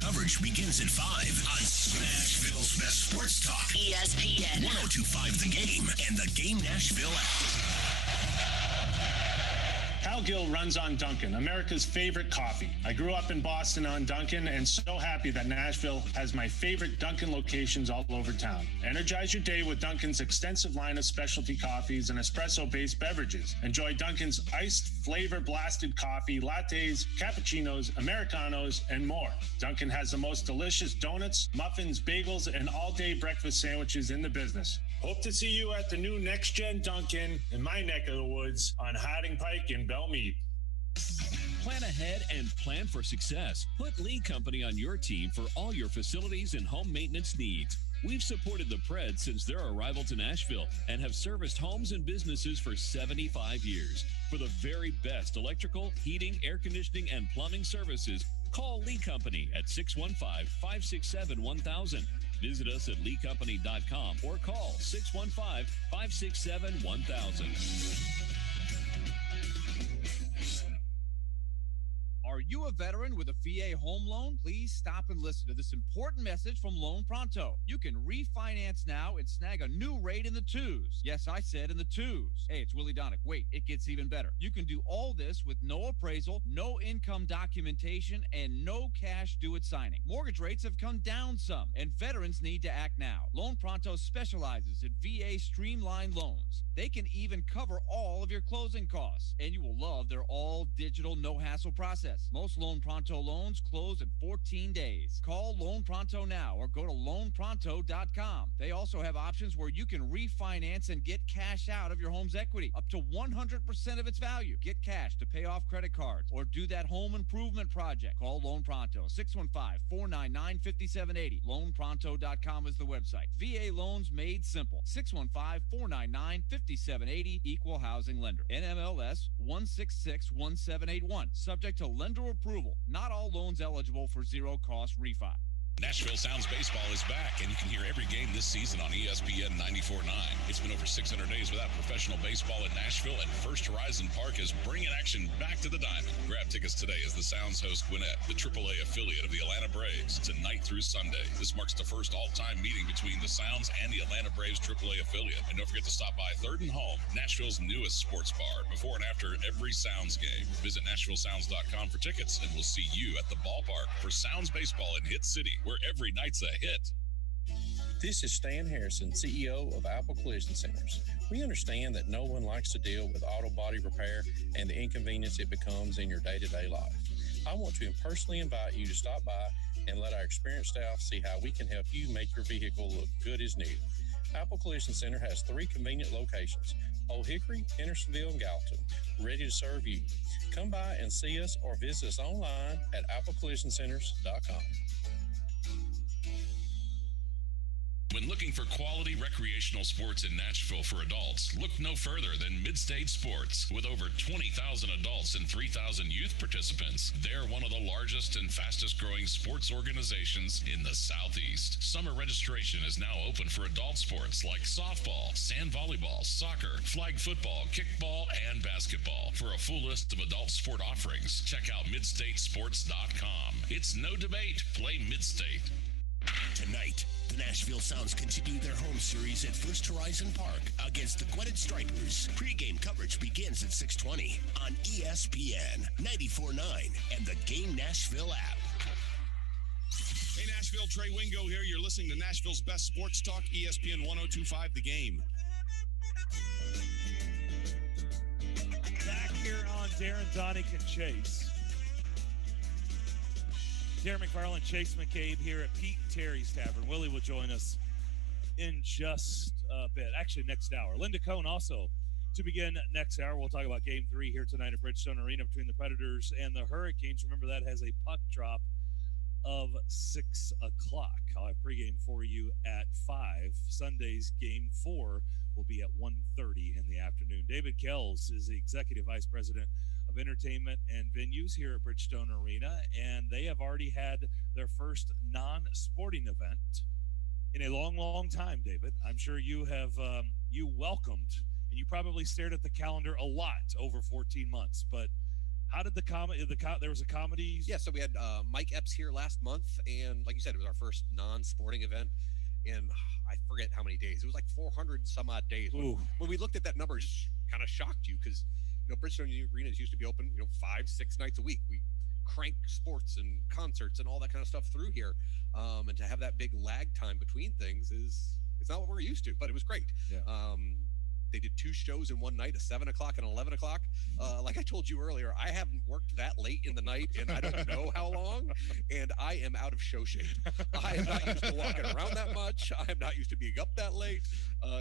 Coverage begins at 5 on Smashville's Best Sports Talk. ESPN 102.5 The Game and the Game Nashville app. Hal Gill runs on Dunkin', America's favorite coffee. I grew up in Boston on Dunkin' and so happy that Nashville has my favorite Dunkin' locations all over town. Energize your day with Dunkin's extensive line of specialty coffees and espresso-based beverages. Enjoy Dunkin's iced, flavor-blasted coffee, lattes, cappuccinos, Americanos, and more. Dunkin' has the most delicious donuts, muffins, bagels, and all-day breakfast sandwiches in the business. Hope to see you at the new Next Gen Dunkin' in my neck of the woods on Harding Pike in Belmead. Plan ahead and plan for success. Put Lee Company on your team for all your facilities and home maintenance needs. We've supported the Preds since their arrival to Nashville and have serviced homes and businesses for 75 years. For the very best electrical, heating, air conditioning, and plumbing services, call Lee Company at 615-567-1000. Visit us at leecompany.com or call 615-567-1000. Are you a veteran with a VA home loan? Please stop and listen to this important message from Loan Pronto. You can refinance now and snag a new rate in the twos. Yes, I said in the twos. Hey, it's Willie Daunic. Wait, it gets even better. You can do all this with no appraisal, no income documentation, and no cash due at signing. Mortgage rates have come down some, and veterans need to act now. Loan Pronto specializes in VA streamlined loans. They can even cover all of your closing costs, and you will love their all-digital, no-hassle process. Most Loan Pronto loans close in 14 days. Call Loan Pronto now or go to loanpronto.com. They also have options where you can refinance and get cash out of your home's equity, up to 100% of its value. Get cash to pay off credit cards or do that home improvement project. Call Loan Pronto, 615-499-5780. Loanpronto.com is the website. VA loans made simple. 615-499-5780. Equal housing lender. NMLS 1661781. Subject to lender approval. Not all loans eligible for zero-cost refi. Nashville Sounds Baseball is back, and you can hear every game this season on ESPN 94.9. It's been over 600 days without professional baseball in Nashville, and First Horizon Park is bringing action back to the diamond. Grab tickets today as the Sounds host Gwinnett, the AAA affiliate of the Atlanta Braves, tonight through Sunday. This marks the first all-time meeting between the Sounds and the Atlanta Braves AAA affiliate. And don't forget to stop by Third and Home, Nashville's newest sports bar, before and after every Sounds game. Visit NashvilleSounds.com for tickets, and we'll see you at the ballpark for Sounds Baseball in Hit City, where every night's a hit. This is Stan Harrison, CEO of Apple Collision Centers. We understand that no one likes to deal with auto body repair and the inconvenience it becomes in your day-to-day life. I want to personally invite you to stop by and let our experienced staff see how we can help you make your vehicle look good as new. Apple Collision Center has 3 convenient locations: Old Hickory, Hendersonville, and Gallatin, ready to serve you. Come by and see us or visit us online at applecollisioncenters.com. When looking for quality recreational sports in Nashville for adults, look no further than Midstate Sports. With over 20,000 adults and 3,000 youth participants, they're one of the largest and fastest growing sports organizations in the Southeast. Summer registration is now open for adult sports like softball, sand volleyball, soccer, flag football, kickball, and basketball. For a full list of adult sport offerings, check out midstatesports.com. It's no debate. Play Midstate. Tonight, the Nashville Sounds continue their home series at First Horizon Park against the Gwinnett Stripers. Pre-game coverage begins at 6:20 on ESPN 94.9 and the Game Nashville app. Hey Nashville, Trey Wingo here. You're listening to Nashville's Best Sports Talk, ESPN 102.5 The Game. Back here on Darren, Daunic, and Chase. Darren McFarland, Chase McCabe here at Pete and Terry's Tavern. Willie will join us in just a bit. Actually, next hour. Linda Cohn also to begin next hour. We'll talk about Game 3 here tonight at Bridgestone Arena between the Predators and the Hurricanes. Remember, that has a puck drop of 6 o'clock. I'll have pregame for you at 5. Sunday's Game 4 will be at 1:30 in the afternoon. David Kells is the Executive Vice President of Entertainment and Venues here at Bridgestone Arena, and they have already had their first non-sporting event in a long, long time, David. I'm sure you have you welcomed, and you probably stared at the calendar a lot over 14 months, but How did there was a comedy? Yeah, so we had Mike Epps here last month, and like you said, it was our first non-sporting event in I forget how many days. It was like 400 some odd days. When we looked at that number, it just kind of shocked you because Bridgestone Arenas used to be open 5-6 nights a week. We crank sports and concerts and all that kind of stuff through here, and to have that big lag time between things it's not what we're used to, but it was great. Yeah. They did 2 shows in one night, a 7 o'clock and 11 o'clock. Like I told you earlier, I haven't worked that late in the night, and I don't know how long, and I am out of show shape. I am not used to walking around that much. I am not used to being up that late.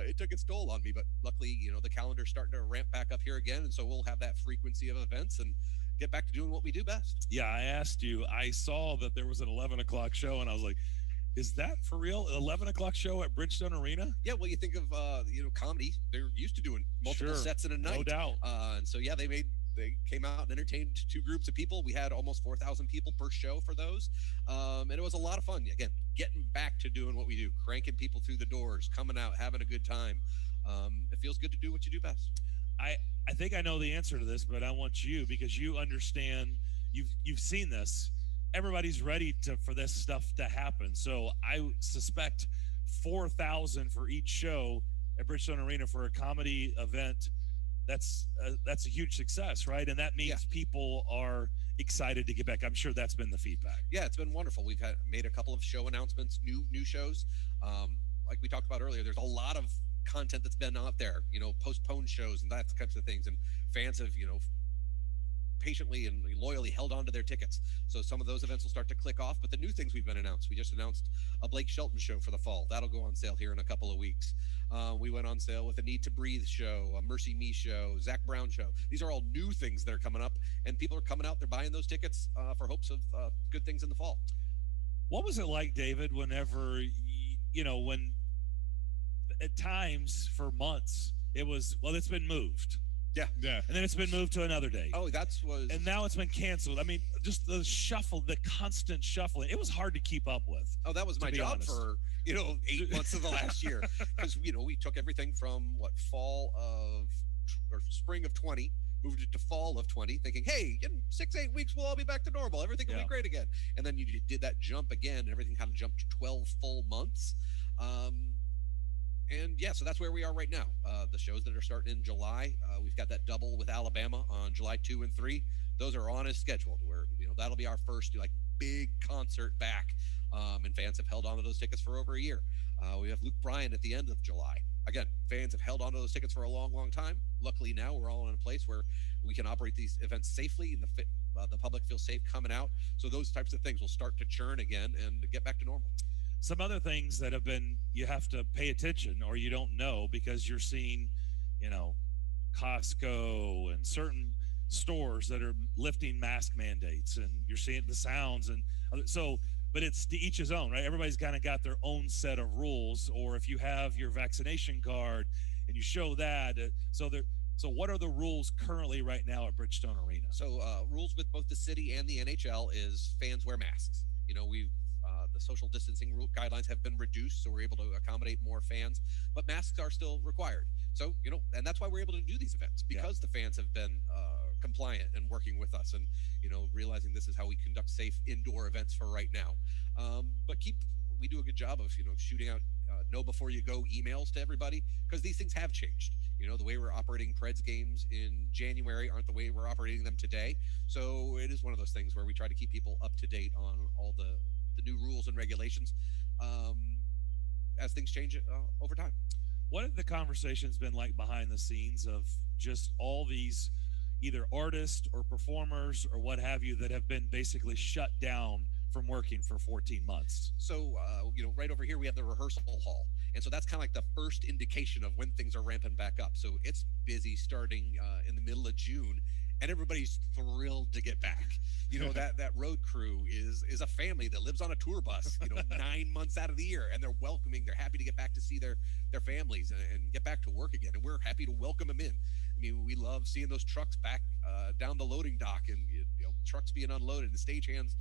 It took its toll on me, but luckily, the calendar's starting to ramp back up here again, and so we'll have that frequency of events and get back to doing what we do best. Yeah, I asked you. I saw that there was an 11 o'clock show, and I was like, is that for real? 11 o'clock show at Bridgestone Arena? Yeah, well, you think of comedy. They're used to doing multiple sets in a night. No doubt. And so they came out and entertained 2 groups of people. We had almost 4,000 people per show for those, and it was a lot of fun. Again, getting back to doing what we do, cranking people through the doors, coming out, having a good time. It feels good to do what you do best. I think I know the answer to this, but I want you, because you understand. You've seen this. Everybody's ready for this stuff to happen. So I suspect 4,000 for each show at Bridgestone Arena for a comedy event. That's a huge success, right? And that means people are excited to get back. I'm sure that's been the feedback. Yeah, it's been wonderful. We've made a couple of show announcements, new shows. Like we talked about earlier, there's a lot of content that's been out there, postponed shows and that types of things. And fans have, patiently and loyally held on to their tickets. So some of those events will start to click off, but the new things we've been announced, we just announced a Blake Shelton show for the fall. That'll go on sale here in a couple of weeks. We went on sale with a Need to Breathe show, a Mercy Me show, Zach Brown show. These are all new things that are coming up, and people are coming out, they're buying those tickets for hopes of good things in the fall. What was it like, David, whenever, when at times for months it was, well, it's been moved. Yeah. And then it's been moved to another day. Oh, and now it's been canceled. I mean, just the constant shuffling. It was hard to keep up with. Oh, that was my job for, 8 months of the last year. Because, we took everything from spring of 20, moved it to fall of 20, thinking, hey, in 6-8 weeks, we'll all be back to normal. Everything will be great again. And then you did that jump again, and everything kind of jumped to 12 full months. So that's where we are right now. The shows that are starting in July, we've got that double with Alabama on July 2 and 3. Those are on as scheduled. Where that'll be our first big concert back, and fans have held on to those tickets for over a year. We have Luke Bryan at the end of July. Again, fans have held on to those tickets for a long, long time. Luckily, now we're all in a place where we can operate these events safely, and the public feels safe coming out. So those types of things will start to churn again and get back to normal. Some other things that have been, you have to pay attention or you don't know because you're seeing, Costco and certain stores that are lifting mask mandates, and you're seeing the sounds. And so, but it's to each his own, right? Everybody's kind of got their own set of rules. Or if you have your vaccination card and you show that, so what are the rules currently right now at Bridgestone Arena? So rules with both the city and the NHL is fans wear masks. The social distancing guidelines have been reduced, so we're able to accommodate more fans, but masks are still required. So, and that's why we're able to do these events, because the fans have been compliant and working with us and, realizing this is how we conduct safe indoor events for right now. But we do a good job of, shooting out know before you go emails to everybody, because these things have changed. The way we're operating Preds games in January aren't the way we're operating them today. So it is one of those things where we try to keep people up to date on all the new rules and regulations as things change over time. What have the conversations been like behind the scenes of just all these either artists or performers or what have you that have been basically shut down from working for 14 months? So, right over here we have the rehearsal hall. And so that's kind of like the first indication of when things are ramping back up. So it's busy starting in the middle of June, and everybody's thrilled to get back. That road crew is a family that lives on a tour bus, 9 months out of the year, and they're welcoming. They're happy to get back to see their families and get back to work again. And we're happy to welcome them in. I mean, we love seeing those trucks back down the loading dock, and trucks being unloaded and stagehands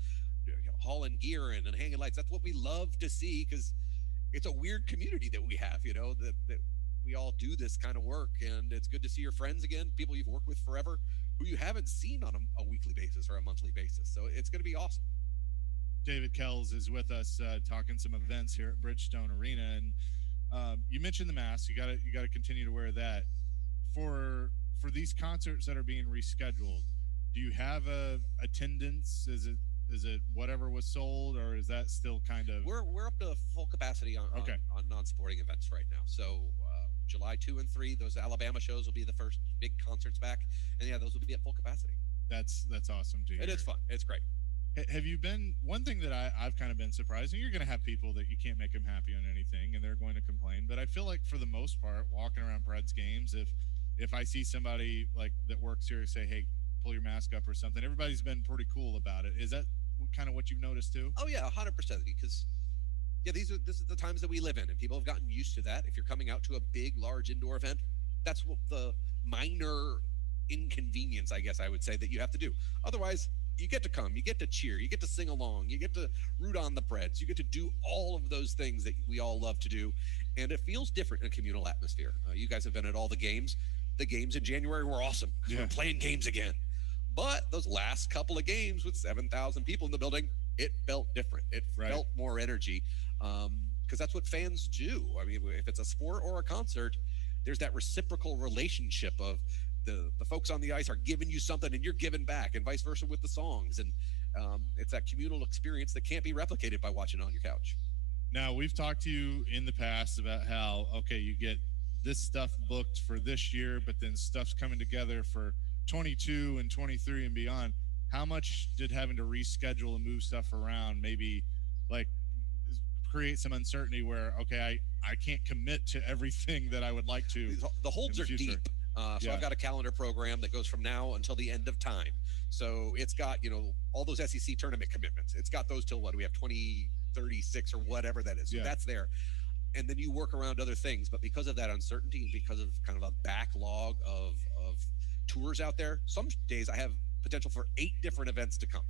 hauling gear in and hanging lights. That's what we love to see, because it's a weird community that we have, that we all do this kind of work, and it's good to see your friends again, people you've worked with forever, who you haven't seen on a weekly basis or a monthly basis. So it's going to be awesome. David Kells is with us talking some events here at Bridgestone Arena, and you mentioned the mask. You got to continue to wear that for these concerts that are being rescheduled. Do you have a attendance? Is it whatever was sold, or is that still kind of? We're up to full capacity on non-sporting events right now. So July 2 and 3, those Alabama shows will be the first big concerts back, and yeah, those will be at full capacity. That's awesome to hear. It is fun. It's great. Have you been, one thing that I've kind of been surprised, and you're going to have people that you can't make them happy on anything, and they're going to complain, but I feel like for the most part, walking around Preds games, if I see somebody like that works here say, hey, pull your mask up or something, everybody's been pretty cool about it. Is that kind of what you've noticed too? Oh yeah, 100%. Because this is the times that we live in, and people have gotten used to that. If you're coming out to a big, large indoor event, that's what the minor inconvenience, I guess I would say, that you have to do. Otherwise, you get to come, you get to cheer, you get to sing along, you get to root on the Preds, you get to do all of those things that we all love to do, and it feels different in a communal atmosphere. You guys have been at all the games. The games in January were awesome because we're playing games again. But those last couple of games with 7,000 people in the building, it felt different. It felt more energy because that's what fans do. I mean, if it's a sport or a concert, there's that reciprocal relationship of the folks on the ice are giving you something and you're giving back, and vice versa with the songs. And it's that communal experience that can't be replicated by watching on your couch. Now, we've talked to you in the past about how, okay, you get this stuff booked for this year, but then stuff's coming together for 22 and 23 and beyond. How much did having to reschedule and move stuff around maybe like create some uncertainty where, okay, I can't commit to everything that I would like to? The holds are deep. So I've got a calendar program that goes from now until the end of time. So it's got, all those SEC tournament commitments. It's got those till what? Do we have 2036 or whatever that is? So that's there. And then you work around other things. But because of that uncertainty and because of kind of a backlog of tours out there, some days I have potential for 8 different events to come.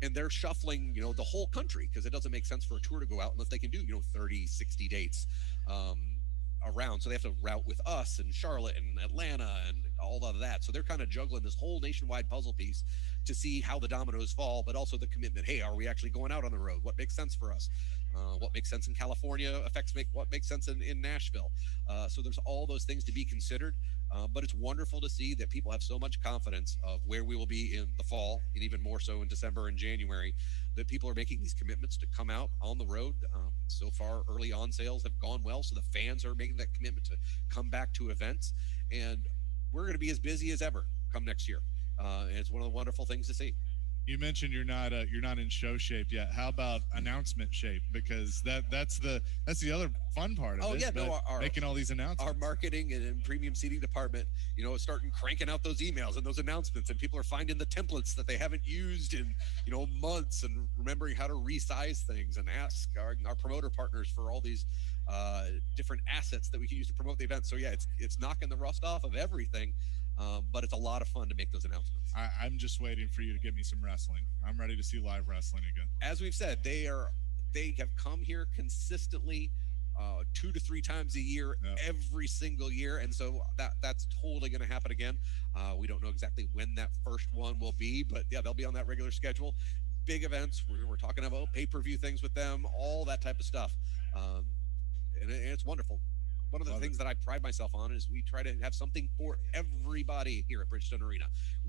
And they're shuffling, the whole country, because it doesn't make sense for a tour to go out unless they can do, 30, 60 dates around. So they have to route with us and Charlotte and Atlanta and all of that. So they're kind of juggling this whole nationwide puzzle piece to see how the dominoes fall, but also the commitment. Hey, are we actually going out on the road? What makes sense for us? What makes sense in California what makes sense in Nashville. So there's all those things to be considered. But it's wonderful to see that people have so much confidence of where we will be in the fall, and even more so in December and January, that people are making these commitments to come out on the road. So far, early on sales have gone well, so the fans are making that commitment to come back to events. And we're going to be as busy as ever come next year. And it's one of the wonderful things to see. You mentioned you're not in show shape yet. How about announcement shape? Because that's the other fun part of it. Making all these announcements. Our marketing and premium seating department, is starting cranking out those emails and those announcements, and people are finding the templates that they haven't used in months, and remembering how to resize things and ask our promoter partners for all these different assets that we can use to promote the event. So it's knocking the rust off of everything. But it's a lot of fun to make those announcements. I'm just waiting for you to give me some wrestling. I'm ready to see live wrestling again. As we've said, they have come here consistently 2 to 3 times a year, every single year. And so that's totally going to happen again. We don't know exactly when that first one will be, but they'll be on that regular schedule. Big events. We're talking about pay-per-view things with them, all that type of stuff. And it's wonderful. One of the things that I pride myself on is we try to have something for everybody here at Bridgestone Arena.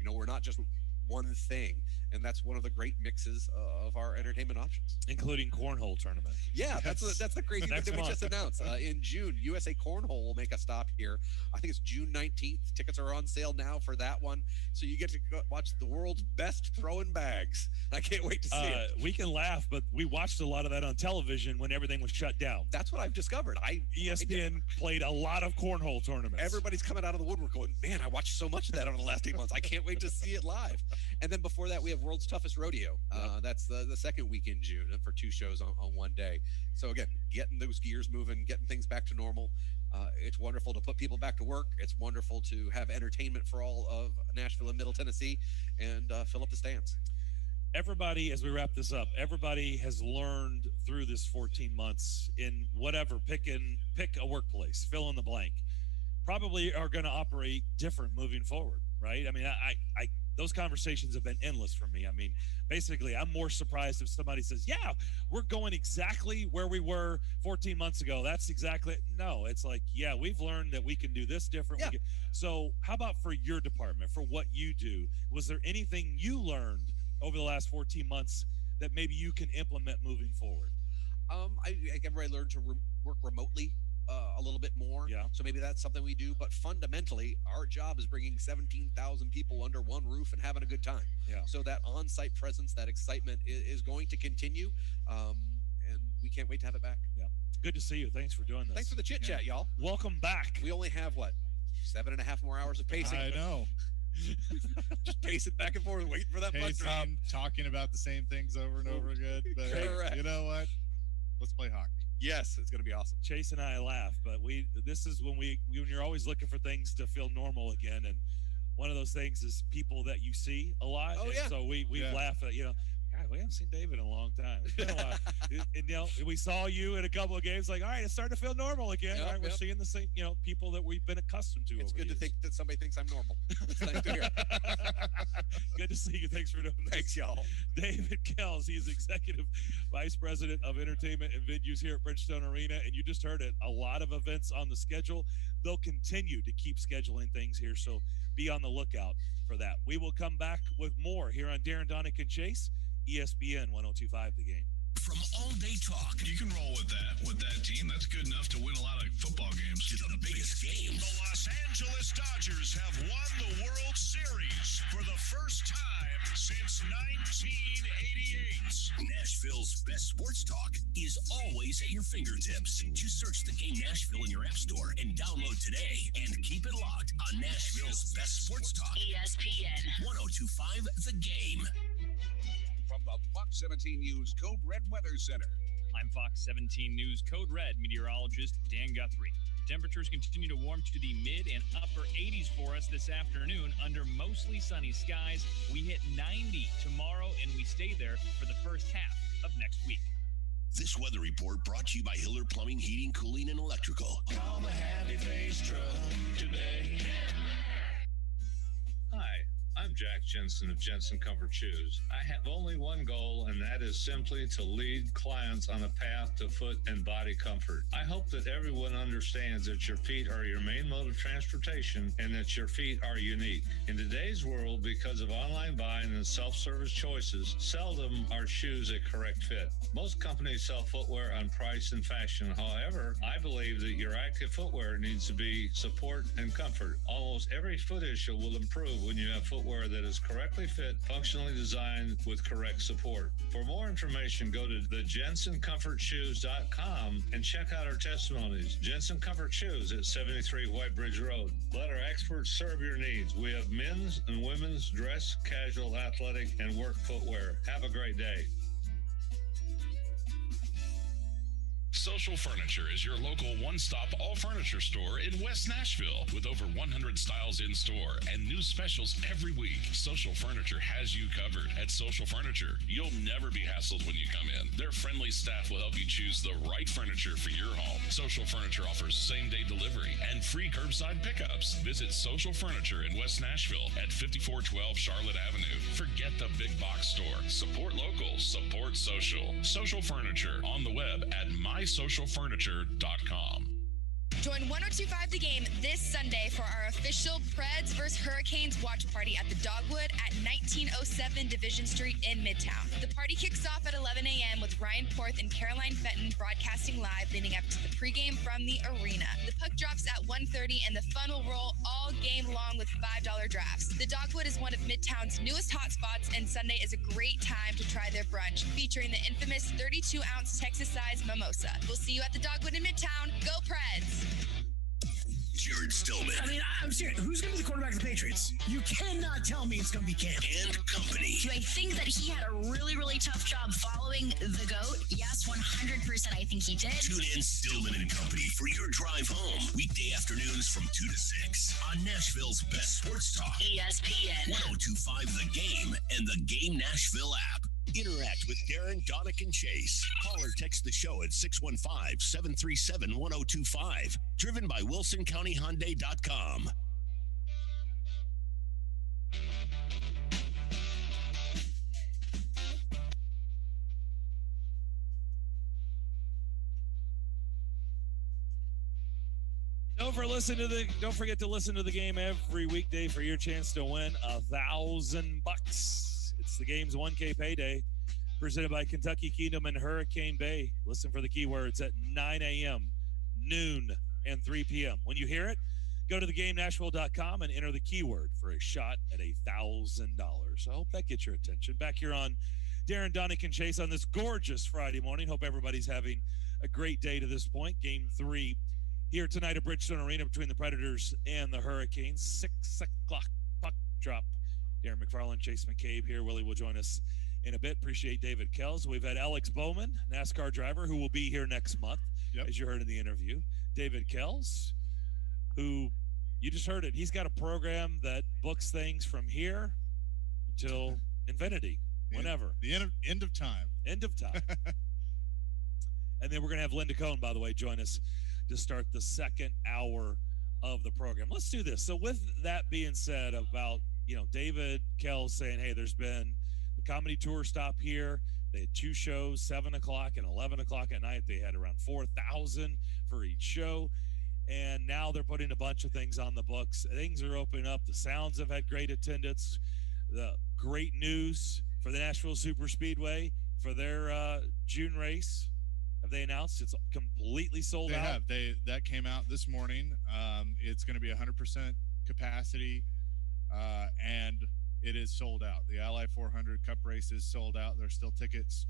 We're not just one thing, and that's one of the great mixes of our entertainment options, including cornhole tournament. Yeah, that's the crazy thing that we just announced. In June, USA Cornhole will make a stop here. I think it's June 19th. Tickets are on sale now for that one, so you get to watch the world's best throwing bags. I can't wait to see it. We can laugh, but we watched a lot of that on television when everything was shut down. That's what I've discovered. ESPN played a lot of cornhole tournaments. Everybody's coming out of the woodwork going, man, I watched so much of that over the last 8 months. I can't wait to see it live. And then before that, we have World's Toughest Rodeo. That's the second week in June for 2 shows on one day. So again, getting those gears moving, getting things back to normal. It's wonderful to put people back to work. It's wonderful to have entertainment for all of Nashville and Middle Tennessee, and fill up the stands. Everybody, as we wrap this up, everybody has learned through this 14 months in whatever, pick a workplace, fill in the blank. probably are going to operate different moving forward, right? I mean, I those conversations have been endless for me. I mean, basically, I'm more surprised if somebody says, yeah, we're going exactly where we were 14 months ago. That's exactly – no, it's like, yeah, we've learned that we can do this different. Yeah. So how about for your department, for what you do? Was there anything you learned over the last 14 months that maybe you can implement moving forward? I think everybody learned to work remotely a little bit more. Yeah. So maybe that's something we do. But fundamentally, our job is bringing 17,000 people under one roof and having a good time. Yeah. So that on-site presence, that excitement is going to continue. And we can't wait to have it back. Yeah. Good to see you. Thanks for doing this. Thanks for the chit-chat, y'all. Welcome back. We only have, 7.5 more hours of pacing. I know. Just pacing back and forth, waiting for that puck drop. Talking about the same things over and over again. But hey, you know what? Let's play hockey. Yes, it's going to be awesome. Chase and I laugh, but this is when you're always looking for things to feel normal again, and one of those things is people that you see a lot. Oh, yeah. So we laugh at, God, we haven't seen David in a long time. It's been a while. And we saw you in a couple of games, all right, it's starting to feel normal again. Yep, all right, we're seeing the same, people that we've been accustomed to. It's good to think that somebody thinks I'm normal. It's nice to hear. Good to see you. Thanks for doing this. Thanks, y'all. David Kells, he's Executive Vice President of Entertainment and Venues here at Bridgestone Arena. And you just heard it, a lot of events on the schedule. They'll continue to keep scheduling things here, so be on the lookout for that. We will come back with more here on Darren, Daunic, and Chase. ESPN 102.5 The Game. From all-day talk. You can roll with that team. That's good enough to win a lot of football games. To the biggest game. The Los Angeles Dodgers have won the World Series for the first time since 1988. Nashville's best sports talk is always at your fingertips. Just search The Game Nashville in your app store and download today. And keep it locked on Nashville's best sports talk. ESPN 102.5 The Game. From the Fox 17 News Code Red Weather Center. I'm Fox 17 News Code Red meteorologist Dan Guthrie. Temperatures continue to warm to the mid and upper 80s for us this afternoon under mostly sunny skies. We hit 90 tomorrow, and we stay there for the first half of next week. This weather report brought to you by Hiller Plumbing, Heating, Cooling, and Electrical. Call the Happy Face Truck today. Hi. I'm Jack Jensen of Jensen Comfort Shoes. I have only one goal, and that is simply to lead clients on a path to foot and body comfort. I hope that everyone understands that your feet are your main mode of transportation and that your feet are unique. In today's world, because of online buying and self-service choices, seldom are shoes a correct fit. Most companies sell footwear on price and fashion. However, I believe that your active footwear needs to be support and comfort. Almost every foot issue will improve when you have footwear that is correctly fit, functionally designed with correct support. For more information, go to thejensencomfortshoes.com and check out our testimonies. Jensen Comfort Shoes at 73 White Bridge Road. Let our experts serve your needs. We have men's and women's dress, casual, athletic, and work footwear. Have a great day. Social Furniture is your local one-stop all-furniture store in West Nashville with over 100 styles in store and new specials every week. Social Furniture has you covered. At Social Furniture, you'll never be hassled when you come in. Their friendly staff will help you choose the right furniture for your home. Social Furniture offers same-day delivery and free curbside pickups. Visit Social Furniture in West Nashville at 5412 Charlotte Avenue. Forget the big box store. Support local. Support social. Social Furniture on the web at mysocialfurniture.com. Join 102.5 The Game this Sunday for our official Preds vs. Hurricanes watch party at the Dogwood at 1907 Division Street in Midtown. The party kicks off at 11 a.m. with Ryan Porth and Caroline Fenton broadcasting live leading up to the pregame from the arena. The puck drops at 1:30 and the fun will roll all game long with $5 drafts. The Dogwood is one of Midtown's newest hotspots, and Sunday is a great time to try their brunch, featuring the infamous 32-ounce Texas-sized mimosa. We'll see you at the Dogwood in Midtown. Go Preds! Jared Stillman. I mean, I'm serious. Who's going to be the quarterback of the Patriots? You cannot tell me it's going to be Cam. And company. Do I think that he had a really, really tough job following the GOAT? Yes, 100% I think he did. Tune in Stillman and Company for your drive home. Weekday afternoons from 2 to 6 on Nashville's best sports talk. ESPN 102.5 The Game and the Game Nashville app. Interact with Darren, Daunic, and Chase. Call or text the show at 615-737-1025. Driven by WilsonCountyHyundai.com. Don't forget to listen to the game every weekday for your chance to win $1,000. It's the game's 1K payday, presented by Kentucky Kingdom and Hurricane Bay. Listen for the keywords at 9 a.m., noon, and 3 p.m. When you hear it, go to theGameNashville.com and enter the keyword for a shot at $1,000. I hope that gets your attention. Back here on Darren, Daunic, and Chase on this gorgeous Friday morning. Hope everybody's having a great day to this point. Game 3 here tonight at Bridgestone Arena between the Predators and the Hurricanes. 6 o'clock puck drop. Darren McFarland, Chase McCabe here. Willie will join us in a bit. Appreciate David Kells. We've had Alex Bowman, NASCAR driver, who will be here next month, as you heard in the interview. David Kells, who you just heard it. He's got a program that books things from here until infinity, whenever. The end of time. End of time. And then we're going to have Linda Cohn, by the way, join us to start the second hour of the program. Let's do this. So with that being said about, David Kells saying, hey, there's been the comedy tour stop here. They had 2 shows, 7 o'clock and 11 o'clock at night. They had around 4,000 for each show. And now they're putting a bunch of things on the books. Things are opening up. The Sounds have had great attendance. The great news for the Nashville Super Speedway for their June race. Have they announced it's completely sold out? They have. That came out this morning. It's going to be 100% capacity, and it is sold out. The Ally 400 Cup race is sold out. There's still tickets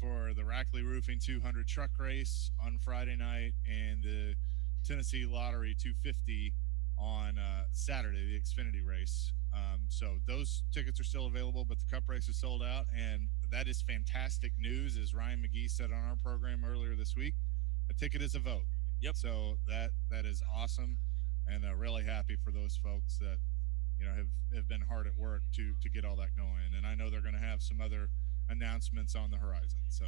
for the Rackley Roofing 200 truck race on Friday night and the Tennessee Lottery 250 on Saturday, the Xfinity race. So those tickets are still available, but the Cup race is sold out, and that is fantastic news. As Ryan McGee said on our program earlier this week, a ticket is a vote. Yep. So that is awesome, and really happy for those folks that have been hard at work to get all that going. And I know they're going to have some other announcements on the horizon. So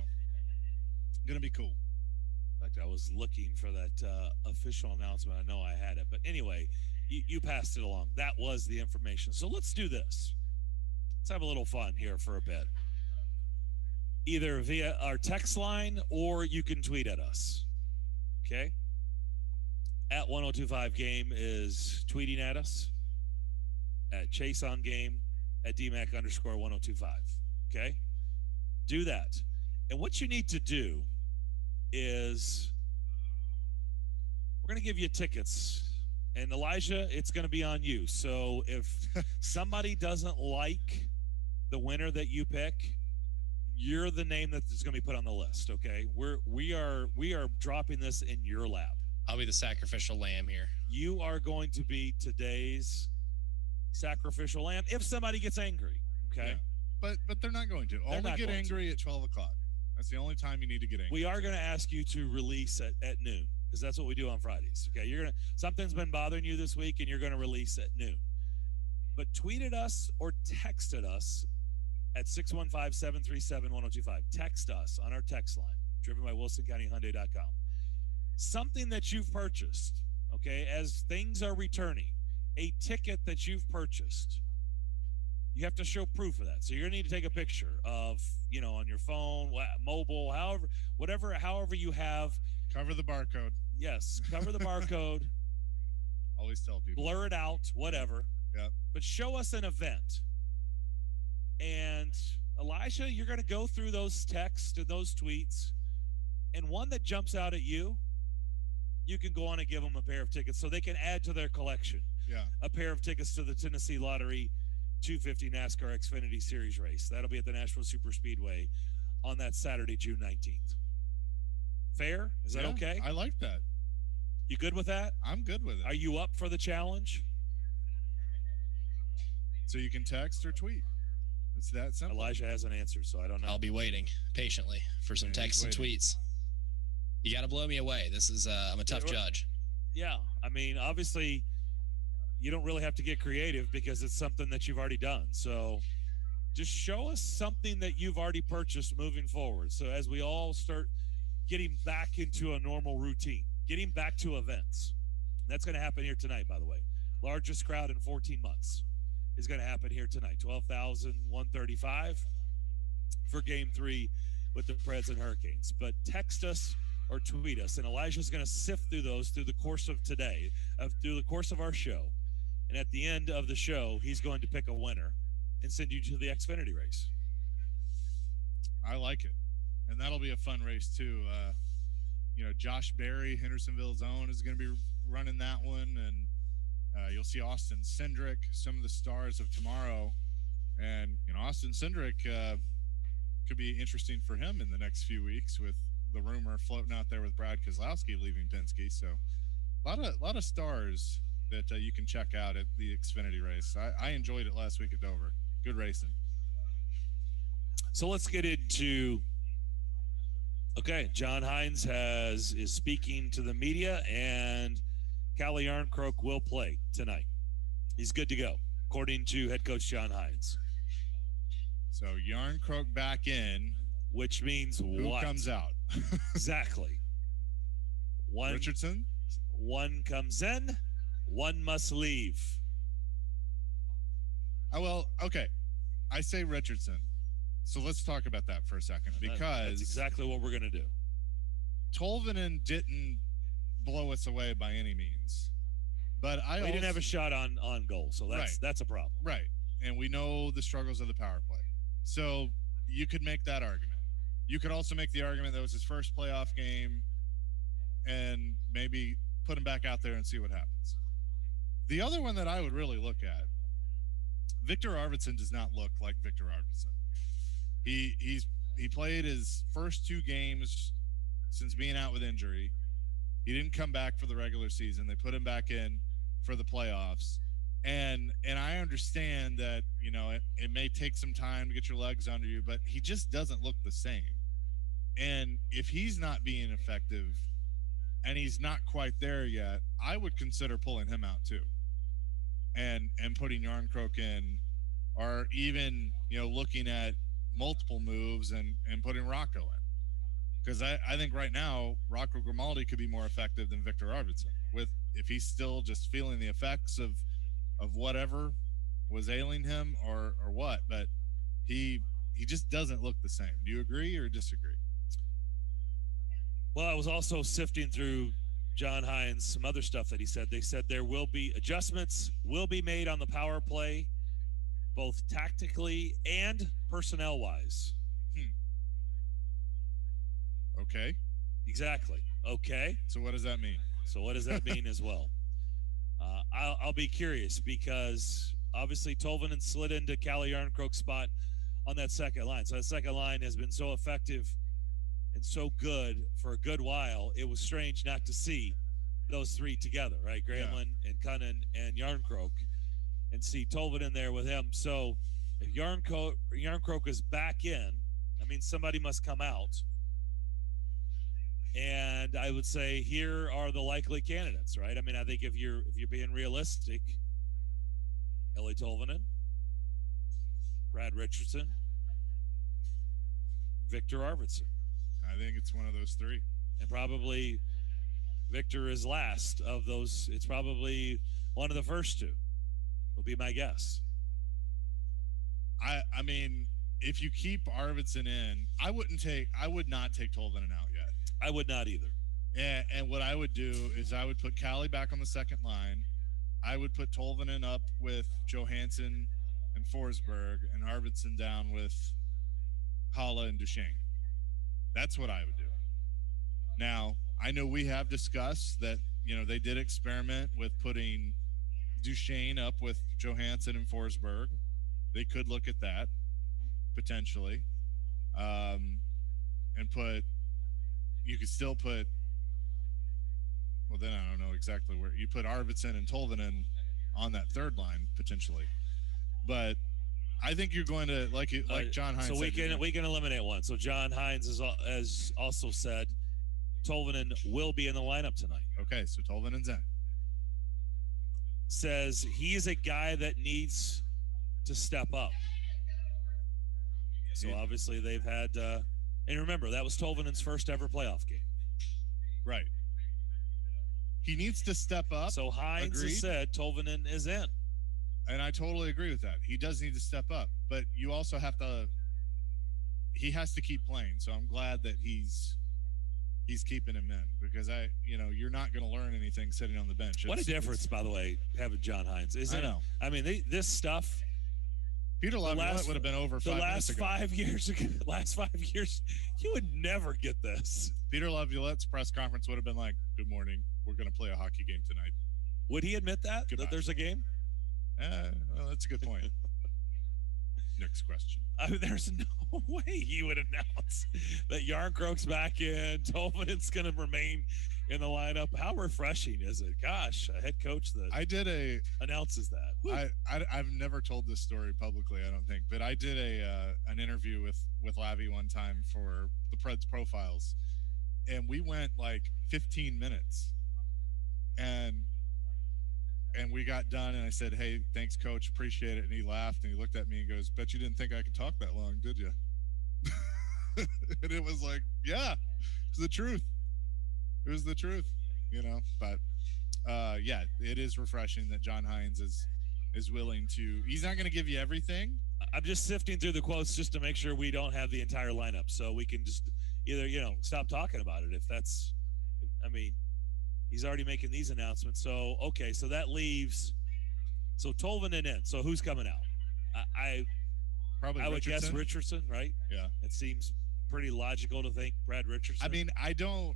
going to be cool. In fact, I was looking for that official announcement. I know I had it, but anyway, you passed it along. That was the information. So let's do this. Let's have a little fun here for a bit. Either via our text line or you can tweet at us. Okay? At 1025 Game is tweeting at us. At Chase on Game. At DMAC_1025. Okay? Do that. And what you need to do is we're going to give you tickets. And Elijah, it's going to be on you. So if somebody doesn't like the winner that you pick, you're the name that's going to be put on the list. Okay, we are dropping this in your lap. I'll be the sacrificial lamb here. You are going to be today's sacrificial lamb if somebody gets angry. Okay, yeah. But they're not going to. Only get angry at 12 o'clock. That's the only time you need to get angry. We are going to ask you to release at noon, because that's what we do on Fridays. Okay, something's been bothering you this week, and you're going to release at noon. But tweet at us or text at us at 615-737-1025. Text us on our text line, driven by WilsonCountyHyundai.com. Something that you've purchased, okay, as things are returning, a ticket that you've purchased. You have to show proof of that. So you're going to need to take a picture of, on your phone, mobile, however you have. Cover the barcode. Yes, cover the barcode. Always tell people. Blur it out, whatever. Yeah. But show us an event. And Elijah, you're going to go through those texts and those tweets, and one that jumps out at you, you can go on and give them a pair of tickets so they can add to their collection. Yeah. A pair of tickets to the Tennessee Lottery 250 NASCAR Xfinity Series race. That'll be at the Nashville Super Speedway on that Saturday, June 19th. Fair? Is that okay? I like that. You good with that? I'm good with it. Are you up for the challenge? So you can text or tweet. It's that simple. Elijah hasn't answered, so I don't know. I'll be waiting patiently for some texts and tweets. You got to blow me away. This is I'm a tough judge. Yeah. I mean, obviously, you don't really have to get creative because it's something that you've already done. So just show us something that you've already purchased moving forward. So as we all start getting back into a normal routine, getting back to events. That's going to happen here tonight, by the way. Largest crowd in 14 months is going to happen here tonight. 12,135 for Game 3 with the Preds and Hurricanes. But text us or tweet us, and Elijah's going to sift through those through the course of today, through the course of our show. And at the end of the show, he's going to pick a winner and send you to the Xfinity race. I like it. And that'll be a fun race, too. Josh Berry, Hendersonville's own, is going to be running that one. And you'll see Austin Cindric, some of the stars of tomorrow. And, Austin Cindric could be interesting for him in the next few weeks with the rumor floating out there with Brad Keselowski leaving Penske. So a lot of stars that you can check out at the Xfinity race. I enjoyed it last week at Dover. Good racing. So let's get into John Hines is speaking to the media, and Calle Yarncroke will play tonight. He's good to go, according to head coach John Hines. So Yarncroke back in. Which means who what? Comes out? Exactly. Richardson? One comes in, one must leave. Okay. I say Richardson. So let's talk about that for a second, because that's exactly what we're going to do. Tolvanen didn't blow us away by any means, but we didn't have a shot on goal, so that's a problem. Right, and we know the struggles of the power play. So you could make that argument. You could also make the argument that was his first playoff game, and maybe put him back out there and see what happens. The other one that I would really look at, Victor Arvidsson does not look like Victor Arvidsson. He played his first 2 games since being out with injury. He didn't come back for the regular season. They put him back in for the playoffs. And I understand that, it may take some time to get your legs under you, but he just doesn't look the same. And if he's not being effective and he's not quite there yet, I would consider pulling him out too. And putting Yarncroke in, or even, looking at multiple moves and putting Rocco in. Because I think right now, Rocco Grimaldi could be more effective than Victor Arvidsson, if he's still just feeling the effects of whatever was ailing him or what. But he just doesn't look the same. Do you agree or disagree? Well, I was also sifting through John Hines, some other stuff that he said. They said there will be adjustments will be made on the power play, both tactically and personnel-wise. Okay. Exactly. Okay. So what does that mean? As well? I'll be curious, because obviously Tolvanen slid into Calle Yarncroke's spot on that second line. So that second line has been so effective and so good for a good while. It was strange not to see those 3 together, right? Granlund and Cunnin and Yarncroke, and see Tolvanen there with him. So if Yarncroke is back in, I mean, somebody must come out. And I would say here are the likely candidates, right? I mean, I think if you're being realistic, Eeli Tolvanen, Brad Richardson, Victor Arvidsson. I think it's one of those 3. And probably Victor is last of those. It's probably one of the first 2, will be my guess. I mean, if you keep Arvidsson in, I would not take Tolvanen out yet. I would not either. And what I would do is I would put Calle back on the second line. I would put Tolvanen up with Johansson and Forsberg, and Arvidsson down with Haula and Duchesne. That's what I would do. Now, I know we have discussed that, they did experiment with putting Duchesne up with Johansson and Forsberg. They could look at that, potentially. And you could still put, well, then I don't know exactly where. You put Arvidsson and Tolvanen on that third line, potentially. But I think you're going to, like John Hines said. So we can eliminate one. So John Hines has also said Tolvanen will be in the lineup tonight. Okay, so Tolvanen's in. Says he's a guy that needs to step up. So obviously they've had, and remember, that was Tolvanen's first ever playoff game. Right. He needs to step up. So Hines has said Tolvanen is in. And I totally agree with that. He does need to step up. But you also have to – he has to keep playing. So I'm glad that he's keeping him in because, you're not going to learn anything sitting on the bench. What a difference, by the way, having John Hines. Isn't it? I know. I mean, this stuff – Peter Laviolette would have been over 5 minutes ago. Last 5 years, you would never get this. Peter Laviolette's press conference would have been like, "Good morning. We're going to play a hockey game tonight." Would he admit that? Goodbye. That there's a game? Well, that's a good point. Next question. I mean, there's no way he would announce that Yarncroke's back in. Tolvanen's going to remain in the lineup. How refreshing is it? Gosh, a head coach that announces that. I've never told this story publicly, I don't think, but I did an interview with Lavi one time for the Preds profiles, and we went like 15 minutes, and we got done, and I said, "Hey, thanks, Coach, appreciate it." And he laughed, and he looked at me and goes, "Bet you didn't think I could talk that long, did you?" And it was like, yeah, it's the truth. It was the truth, But yeah, it is refreshing that John Hines is willing to. He's not going to give you everything. I'm just sifting through the quotes just to make sure we don't have the entire lineup, so we can just either stop talking about it if that's. I mean, he's already making these announcements. So okay, so that leaves. So Tolvanen in. So who's coming out? I would guess Richardson, right? Yeah, it seems pretty logical to think Brad Richardson. I mean, I don't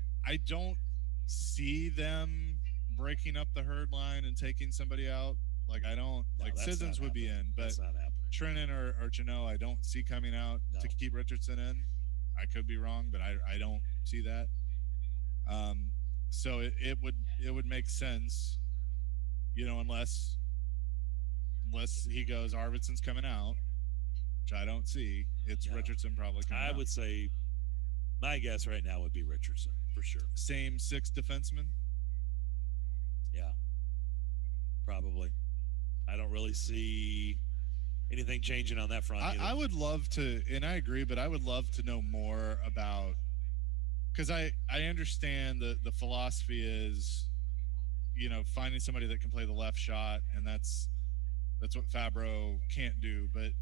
see them breaking up the herd line and taking somebody out. Like I don't Sissons would be in, but that's not happening. Trennan or Janot, I don't see coming out to keep Richardson in. I could be wrong, but I don't see that. So it would make sense, unless he goes Arvidsson's coming out, which I don't see. It's Richardson probably coming out. I would say my guess right now would be Richardson for sure. Same 6 defensemen? Yeah, probably. I don't really see anything changing on that front either. I would love to, and I agree, but I would love to know more about, because I understand the philosophy is, finding somebody that can play the left shot, and that's what Fabro can't do. But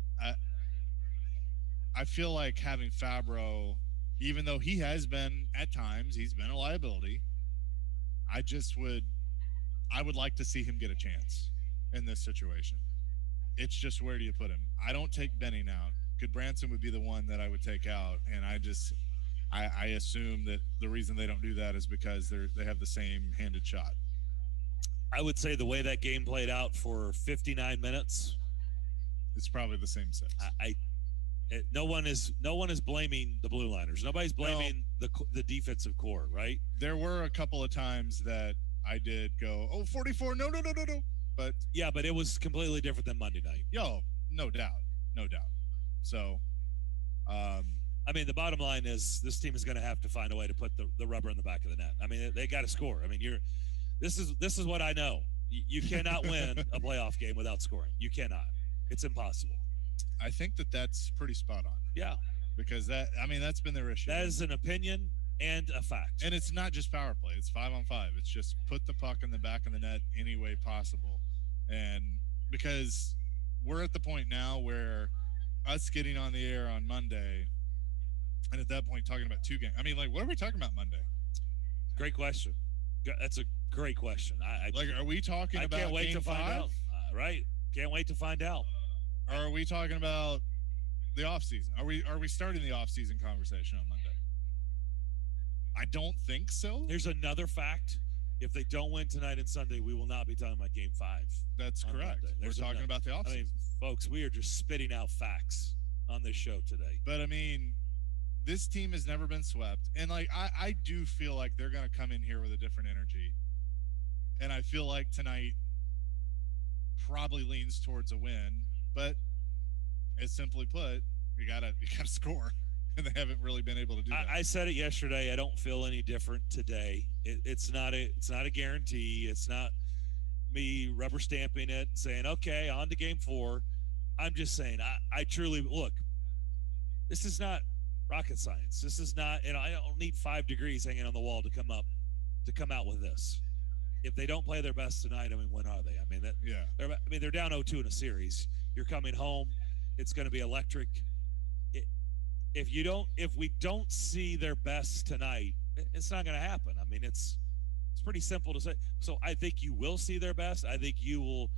I feel like having Fabro, even though he has been at times, he's been a liability. I would like to see him get a chance in this situation. It's just, where do you put him? I don't take Benning out. Goodbranson would be the one that I would take out, and I assume that the reason they don't do that is because they have the same handed shot. I would say the way that game played out for 59 minutes, it's probably the same 6. No one is blaming the Blue Liners. Nobody's blaming the defensive core, right? There were a couple of times that I did go, 44, no. But yeah, but it was completely different than Monday night. No doubt. So, I mean, the bottom line is this team is going to have to find a way to put the rubber in the back of the net. I mean, they got to score. I mean, this is what I know. You cannot win a playoff game without scoring. You cannot. It's impossible. I think that's pretty spot on. Yeah, because that's been their issue. That is an opinion and a fact. And it's not just power play. It's 5-on-5. It's just put the puck in the back of the net any way possible. And because we're at the point now where us getting on the air on Monday, and at that point talking about 2 games. I mean, what are we talking about Monday? Great question. That's a great question. Are we talking about can't wait game to find 5? out. Right. Can't wait to find out. Or are we talking about the offseason? Are we starting the offseason conversation on Monday? I don't think so. Here's another fact. If they don't win tonight and Sunday, we will not be talking about Game 5. That's correct. We're talking about the offseason. I mean, folks, we are just spitting out facts on this show today. But, I mean, this team has never been swept. And, I do feel like they're going to come in here with a different energy. And I feel like tonight probably leans towards a win. But, as simply put, you gotta score. And they haven't really been able to do that. I said it yesterday. I don't feel any different today. It's not a guarantee. It's not me rubber stamping it and saying, okay, on to Game 4. I'm just saying, I truly look. This is not rocket science. This is not, I don't need 5 degrees hanging on the wall to come out with this. If they don't play their best tonight, when are they? They're down 0-2 in a series. You're coming home. It's going to be electric. If we don't see their best tonight, it's not going to happen. It's pretty simple to say. So I think you will see their best. I think you will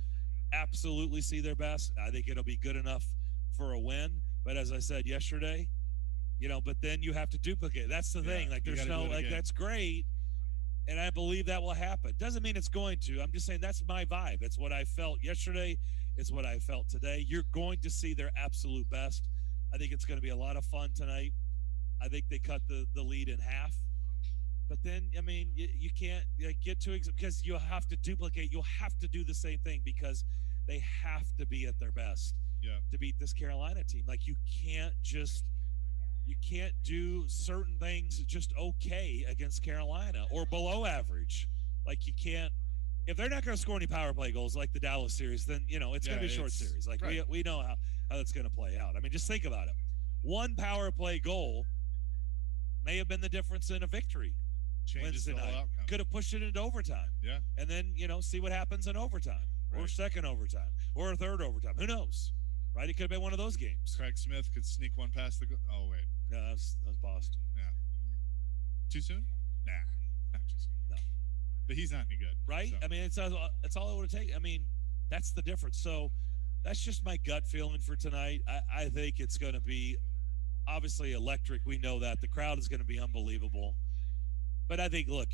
absolutely see their best. I think it'll be good enough for a win. But as I said yesterday, but then you have to duplicate. That's the thing. There's no, that's great. And I believe that will happen. Doesn't mean it's going to. I'm just saying that's my vibe. It's what I felt yesterday. It's what I felt today. You're going to see their absolute best. I think it's going to be a lot of fun tonight. I think they cut the lead in half. But then, you can't get too because you'll have to duplicate. You'll have to do the same thing because they have to be at their best to beat this Carolina team. You can't do certain things just okay against Carolina or below average. You can't if they're not going to score any power play goals like the Dallas series, then it's going to be a short series. Right. we know how that's going to play out. Just think about it. One power play goal may have been the difference in a victory. Changes the whole outcome. Could have pushed it into overtime. Yeah. And then, see what happens in overtime or second overtime or a third overtime. Who knows? Right? It could have been one of those games. Craig Smith could sneak one past the goal. Oh, wait. No, that was Boston. Yeah. Too soon? Nah. Not too soon. No. But he's not any good. Right? So. It's all it would take. That's the difference. So that's just my gut feeling for tonight. I think it's going to be obviously electric. We know that. The crowd is going to be unbelievable. But I think, look,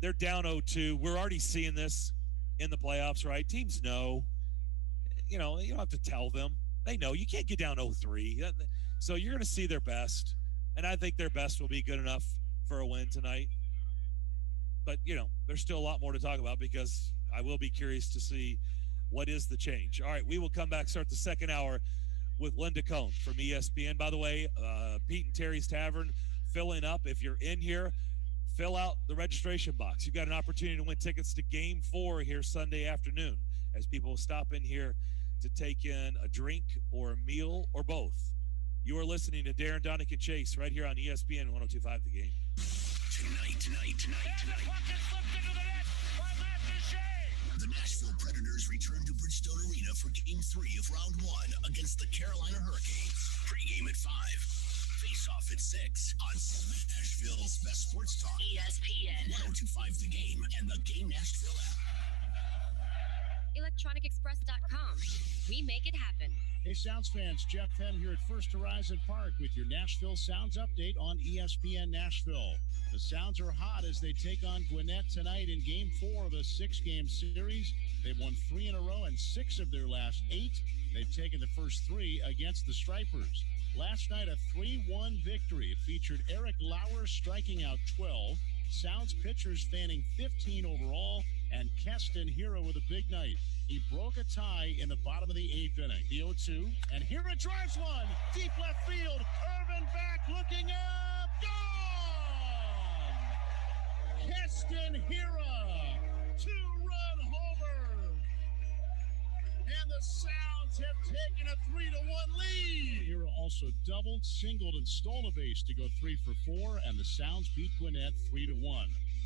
they're down 0-2. We're already seeing this in the playoffs, right? Teams know. You don't have to tell them. They know. You can't get down 0-3. So you're going to see their best. And I think their best will be good enough for a win tonight. But, there's still a lot more to talk about because I will be curious to see what is the change. All right, we will come back, start the second hour with Linda Cohn from ESPN. By the way, Pete and Terry's Tavern filling up. If you're in here, fill out the registration box. You've got an opportunity to win tickets to Game 4 here Sunday afternoon as people stop in here to take in a drink or a meal or both. You are listening to Darren, Daunic, and Chase right here on ESPN 102.5 The Game. Tonight. The Nashville Predators return to Bridgestone Arena for Game 3 of Round 1 against the Carolina Hurricanes. Pre-game at 5. Face-off at 6 on Nashville's best sports talk. ESPN 102.5 The Game and the Game Nashville app. ElectronicExpress.com. We make it happen. Hey, Sounds fans, Jeff M. here at First Horizon Park with your Nashville Sounds update on ESPN Nashville. The Sounds are hot as they take on Gwinnett tonight in Game 4 of a 6-game series. They've won 3 in a row and 6 of their last 8. They've taken the first 3 against the Stripers. Last night, a 3-1 victory. It featured Eric Lauer striking out 12, Sounds pitchers fanning 15 overall, and Keston Hira with a big night. He broke a tie in the bottom of the 8th inning. The 0-2, and Hira drives one. Deep left field. Irvin back looking up. Gone! Keston Hira. 2-run homer. And the Sounds have taken a 3-1 lead. Hira also doubled, singled, and stole a base to go 3 for 4, and the Sounds beat Gwinnett 3-1.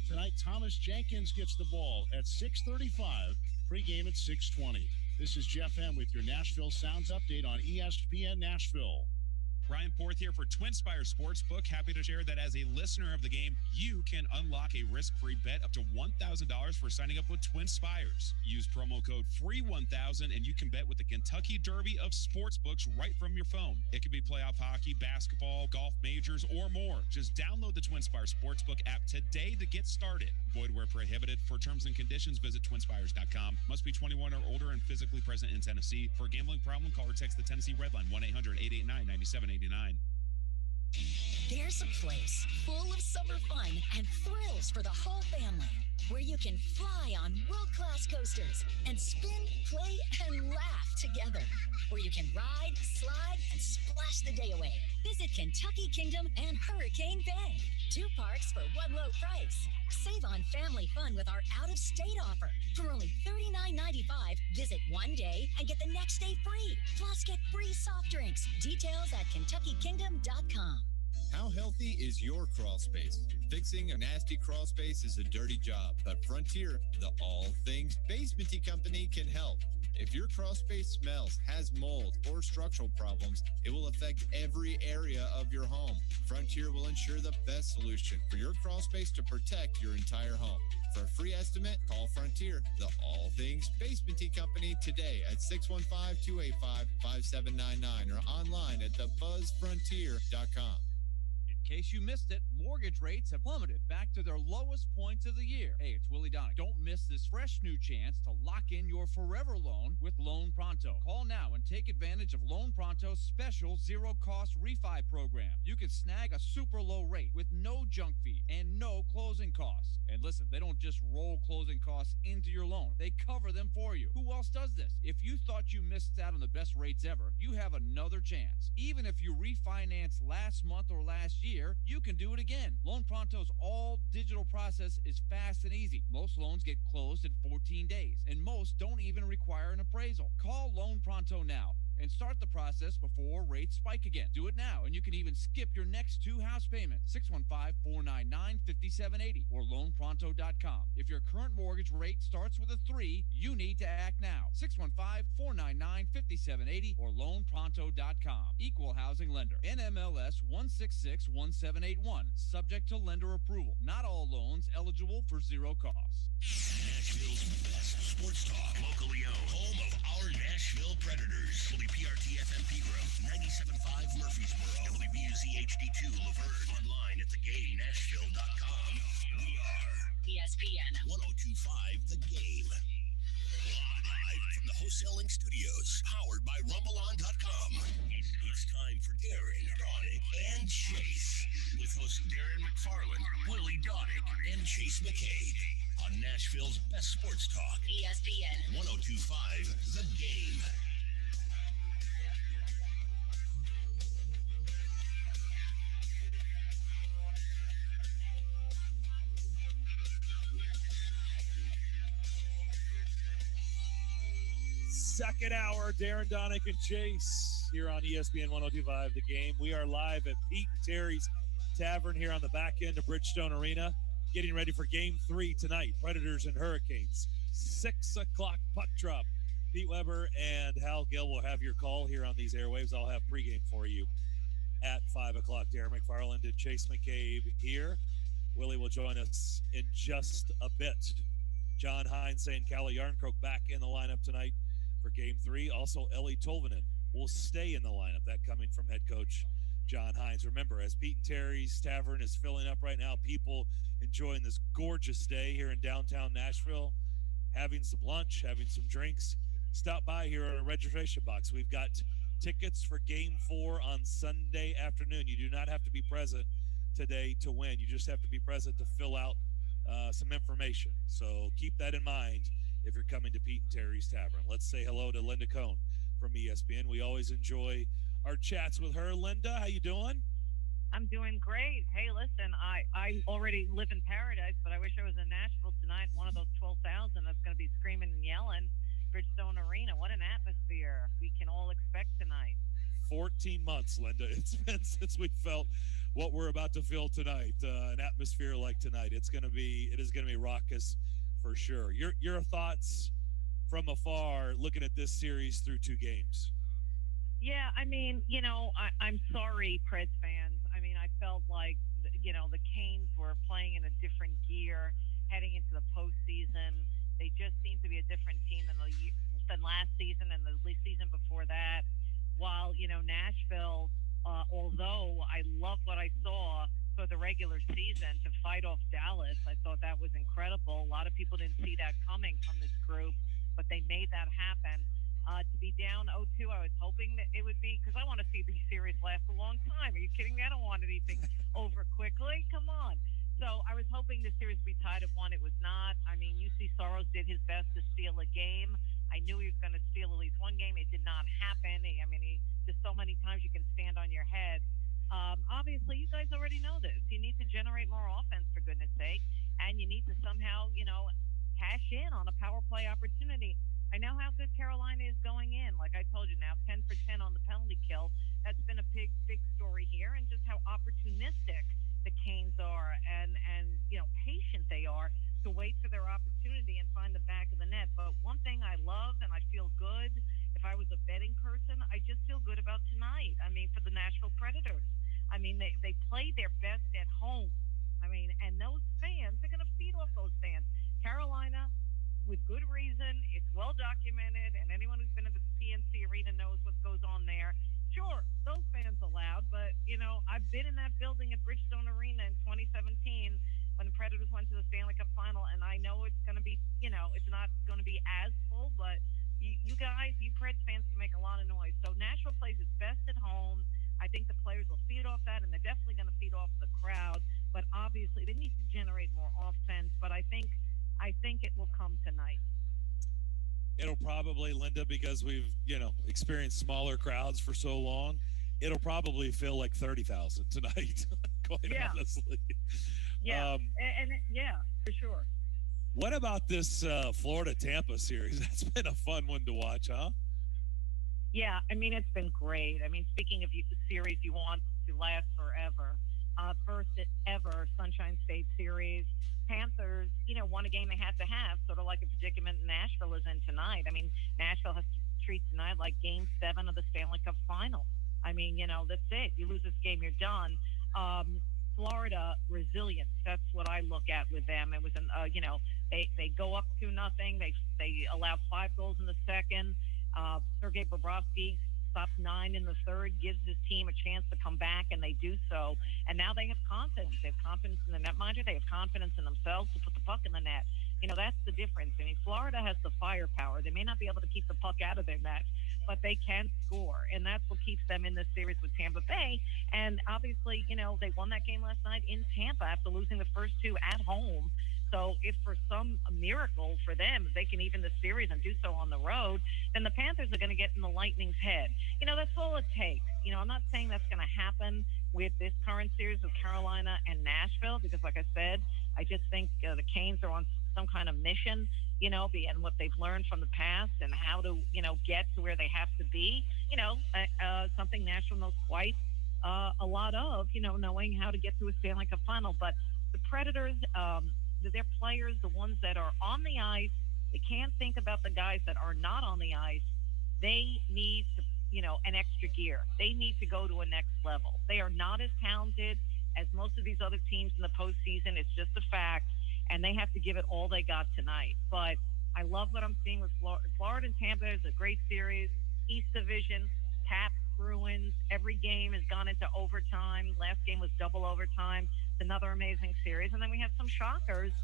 Tonight, Thomas Jenkins gets the ball at 6:35. Pre-game at 6:20. This is Jeff M. with your Nashville Sounds update on ESPN Nashville. Ryan Porth here for TwinSpire Sportsbook. Happy to share that as a listener of the game, you can unlock a risk-free bet up to $1,000 for signing up with TwinSpires. Use promo code FREE1000 and you can bet with the Kentucky Derby of sportsbooks right from your phone. It could be playoff hockey, basketball, golf majors, or more. Just download the TwinSpire Sportsbook app today to get started. Void where prohibited. For terms and conditions, visit TwinSpires.com. Must be 21 or older and physically present in Tennessee. For a gambling problem, call or text the Tennessee Redline 1-800-889-9789. Darren There's a place full of summer fun and thrills for the whole family, where you can fly on world-class coasters and spin, play, and laugh together, where you can ride, slide, and splash the day away. Visit Kentucky Kingdom and Hurricane Bay. 2 parks for one low price. Save on family fun with our out-of-state offer. For only $39.95, visit one day and get the next day free. Plus, get free soft drinks. Details at KentuckyKingdom.com. How healthy is your crawl space? Fixing a nasty crawl space is a dirty job, but Frontier, the all things basementy company, can help. If your crawl space smells, has mold, or structural problems, it will affect every area of your home. Frontier will ensure the best solution for your crawl space to protect your entire home. For a free estimate, call Frontier, the all things basementy company, today at 615-285-5799 or online at thebuzzfrontier.com. In case you missed it, mortgage rates have plummeted back to their lowest points of the year. Hey, it's Willie Daunic. Don't miss this fresh new chance to lock in your forever loan with Loan Pronto. Call now and take advantage of Loan Pronto's special zero-cost refi program. You can snag a super low rate with no junk fee and no closing costs. And listen, they don't just roll closing costs into your loan. They cover them for you. Who else does this? If you thought you missed out on the best rates ever, you have another chance. Even if you refinance last month or last year, you can do it again. Loan Pronto's all-digital process is fast and easy. Most loans get closed in 14 days, and most don't even require an appraisal. Call Loan Pronto now and start the process before rates spike again. Do it now, and you can even skip your next 2 house payments. 615-499-5780 or loanpronto.com. If your current mortgage rate starts with a 3, you need to act now. 615-499-5780 or loanpronto.com. Equal housing lender. NMLS 1661781. Subject to lender approval. Not all loans eligible for zero cost. Nashville's best sports talk, locally owned, home of our Nashville Predators. WPRT FM Pegram, 97.5 Murfreesboro, WBUZ HD2 Laverne, online at thegaynashville.com. We are ESPN 102.5 The Game. Live from the Wholesaling Studios, powered by RumbleOn.com. It's time for Darren, Daunic, and Chase, with hosts Darren McFarland, Willie Daunic, and Chase McCabe on Nashville's best sports talk. ESPN 102.5 The Game. Second hour, Darren, Daunic, and Chase here on ESPN 102.5 The Game. We are live at Pete and Terry's Tavern here on the back end of Bridgestone Arena, getting ready for Game 3 tonight, Predators and Hurricanes. 6 o'clock puck drop. Pete Weber and Hal Gill will have your call here on these airwaves. I'll have pregame for you at 5 o'clock. Darren McFarland and Chase McCabe here. Willie will join us in just a bit. John Hines saying Kalle Järnkrok back in the lineup tonight for Game 3. Also, Ellie Tolvanen will stay in the lineup. That coming from head coach John Hines. Remember, as Pete and Terry's Tavern is filling up right now, people enjoying this gorgeous day here in downtown Nashville, having some lunch, having some drinks, stop by here at a registration box. We've got tickets for Game 4 on Sunday afternoon. You do not have to be present today to win. You just have to be present to fill out some information. So keep that in mind if you're coming to Pete and Terry's Tavern. Let's say hello to Linda Cohn from ESPN. We always enjoy our chats with her. Linda, how you doing? I'm doing great. Hey, listen, I already live in paradise, but I wish I was in Nashville tonight. One of those 12,000 that's going to be screaming and yelling. Bridgestone Arena. What an atmosphere we can all expect tonight. 14 months, Linda. It's been since we felt what we're about to feel tonight. An atmosphere like tonight. It is going to be raucous for sure. Your thoughts from afar looking at this series through 2 games. Yeah, I mean, I'm sorry, Preds fans. I mean, I felt like, the Canes were playing in a different gear heading into the postseason. They just seem to be a different team than last season and the season before that. While, Nashville, although I love what I saw for the regular season to fight off Dallas, I thought that was incredible. A lot of people didn't see that coming from this group, but they made that happen. To be down 0-2, I was hoping that it would be, because I want to see these series last a long time. Are you kidding me? I don't want anything expecting the series to be tied at 1. It was not. I mean, UC Soros did his best to steal a game. I knew he was going to steal at least one game. It did not happen. Just so many times you can stand on your head. Obviously, you guys already know this. You need to generate more offense, for goodness sake, and you need to somehow, cash in on a power play opportunity. I know how good Carolina is going in. Like I told you now, 10 for 10 on the penalty kill. That's been a big story here, and just how opportunistic the Canes are and patient they are to wait for their opportunity and find the back of the net. But one thing I love and I feel good, if I was a betting person, I just feel good about tonight. For the Nashville Predators. They play their best at home. And those fans, they're going to feed off those fans. Carolina, with good reason, it's well documented, and anyone who's been in the PNC Arena knows what goes on there. Sure, those fans are loud, but, I've been in that building at Bridgestone Arena in 2017 when the Predators went to the Stanley Cup Final, and I know it's going to be, it's not going to be as full, but you guys, you Preds fans can make a lot of noise. So Nashville plays its best at home. I think the players will feed off that, and they're definitely going to feed off the crowd. But obviously, they need to generate more offense. But I think it will come tonight. It'll probably, Linda, because we've experienced smaller crowds for so long. It'll probably feel like 30,000 tonight. Quite honestly. Yeah, for sure. What about this Florida-Tampa series? That's been a fun one to watch, huh? Yeah, it's been great. Speaking of series you want to last forever, first ever Sunshine State series. Panthers, won a game they had to have, sort of like a predicament Nashville is in tonight. Nashville has to treat tonight like Game 7 of the Stanley Cup Final. That's it. You lose this game, you're done. Florida resilience. That's what I look at with them. It was they go up 2-0. They allowed 5 goals in the second. Sergei Bobrovsky stops 9 in the third, gives his team a chance to come back, and they do so. And now they have confidence. They have confidence in the netminder. They have confidence in themselves to put the puck in the net. That's the difference. Florida has the firepower. They may not be able to keep the puck out of their net, but they can score, and that's what keeps them in this series with Tampa Bay. And obviously, they won that game last night in Tampa after losing the first 2 at home. So if for some miracle for them, if they can even the series and do so on the road, then the Panthers are going to get in the Lightning's head. That's all it takes. I'm not saying that's going to happen with this current series with Carolina and Nashville, because like I said, I just think the Canes are on some kind of mission, and what they've learned from the past and how to, get to where they have to be, something Nashville knows quite a lot of, knowing how to get to a Stanley Cup Final. But the Predators, their players, the ones that are on the ice, they can't think about the guys that are not on the ice. They need to, an extra gear. They need to go to a next level. They are not as talented as most of these other teams in the postseason. It's just a fact, and they have to give it all they got tonight. But I love what I'm seeing with Florida and Tampa. Is a great series. East Division, Caps, Bruins. Every game has gone into overtime. Last game was double overtime. It's another amazing series. And then we have some shockers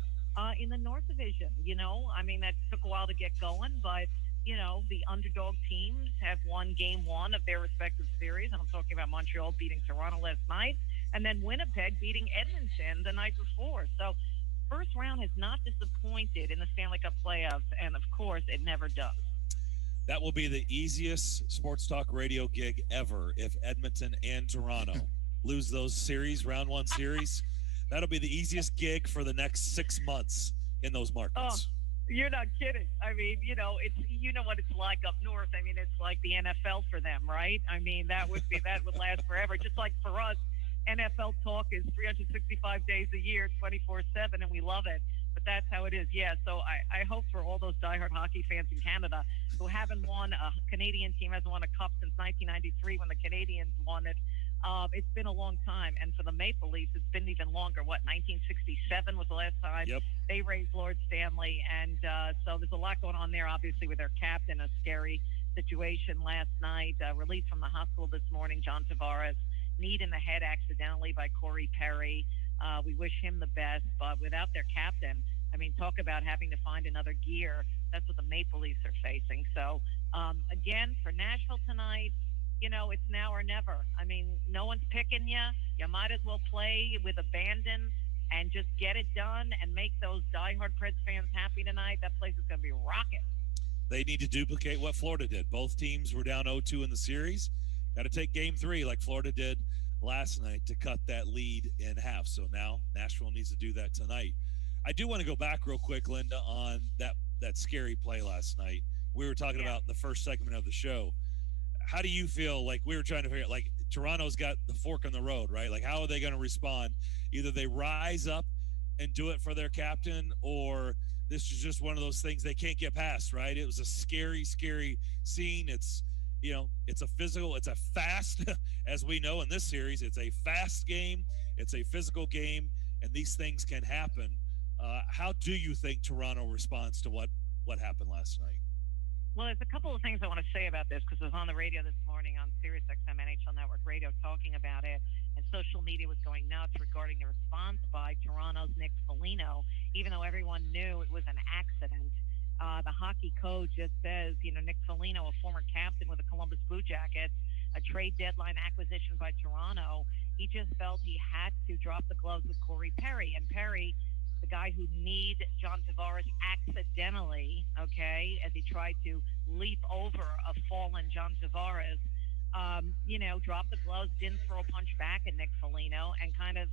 in the North Division. That took a while to get going, but the underdog teams have won game 1 of their respective series. And I'm talking about Montreal beating Toronto last night, and then Winnipeg beating Edmonton the night before. So first round has not disappointed in the Stanley Cup playoffs, and of course, it never does. That will be the easiest sports talk radio gig ever if Edmonton and Toronto lose those series, round 1 series. That'll be the easiest gig for the next 6 months in those markets. You're not kidding. It's what it's like up north. It's like the NFL for them, right? That would last forever. Just like for us, NFL talk is 365 days a year, 24/7, and we love it. But that's how it is. Yeah. So I hope for all those diehard hockey fans in Canada who haven't won, a Canadian team hasn't won a cup since 1993 when the Canadians won it. It's been a long time. And for the Maple Leafs, it's been even longer. 1967 was the last time they raised Lord Stanley. And so there's a lot going on there, obviously, with their captain, a scary situation last night. Released from the hospital this morning, John Tavares, kneed in the head accidentally by Corey Perry. We wish him the best. But without their captain, talk about having to find another gear. That's what the Maple Leafs are facing. So, again, for Nashville tonight, it's now or never. No one's picking you. You might as well play with abandon. and just get it done and make those diehard Preds fans happy tonight, that place is going to be rocking. They need to duplicate what Florida did. Both teams were down 0-2 in the series. Got to take game 3 like Florida did last night to cut that lead in half. So now Nashville needs to do that tonight. I do want to go back real quick, Linda, on that scary play last night. We were talking about the first segment of the show. How do you feel? Like, we were trying to figure out, like, Toronto's got the fork in the road, right? Like, how are they going to respond? Either they rise up and do it for their captain, or this is just one of those things they can't get past, right? It was a scary, scary scene. It's, it's a physical, it's a fast, as we know in this series, it's a fast game, it's a physical game, and these things can happen. How do you think Toronto responds to what happened last night? Well, there's a couple of things I want to say about this, because I was on the radio this morning on Sirius XM NHL Network Radio talking about it, and social media was going nuts regarding the response by Toronto's Nick Foligno, even though everyone knew it was an accident. The hockey code just says, Nick Foligno, a former captain with the Columbus Blue Jackets, a trade deadline acquisition by Toronto, he just felt he had to drop the gloves with Corey Perry. And Perry, the guy who kneed John Tavares accidentally, as he tried to leap over a fallen John Tavares, dropped the gloves, didn't throw a punch back at Nick Foligno, and kind of,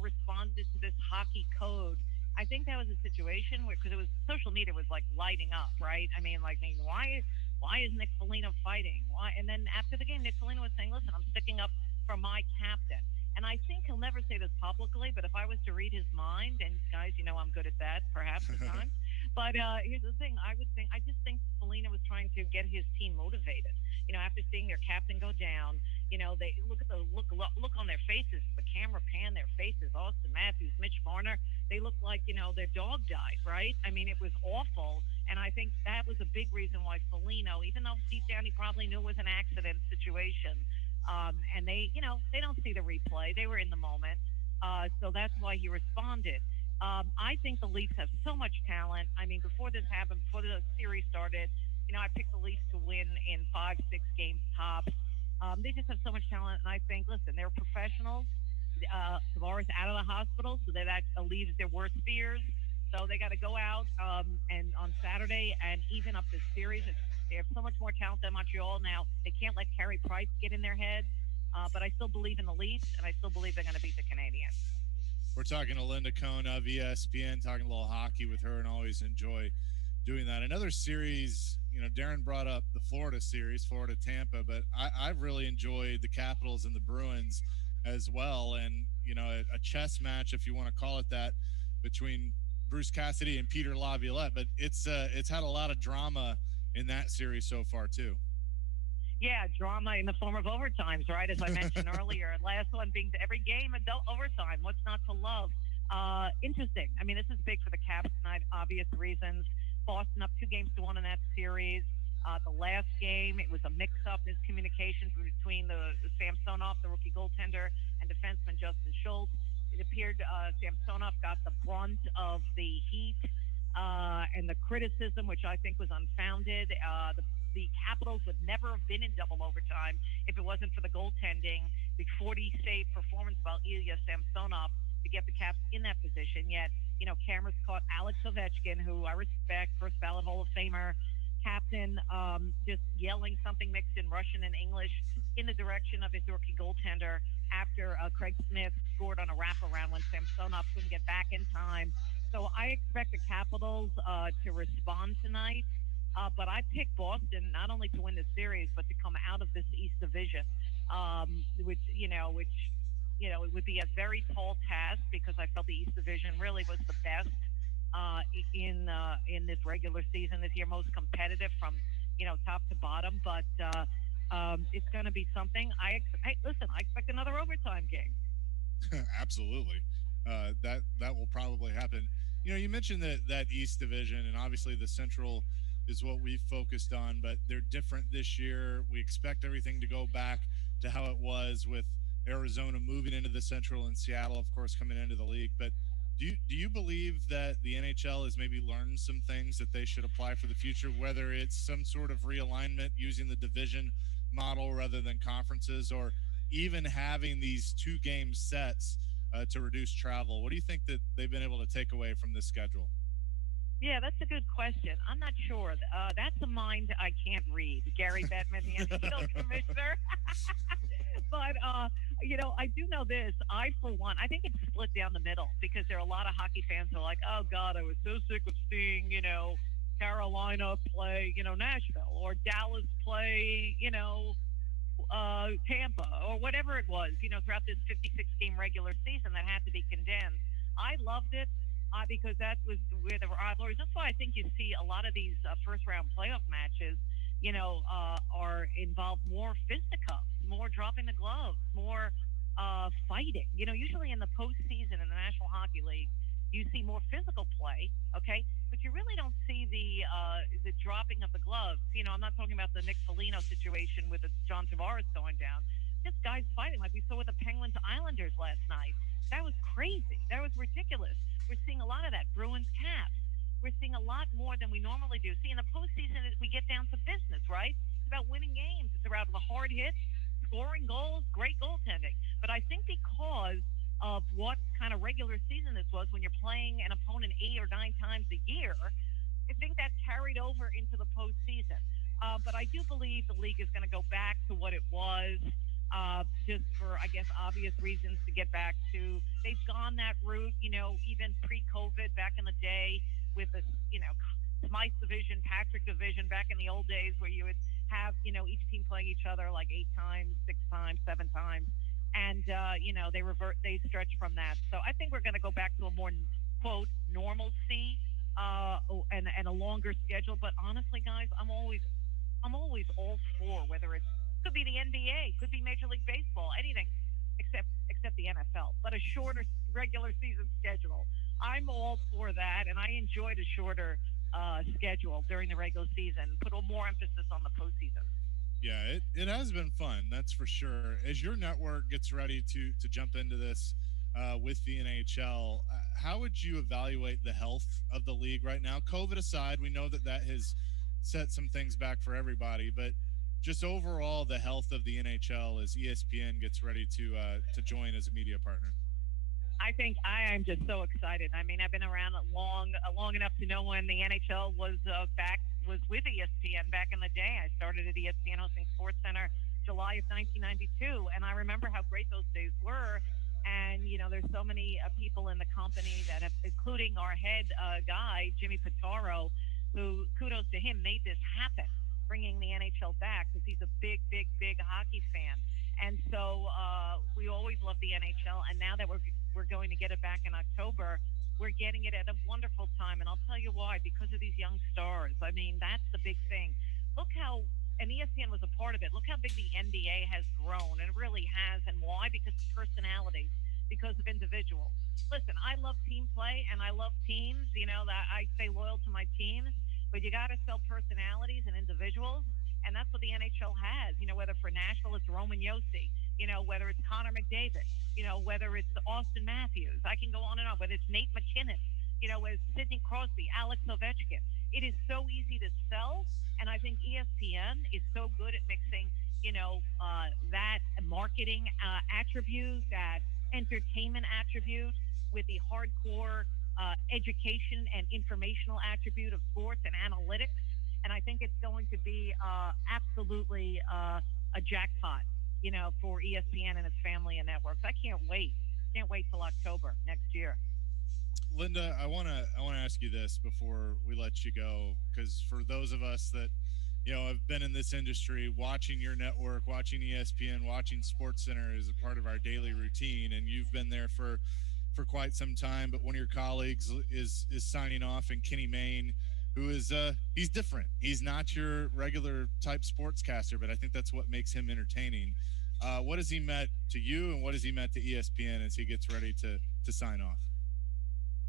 responded to this hockey code. I think that was a situation where, because it was, social media was like lighting up, right? Why is Nick Foligno fighting? Why? And then after the game, Nick Foligno was saying, listen, I'm sticking up for my captain. And I think he'll never say this publicly, but if I was to read his mind, and guys, I'm good at that, perhaps at times. But here's the thing: I just think Foligno was trying to get his team motivated. After seeing their captain go down, they look at the look on their faces. The camera panned their faces. Austin Matthews, Mitch Marner, they look like their dog died. Right? It was awful, and I think that was a big reason why Foligno, even though deep down he probably knew it was an accident situation. And they don't see the replay. They were in the moment. So that's why he responded. I think the Leafs have so much talent. Before this happened, before the series started, I picked the Leafs to win in 5-6 games tops. They just have so much talent. And I think, listen, they're professionals. Tavares out of the hospital, so that alleviates their worst fears. So they got to go out and on Saturday and even up this series. They have so much more talent than Montreal now. They can't let Carey Price get in their head. But I still believe in the Leafs, and I still believe they're going to beat the Canadiens. We're talking to Linda Cohn of ESPN, talking a little hockey with her, and always enjoy doing that. Another series, Darren brought up the Florida series, Florida-Tampa, but I've really enjoyed the Capitals and the Bruins as well. And, a chess match, if you want to call it that, between Bruce Cassidy and Peter Laviolette. But it's had a lot of drama in that series so far, too. Yeah, drama in the form of overtimes, right? As I mentioned earlier. Last one being every game, adult overtime. What's not to love? Interesting. This is big for the Caps tonight, obvious reasons. Boston up 2-1 in that series. The last game, it was a mix-up, miscommunication between the Samsonov, the rookie goaltender, and defenseman Justin Schultz. It appeared Samsonov got the brunt of the heat and the criticism, which I think was unfounded. The Capitals would never have been in double overtime if it wasn't for the goaltending, the 40-save performance by Ilya Samsonov to get the Caps in that position. Yet, cameras caught Alex Ovechkin, who I respect, first ballot Hall of Famer, captain, just yelling something mixed in Russian and English in the direction of his rookie goaltender after Craig Smith scored on a wraparound when Samsonov couldn't get back in time. So I expect the Capitals to respond tonight. But I picked Boston not only to win the series, but to come out of this East Division, which it would be a very tall task, because I felt the East Division really was the best in this regular season this year, most competitive from top to bottom. But it's going to be something. I expect another overtime game. Absolutely, that will probably happen. You mentioned that East Division, and obviously the Central is what we've focused on, but they're different this year. We expect everything to go back to how it was with Arizona moving into the Central and Seattle, of course, coming into the league. But do you believe that the NHL has maybe learned some things that they should apply for the future, whether it's some sort of realignment using the division model rather than conferences, or even having these 2-game sets to reduce travel. What do you think that they've been able to take away from this schedule? Yeah, that's a good question. I'm not sure. That's a mind I can't read. Gary Bettman, the NHL commissioner. But, I do know this. I, for one, I think it's split down the middle because there are a lot of hockey fans who are like, oh, God, I was so sick of seeing, Carolina play, Nashville, or Dallas play, Tampa, or whatever it was, throughout this 56-game regular season that had to be condensed. I loved it because that was where the rivalries. That's why I think you see a lot of these first-round playoff matches, are involve more fisticuffs, more dropping the gloves, more fighting. Usually in the postseason in the National Hockey League, you see more physical play, okay? But you really don't see the dropping of the gloves. I'm not talking about the Nick Foligno situation with the John Tavares going down. Just guys fighting like we saw with the Penguins Islanders last night. That was crazy. That was ridiculous. We're seeing a lot of that. Bruins Caps. We're seeing a lot more than we normally do. See, in the postseason, we get down to business, right? It's about winning games. It's about the hard hits, scoring goals, great goaltending. But I think because of what kind of regular season this was when you're playing an opponent 8 or 9 times a year, I think that carried over into the postseason. But I do believe the league is going to go back to what it was, just for, I guess, obvious reasons to get back to. They've gone that route, even pre-COVID back in the day with the, Smythe division, Patrick division, back in the old days where you would have, each team playing each other like 8 times, 6 times, 7 times. And, they stretch from that. So I think we're going to go back to a more, quote, normalcy and a longer schedule. But honestly, guys, I'm always all for whether it could be the NBA, could be Major League Baseball, anything except the NFL, but a shorter regular season schedule. I'm all for that, and I enjoyed a shorter schedule during the regular season, put a more emphasis on the postseason. Yeah, it has been fun, that's for sure. As your network gets ready to jump into this with the NHL, how would you evaluate the health of the league right now? COVID aside, we know that has set some things back for everybody, but just overall the health of the NHL as ESPN gets ready to join as a media partner. I think I am just so excited. I mean, I've been around long enough to know when the NHL was with ESPN back in the day. I started at ESPN hosting SportsCenter July of 1992, and I remember how great those days were. And there's so many people in the company that have, including our head guy Jimmy Pitaro, who, kudos to him, made this happen, bringing the NHL back because he's a big hockey fan. And so we always loved the NHL, and now that we're going to get it back in October, we're getting it at a wonderful time. And I'll tell you why, because of these young stars. I mean, that's the big thing. Look how, and ESPN was a part of it, look how big the NBA has grown, and it really has. And why? Because of personality, because of individuals. Listen, I love team play, and I love teams, that I stay loyal to my teams, but you got to sell personalities and individuals. And that's what the NHL has, whether for Nashville, it's Roman Josi, whether it's Connor McDavid, whether it's Austin Matthews. I can go on and on, whether it's Nate McKinnon, whether it's Sidney Crosby, Alex Ovechkin. It is so easy to sell. And I think ESPN is so good at mixing, that marketing attribute, that entertainment attribute with the hardcore education and informational attribute of sports and analytics. And I think it's going to be absolutely a jackpot, for ESPN and its family and networks. I can't wait. Can't wait till October next year. Linda, I want to ask you this before we let you go, because for those of us that have been in this industry, watching your network, watching ESPN, watching SportsCenter is a part of our daily routine, and you've been there for quite some time. But one of your colleagues is signing off, and Kenny Mayne, who is he's different. He's not your regular type sportscaster, but I think that's what makes him entertaining. What has he meant to you, and what has he meant to ESPN as he gets ready to sign off?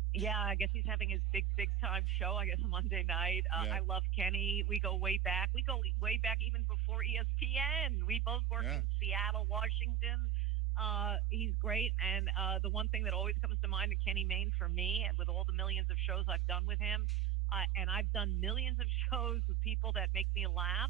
Yeah, I guess he's having his big time show, I guess, Monday night. Yeah. I love Kenny. We go way back. We go way back even before ESPN. We both worked in Seattle, Washington. He's great. And the one thing that always comes to mind of Kenny Mayne for me, and with all the millions of shows I've done with him, and I've done millions of shows with people that make me laugh,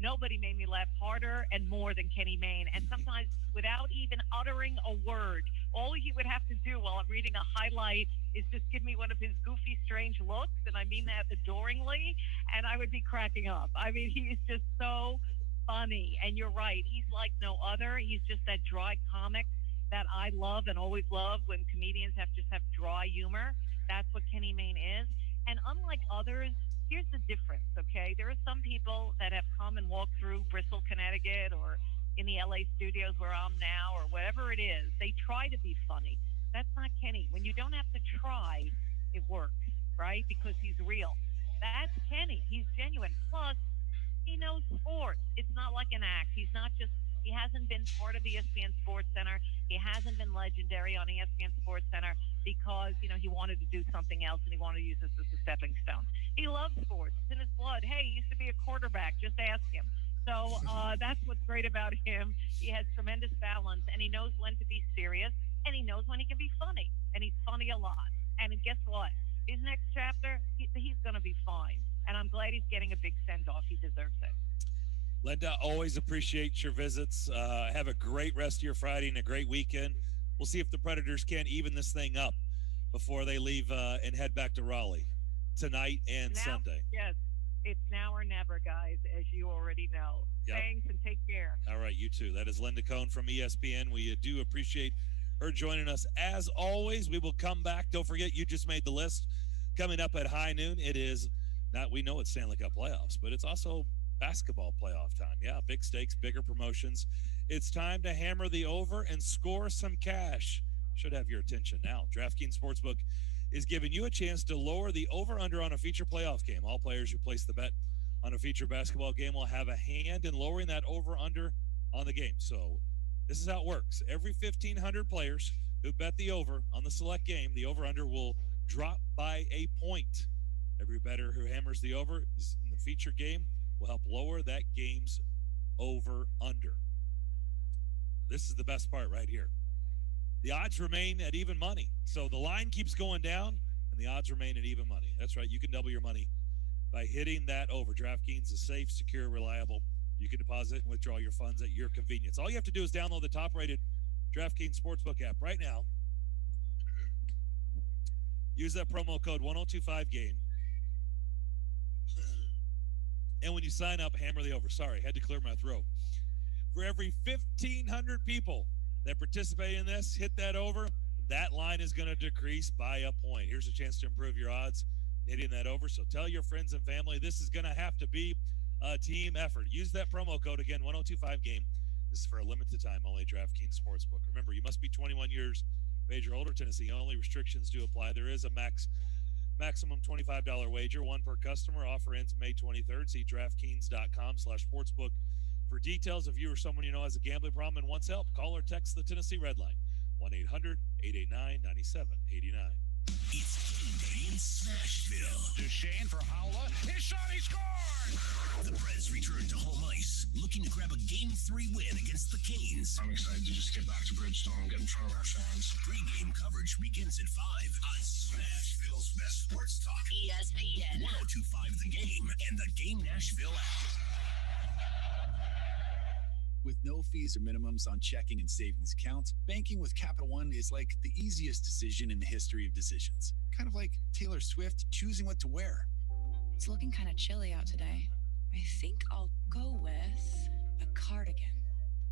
nobody made me laugh harder and more than Kenny Mayne. And sometimes without even uttering a word, all you he would have to do while I'm reading a highlight is just give me one of his goofy, strange looks, and I mean that adoringly, and I would be cracking up. I mean, he is just so funny, and you're right. He's like no other. He's just that dry comic that I love and always love when comedians have dry humor. That's what Kenny Mayne is. And unlike others, here's the difference, okay? There are some people that have come and walked through Bristol, Connecticut, or in the LA studios where I'm now, or whatever it is. They try to be funny. That's not Kenny. When you don't have to try, it works, right? Because he's real. That's Kenny. He's genuine. Plus, he knows sports. It's not like an act. He hasn't been part of ESPN Sports Center. He hasn't been legendary on ESPN Sports Center because, he wanted to do something else and he wanted to use this as a stepping stone. He loves sports. It's in his blood. Hey, he used to be a quarterback. Just ask him. So that's what's great about him. He has tremendous balance, and he knows when to be serious, and he knows when he can be funny, and he's funny a lot. And guess what? His next chapter, he's going to be fine. And I'm glad he's getting a big send-off. He deserves it. Linda, always appreciate your visits. Have a great rest of your Friday and a great weekend. We'll see if the Predators can even this thing up before they leave and head back to Raleigh tonight and Sunday. Yes, it's now or never, guys, as you already know. Yep. Thanks, and take care. All right, you too. That is Linda Cohn from ESPN. We do appreciate her joining us. As always, we will come back. Don't forget, you just made the list. Coming up at high noon, it is not, we know it's Stanley Cup playoffs, but it's also basketball playoff time. Yeah, big stakes, bigger promotions. It's time to hammer the over and score some cash. Should have your attention now. DraftKings Sportsbook is giving you a chance to lower the over-under on a feature playoff game. All players who place the bet on a feature basketball game will have a hand in lowering that over-under on the game. So this is how it works. Every 1,500 players who bet the over on the select game, the over-under will drop by a point. Every bettor who hammers the over in the feature game will help lower that game's over-under. This is the best part right here. The odds remain at even money. So the line keeps going down, and the odds remain at even money. That's right. You can double your money by hitting that over. DraftKings is safe, secure, reliable. You can deposit and withdraw your funds at your convenience. All you have to do is download the top-rated DraftKings Sportsbook app right now. Use that promo code 1025GAME. And when you sign up, hammer the over. Sorry, had to clear my throat. For every 1,500 people that participate in this, hit that over, that line is going to decrease by a point. Here's a chance to improve your odds hitting that over. So tell your friends and family this is going to have to be a team effort. Use that promo code again, 1025GAME. This is for a limited time only, DraftKings Sportsbook. Remember, you must be 21 years of age or older. Tennessee only. Restrictions do apply. There is a maximum $25 wager, one per customer. Offer ends May 23rd. See DraftKings.com/sportsbook for details. If you or someone you know has a gambling problem and wants help, call or text the Tennessee Red Line, 1-800-889-9789. It's game day in Smashville. Duchesne for Howla. His shot, he scored! The Preds return to home ice, looking to grab a Game 3 win against the Canes. I'm excited to just get back to Bridgestone and get in front of our fans. Pre-game coverage begins at 5 on Smashville's best sports talk. ESPN 1025 The Game and the Game Nashville app. With no fees or minimums on checking and savings accounts, banking with Capital One is like the easiest decision in the history of decisions. Kind of like Taylor Swift choosing what to wear. It's looking kind of chilly out today. I think I'll go with a cardigan.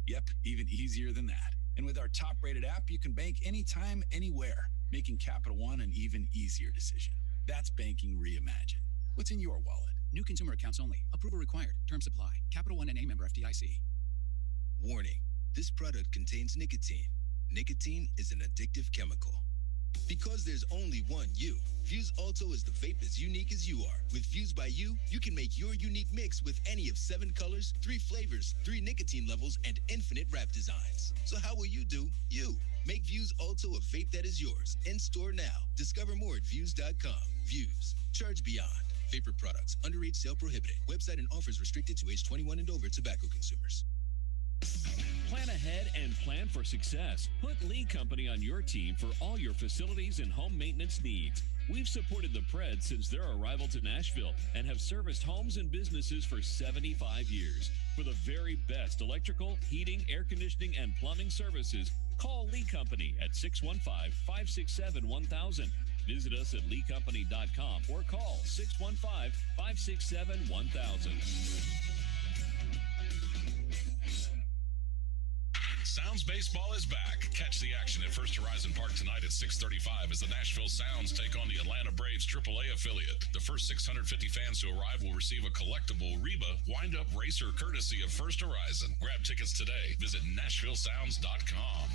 Yep, even easier than that. And with our top-rated app, you can bank anytime, anywhere, making Capital One an even easier decision. That's banking reimagined. What's in your wallet? New consumer accounts only. Approval required. Terms apply. Capital One N.A. member FDIC. Warning, this product contains nicotine. Nicotine is an addictive chemical. Because there's only one you, Vuse Alto is the vape as unique as you are. With Vuse by You, you can make your unique mix with any of 7 colors, 3 flavors, 3 nicotine levels, and infinite wrap designs. So how will you do you? Make Vuse Alto a vape that is yours. In store now. Discover more at Vuse.com. Vuse. Charge beyond. Vapor products. Underage sale prohibited. Website and offers restricted to age 21 and over tobacco consumers. Plan ahead and plan for success. Put Lee Company on your team for all your facilities and home maintenance needs. We've supported the Preds since their arrival to Nashville and have serviced homes and businesses for 75 years. For the very best electrical, heating, air conditioning, and plumbing services, call Lee Company at 615-567-1000. Visit us at leecompany.com or call 615-567-1000. Sounds Baseball is back. Catch the action at First Horizon Park tonight at 6:35 as the Nashville Sounds take on the Atlanta Braves AAA affiliate. The first 650 fans to arrive will receive a collectible Reba wind-up racer courtesy of First Horizon. Grab tickets today. Visit NashvilleSounds.com.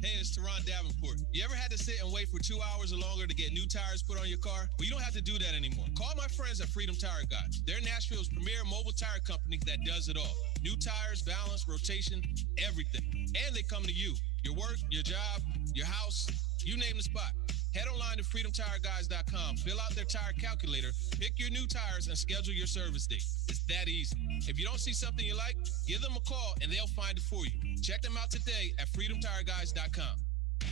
Hey, it's Turron Davenport. You ever had to sit and wait for 2 hours or longer to get new tires put on your car? Well, you don't have to do that anymore. Call my friends at Freedom Tire Guys. They're Nashville's premier mobile tire company that does it all. New tires, balance, rotation, everything. And they come to you. Your work, your job, your house, you name the spot. Head online to freedomtireguys.com, fill out their tire calculator, pick your new tires, and schedule your service date. It's that easy. If you don't see something you like, give them a call and they'll find it for you. Check them out today at freedomtireguys.com.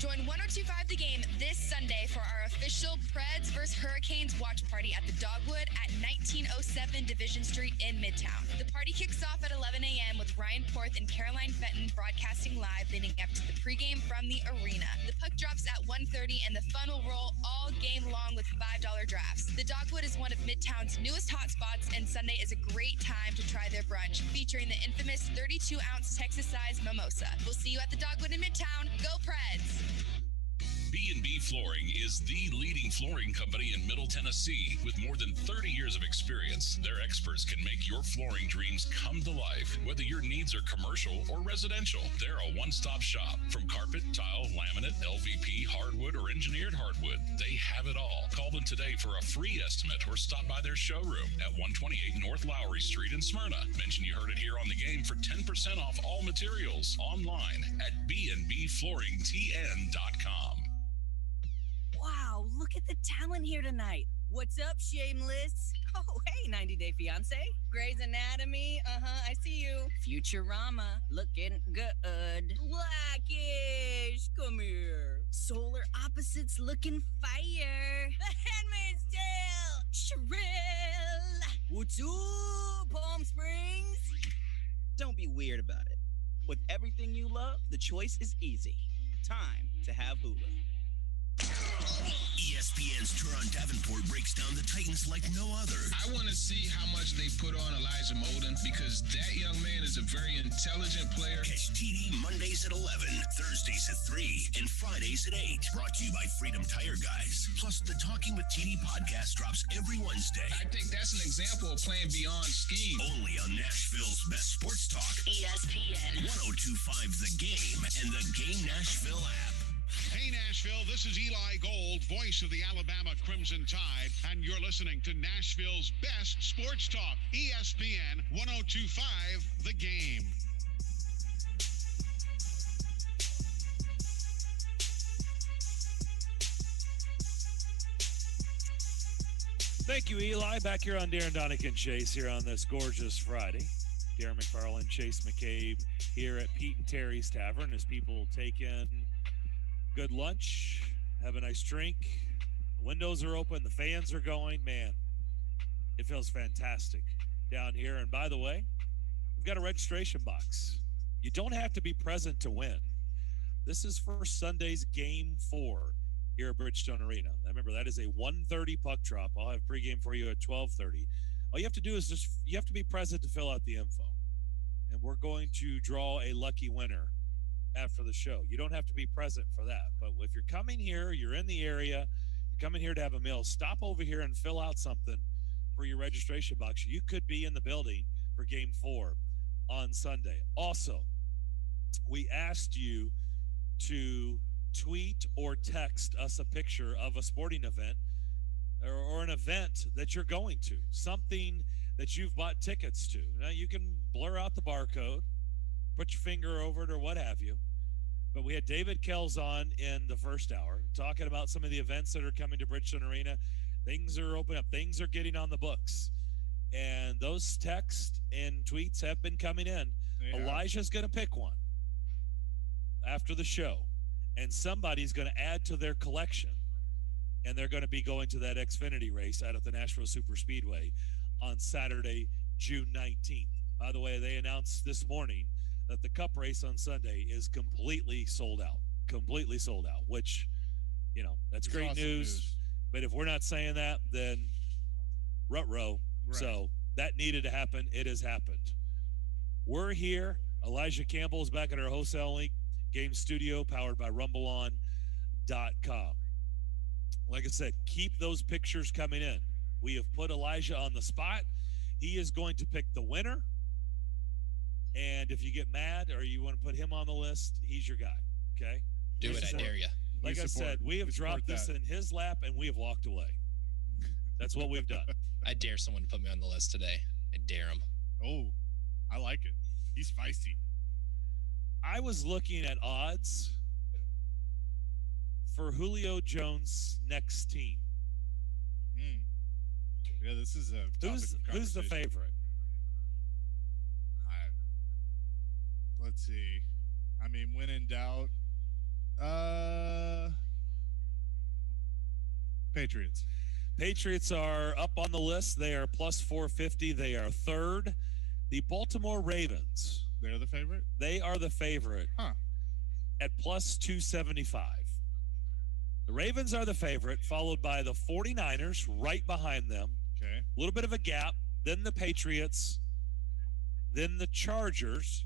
Join 1025 The Game this Sunday for our official Preds vs. Hurricanes watch party at the Dogwood at 1907 Division Street in Midtown. The party kicks off at 11 a.m. with Ryan Porth and Caroline Fenton broadcasting live leading up to the pregame from the arena. The puck drops at 1:30 and the fun will roll all game long with $5 drafts. The Dogwood is one of Midtown's newest hotspots, and Sunday is a great time to try their brunch, featuring the infamous 32-ounce Texas-sized mimosa. We'll see you at the Dogwood in Midtown. Go Preds! B&B Flooring is the leading flooring company in Middle Tennessee. With more than 30 years of experience, their experts can make your flooring dreams come to life. Whether your needs are commercial or residential, they're a one-stop shop. From carpet, tile, laminate, LVP, hardwood, or engineered hardwood, they have it all. Call them today for a free estimate or stop by their showroom at 128 North Lowry Street in Smyrna. Mention you heard it here on the game for 10% off all materials online at bnbflooringtn.com. Wow, look at the talent here tonight. What's up, Shameless? Oh, hey, 90 Day Fiancé. Grey's Anatomy, I see you. Futurama, looking good. Blackish, come here. Solar Opposites, looking fire. The Handmaid's Tale, Shrill. What's up, Palm Springs? Don't be weird about it. With everything you love, the choice is easy. Time to have Hulu. ESPN's Turron Davenport breaks down the Titans like no other. I want to see how much they put on Elijah Molden because that young man is a very intelligent player. Catch TD Mondays at 11, Thursdays at 3, and Fridays at 8. Brought to you by Freedom Tire Guys. Plus, the Talking with TD podcast drops every Wednesday. I think that's an example of playing beyond scheme. Only on Nashville's best sports talk. ESPN 1025 The Game and the Game Nashville app. Hey, Nashville, this is Eli Gold, voice of the Alabama Crimson Tide, and you're listening to Nashville's best sports talk, ESPN 1025 The Game. Thank you, Eli. Back here on Darren, Daunic, and Chase here on this gorgeous Friday. Darren McFarland, Chase McCabe here at Pete and Terry's Tavern as people take in good lunch, have a nice drink. The windows are open. The fans are going. Man, it feels fantastic down here. And by the way, we've got a registration box. You don't have to be present to win. This is for Sunday's Game 4 here at Bridgestone Arena. Remember, that is a 1:30 puck drop. I'll have pregame for you at 12:30. All you have to do is you have to be present to fill out the info. And we're going to draw a lucky winner after the show. You don't have to be present for that. But if you're coming here, you're in the area, you're coming here to have a meal, stop over here and fill out something for your registration box. You could be in the building for Game 4 on Sunday. Also, we asked you to tweet or text us a picture of a sporting event or an event that you're going to, something that you've bought tickets to. Now, you can blur out the barcode, put your finger over it or what have you. But we had David Kells on in the first hour talking about some of the events that are coming to Bridgestone Arena. Things are opening up. Things are getting on the books. And those texts and tweets have been coming in. Yeah. Elijah's going to pick one. after the show, and somebody's going to add to their collection, and they're going to be going to that Xfinity race out at the Nashville Super Speedway on Saturday, June 19th. By the way, they announced this morning that the Cup race on Sunday is completely sold out, which, that's great awesome news. But if we're not saying that, then ruh-roh. Right. So that needed to happen. It has happened. We're here. Elijah Campbell is back at our Wholesale Link Game Studio, powered by RumbleOn.com. Like I said, keep those pictures coming in. We have put Elijah on the spot. He is going to pick the winner. And if you get mad or you want to put him on the list, he's your guy. Okay? Do it, I dare you. Like I said, we have dropped this in his lap and we have walked away. That's what we've done. I dare someone to put me on the list today. I dare him. Oh, I like it. He's feisty. I was looking at odds for Julio Jones' next team. Yeah, this is a who's the favorite? Let's see. I mean, when in doubt, Patriots. Patriots are up on the list. They are plus 450. They are third. The Baltimore Ravens. They're the favorite? They are the favorite. At plus 275. The Ravens are the favorite, followed by the 49ers right behind them. Okay. A little bit of a gap. Then the Patriots. Then the Chargers.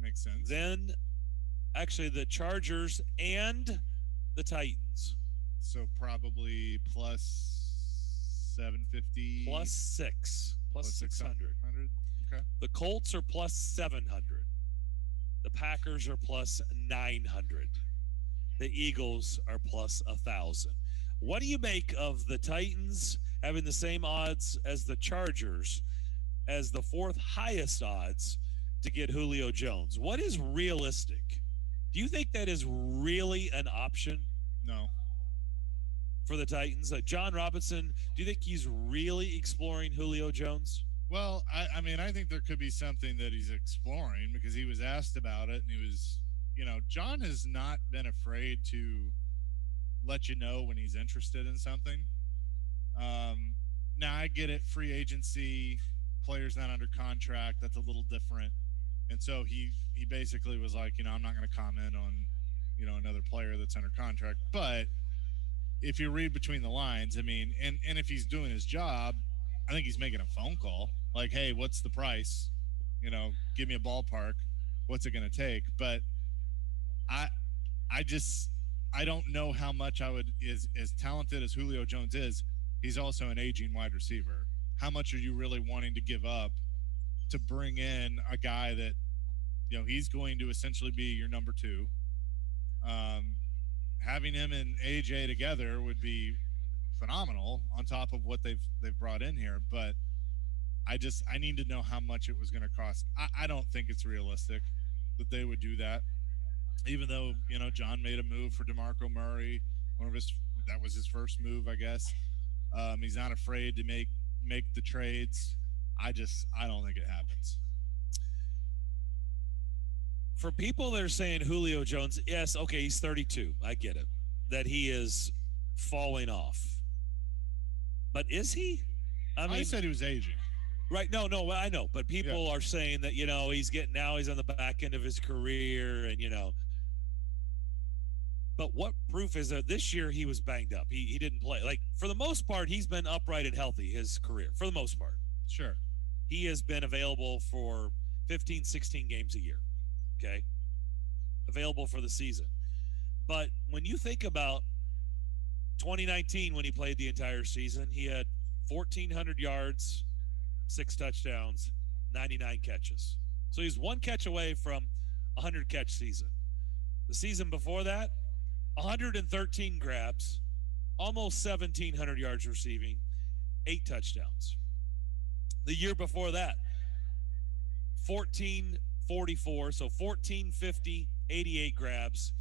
Makes sense. Then, actually, the Chargers and the Titans. So probably plus 750. Plus 6. Plus 600. Okay. The Colts are plus 700. The Packers are plus 900. The Eagles are plus 1,000. What do you make of the Titans having the same odds as the Chargers as the fourth highest odds to get Julio Jones? What is realistic? Do you think that is really an option? No. For the Titans? John Robinson, do you think he's really exploring Julio Jones? Well, I mean, I think there could be something that he's exploring because he was asked about it and he was, John has not been afraid to let you know when he's interested in something. Now, I get it. Free agency, players not under contract, that's a little different. And so he basically was like, I'm not going to comment on, another player that's under contract. But if you read between the lines, I mean, and if he's doing his job, I think he's making a phone call like, hey, what's the price? Give me a ballpark. What's it going to take? But I don't know how much I would, as talented as Julio Jones is, he's also an aging wide receiver. How much are you really wanting to give up to bring in a guy that, he's going to essentially be your number two? Having him and AJ together would be phenomenal on top of what they've brought in here. But I need to know how much it was going to cost. I don't think it's realistic that they would do that. Even though, John made a move for DeMarco Murray, that was his first move, I guess. He's not afraid to make the trades. I don't think it happens. For people that are saying Julio Jones, yes, okay, he's 32. I get it. That he is falling off. But is he? I said he was aging. Right. No, I know. But people are saying that, he's on the back end of his career and, But what proof is that this year he was banged up? He didn't play. Like, for the most part, he's been upright and healthy his career, for the most part. Sure. He has been available for 15, 16 games a year. Okay? Available for the season. But when you think about 2019 when he played the entire season, he had 1,400 yards, 6 touchdowns, 99 catches. So he's one catch away from a 100-catch season. The season before that, 113 grabs, almost 1,700 yards receiving, 8 touchdowns. The year before that, 1,444, so 1,450, 88 grabs,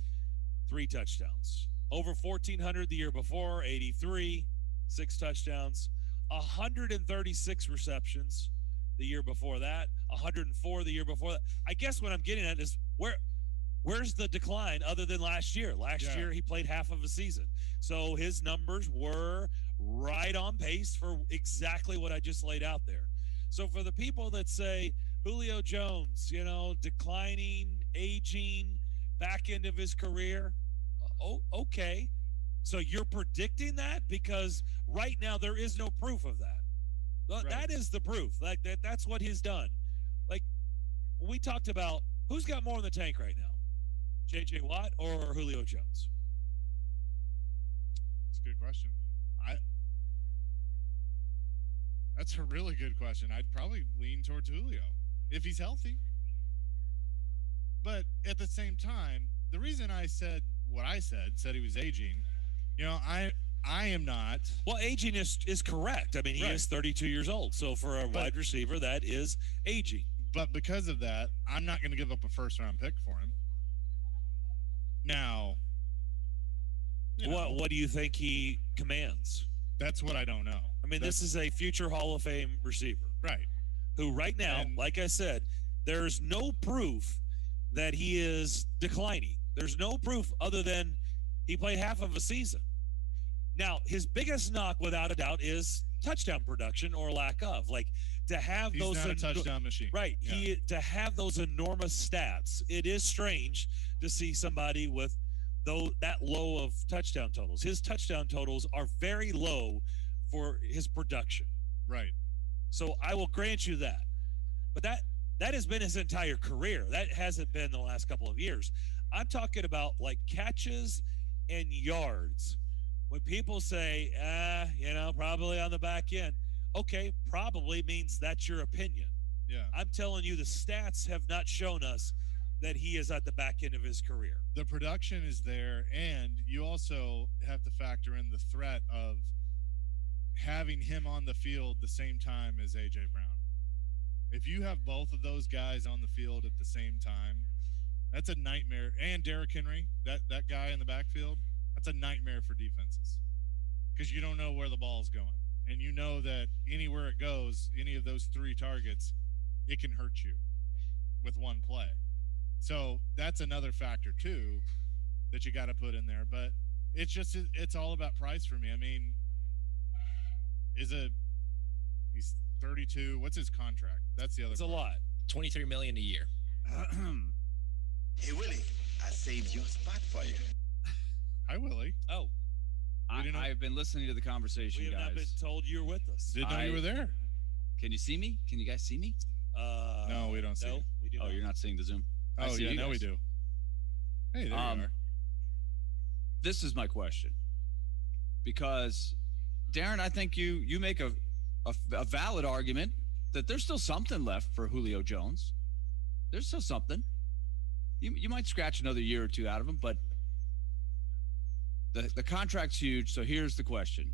3 touchdowns. Over 1,400 the year before, 83, 6 touchdowns, 136 receptions the year before that, 104 the year before that. I guess what I'm getting at is where where's the decline other than last year? Last year he played half of a season. So his numbers were right on pace for exactly what I just laid out there. So for the people that say Julio Jones, declining, aging, back end of his career, okay. So you're predicting that? Because right now there is no proof of that. Right. That is the proof. Like that's what he's done. Like we talked about, who's got more in the tank right now? J.J. Watt or Julio Jones? That's a good question. That's a really good question. I'd probably lean towards Julio if he's healthy. But at the same time, the reason I said what I said he was aging, I am not. Well, aging is correct. I mean, he is 32 years old. So for a wide receiver, that is aging. But because of that, I'm not going to give up a first-round pick for him. Now, what do you think he commands? That's what I don't know. I mean, this is a future Hall of Fame receiver. Right. Who right now, like I said, there's no proof that he is declining. There's no proof other than he played half of a season. Now, his biggest knock, without a doubt, is touchdown production or lack of. Like, to have he's those... not a touchdown machine. Right. Yeah. To have those enormous stats, it is strange to see somebody with that low of touchdown totals. His touchdown totals are very low for his production. Right. So I will grant you that. But that has been his entire career. That hasn't been the last couple of years. I'm talking about like catches and yards. When people say, probably on the back end, okay, probably means that's your opinion. Yeah. I'm telling you, the stats have not shown us that he is at the back end of his career. The production is there, and you also have to factor in the threat of having him on the field the same time as A.J. Brown. If you have both of those guys on the field at the same time, that's a nightmare. And Derrick Henry, that guy in the backfield, that's a nightmare for defenses because you don't know where the ball's going. And you know that anywhere it goes, any of those three targets, it can hurt you with one play. So that's another factor, too, that you got to put in there. But it's all about price for me. I mean, he's 32. What's his contract? That's the other It's part. a lot. $23 million a year. Hey, Willie, I saved you a spot for you. Hi, Willie. Oh. I've been listening to the conversation, We have guys. not been told you're with us. Didn't know you were there. Can you see me? Can you guys see me? No, we don't see you. We do not. You're not seeing the Zoom? Oh, yeah, now we do. Hey, there you are. This is my question. Because, Darren, I think you make a valid argument that there's still something left for Julio Jones. There's still something. You might scratch another year or two out of him, but the contract's huge. So here's the question.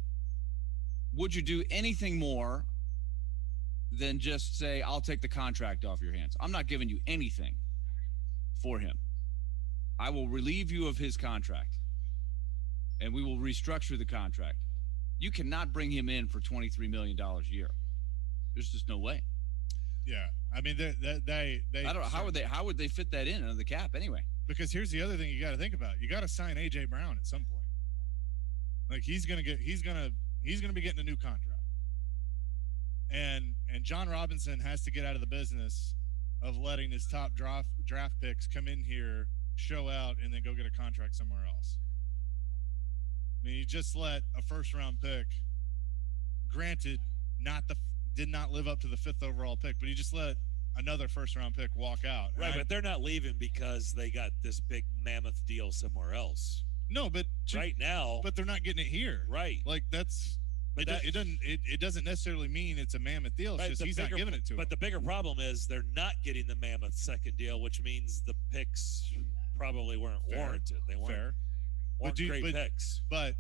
Would you do anything more than just say, I'll take the contract off your hands? I'm not giving you anything for him. I will relieve you of his contract, and we will restructure the contract. You cannot bring him in for $23 million a year. There's just no way. Yeah, I mean, they I don't know how would they fit that in under the cap anyway? Because here's the other thing you got to think about. You got to sign A.J. Brown at some point. Like he's gonna be getting a new contract, and John Robinson has to get out of the business of letting his top draft picks come in here, show out, and then go get a contract somewhere else. I mean, he just let a first-round pick, granted, did not live up to the 5th overall pick, but he just let another first-round pick walk out. Right, but they're not leaving because they got this big mammoth deal somewhere else. No, but right now, but they're not getting it here. Right, like that's. But it doesn't necessarily mean it's a mammoth deal. It's right, just he's not giving it to him. But the bigger problem is they're not getting the mammoth second deal, which means the picks probably weren't warranted. They weren't, great picks. But,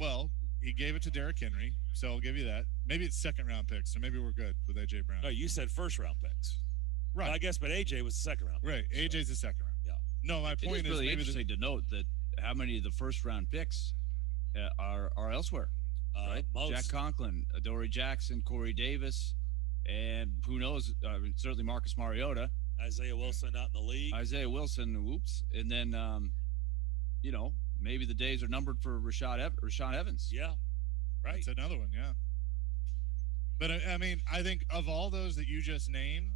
well, he gave it to Derrick Henry, so I'll give you that. Maybe it's second-round picks, so maybe we're good with A.J. Brown. No, you said first-round picks. Right. Well, I guess, but A.J. was the second-round pick. Right, A.J.'s the second round. Yeah. No, my point is really interesting to note that how many of the first-round picks are elsewhere. Right, most. Jack Conklin, Adoree Jackson, Corey Davis, and who knows? Certainly Marcus Mariota. Isaiah Wilson not in the league. Isaiah Wilson, whoops. And then, maybe the days are numbered for Rashad Evans. Yeah, right. That's another one, yeah. But, I think of all those that you just named,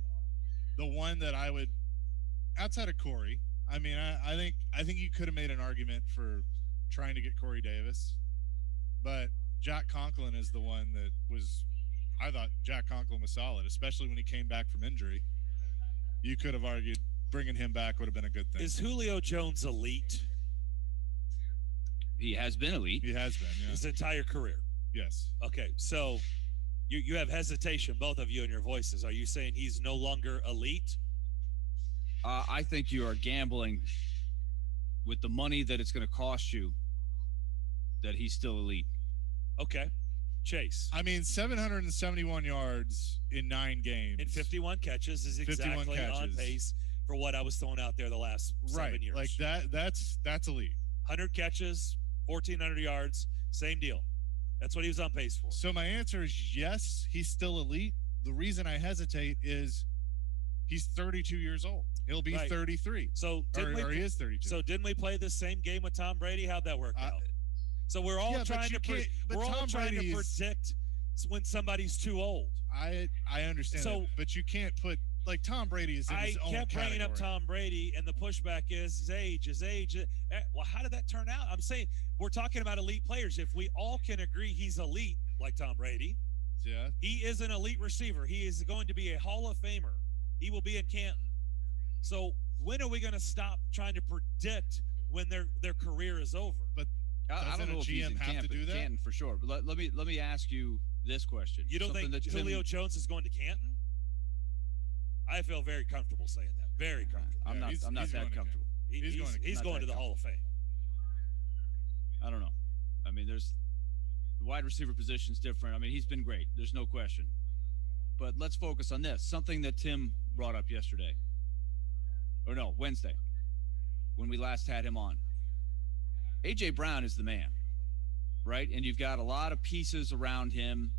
the one that I would, outside of Corey, I think you could have made an argument for trying to get Corey Davis. But Jack Conklin is the one that was – I thought Jack Conklin was solid, especially when he came back from injury. You could have argued bringing him back would have been a good thing. Is Julio Jones elite? He has been elite. He has been, yeah. His entire career? Yes. Okay, so you have hesitation, both of you, in your voices. Are you saying he's no longer elite? I think you are gambling with the money that it's going to cost you that he's still elite. Okay. Chase. 771 yards in 9 games. And 51 catches is exactly on pace for what I was throwing out there the last 7 years. Like that's elite. 100 catches, 1,400 yards, same deal. That's what he was on pace for. So my answer is yes, he's still elite. The reason I hesitate is he's 32 years old. He'll be 33. So or he is 32. So didn't we play the same game with Tom Brady? How'd that work out? So we're all trying to predict when somebody's too old. I understand that, but you can't put like Tom Brady is in his own category. I kept bringing up Tom Brady, and the pushback is his age. Well, how did that turn out? I'm saying we're talking about elite players. If we all can agree he's elite, like Tom Brady, yeah, he is an elite receiver. He is going to be a Hall of Famer. He will be in Canton. So when are we going to stop trying to predict when their career is over? But I don't know if he's in Canton for sure. But let me ask you this question. You don't think Julio Jones is going to Canton? I feel very comfortable saying that. Very comfortable. I'm not that comfortable. He's going to the Hall of Fame. I don't know. There's the wide receiver position's different. He's been great. There's no question. But let's focus on this. Something that Tim brought up yesterday. Or no, Wednesday, when we last had him on. A.J. Brown is the man, right? And you've got a lot of pieces around him.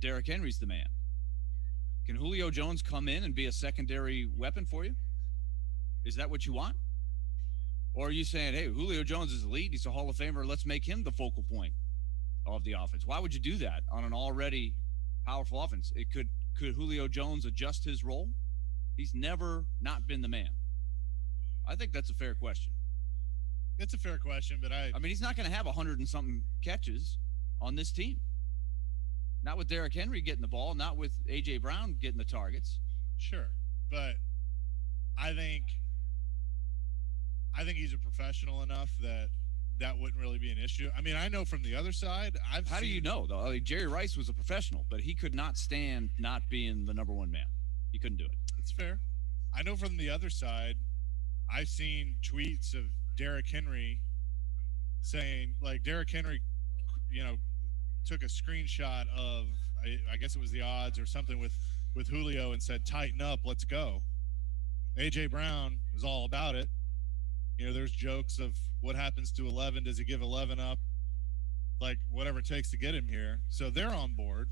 Derrick Henry's the man. Can Julio Jones come in and be a secondary weapon for you? Is that what you want? Or are you saying, hey, Julio Jones is elite, he's a Hall of Famer, let's make him the focal point of the offense? Why would you do that on an already powerful offense? Could Julio Jones adjust his role? He's never not been the man. I think that's a fair question. It's a fair question, but he's not going to have 100 and something catches on this team. Not with Derrick Henry getting the ball, not with A.J. Brown getting the targets. Sure, but I think he's a professional enough that wouldn't really be an issue. I know from the other side, How do you know, though? Jerry Rice was a professional, but he could not stand not being the number one man. He couldn't do it. It's fair. I know from the other side, I've seen tweets of Derrick Henry saying, like, Derrick Henry, took a screenshot of, I guess it was the odds or something with Julio and said, tighten up, let's go. A.J. Brown was all about it. There's jokes of what happens to 11. Does he give 11 up? Like, whatever it takes to get him here. So they're on board.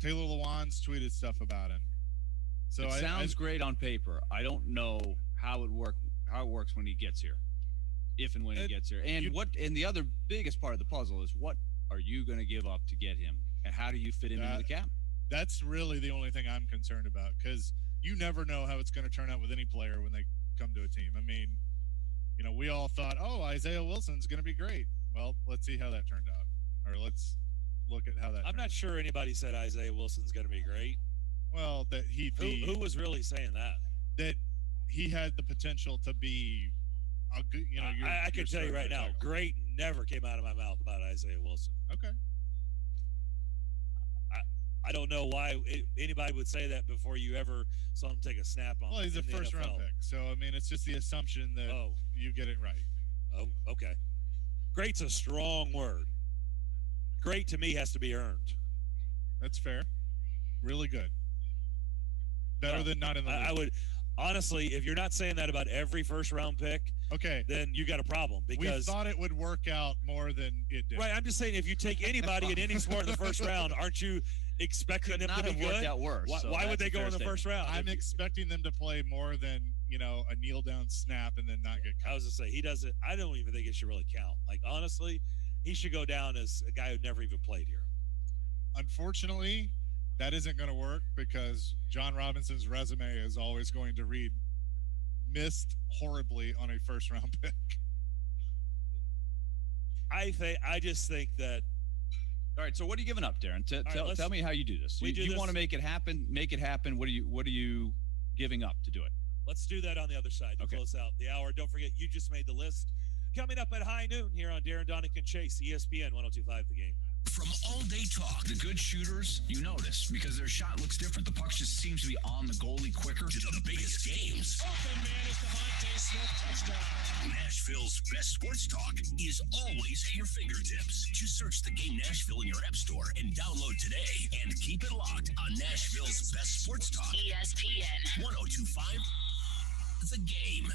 Taylor Lewan's tweeted stuff about him. So it sounds great on paper. I don't know how it works when he gets here. If and when he gets here. And the other biggest part of the puzzle is what are you going to give up to get him? And how do you fit him into the cap? That's really the only thing I'm concerned about, because you never know how it's going to turn out with any player when they come to a team. We all thought, Isaiah Wilson's going to be great. Well, let's see how that turned out. Or let's look at how that I'm not sure anybody said Isaiah Wilson's going to be great. Well, that he'd be... Who was really saying that? That he had the potential to be a good, I can tell you right now, great never came out of my mouth about Isaiah Wilson. Okay. I don't know why anybody would say that before you ever saw him take a snap on. Well, he's a first-round pick, so it's just the assumption that you get it right. Oh, okay. Great's a strong word. Great to me has to be earned. That's fair. Really good. Better than not in the league. I would honestly, if you're not saying that about every first-round pick, then you got a problem, because we thought it would work out more than it did. Right. I'm just saying, if you take anybody in any sport in the first round, aren't you expecting them to be have good. worked out worse. Why would they go in the first round? I'm expecting them to play more than, a kneel down snap and then not get cut. I was going to say, he doesn't. I don't even think it should really count. Like, honestly, he should go down as a guy who never even played here. Unfortunately, that isn't going to work because John Robinson's resume is always going to read missed horribly on a first round pick. I just think that. All right, so what are you giving up, Darren? Tell me how you do this. You want to make it happen. Make it happen. What are you giving up to do it? Let's do that on the other side to close out the hour. Don't forget, you just made the list. Coming up at high noon here on Darren, Daunic, and Chase, ESPN 102.5 The Game. From all-day talk, the good shooters, you notice because their shot looks different. The puck just seems to be on the goalie quicker. To the biggest games. Open man is Devontae Smith, touchdown. Nashville's best sports talk is always at your fingertips. Just search The Game Nashville in your app store and download today. And keep it locked on Nashville's best sports talk. ESPN 102.5 The Game.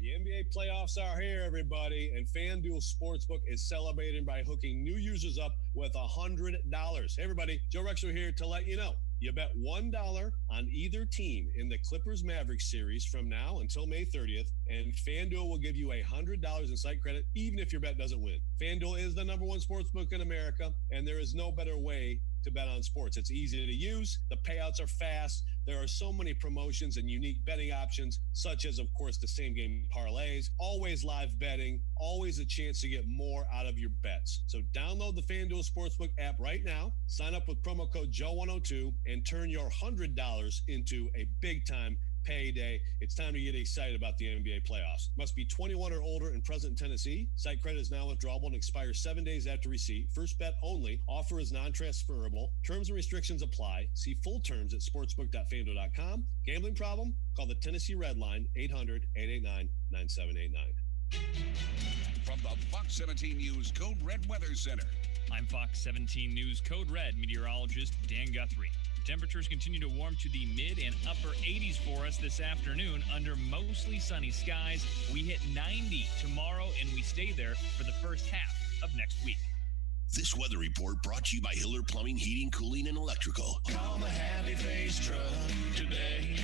The NBA playoffs are here, everybody, and FanDuel Sportsbook is celebrating by hooking new users up with $100. Hey, everybody, Joe Rexler here to let you know. You bet $1 on either team in the Clippers-Mavericks series from now until May 30th, and FanDuel will give you $100 in site credit, even if your bet doesn't win. FanDuel is the #1 sportsbook in America, and there is no better way to bet on sports. It's easy to use. The payouts are fast. There are so many promotions and unique betting options, such as, of course, the same-game parlays, always live betting, always a chance to get more out of your bets. So download the FanDuel Sportsbook app right now, sign up with promo code Joe102, and turn your $100 into a big-time payday. It's time to get excited about the NBA playoffs. Must be 21 or older and present in Tennessee. Site credit is now withdrawable and expires 7 days after receipt. First bet only. Offer is non-transferable. Terms and restrictions apply. See full terms at sportsbook.fanduel.com. Gambling problem? Call the Tennessee Red Line, 800-889-9789. From the Fox 17 News Code Red Weather Center. I'm Fox 17 News Code Red meteorologist Dan Guthrie. Temperatures continue to warm to the mid and upper 80s for us this afternoon under mostly sunny skies. We hit 90 tomorrow, and we stay there for the first half of next week. This weather report brought to you by Hiller Plumbing, Heating, Cooling, and Electrical. Call the Happy Face truck today.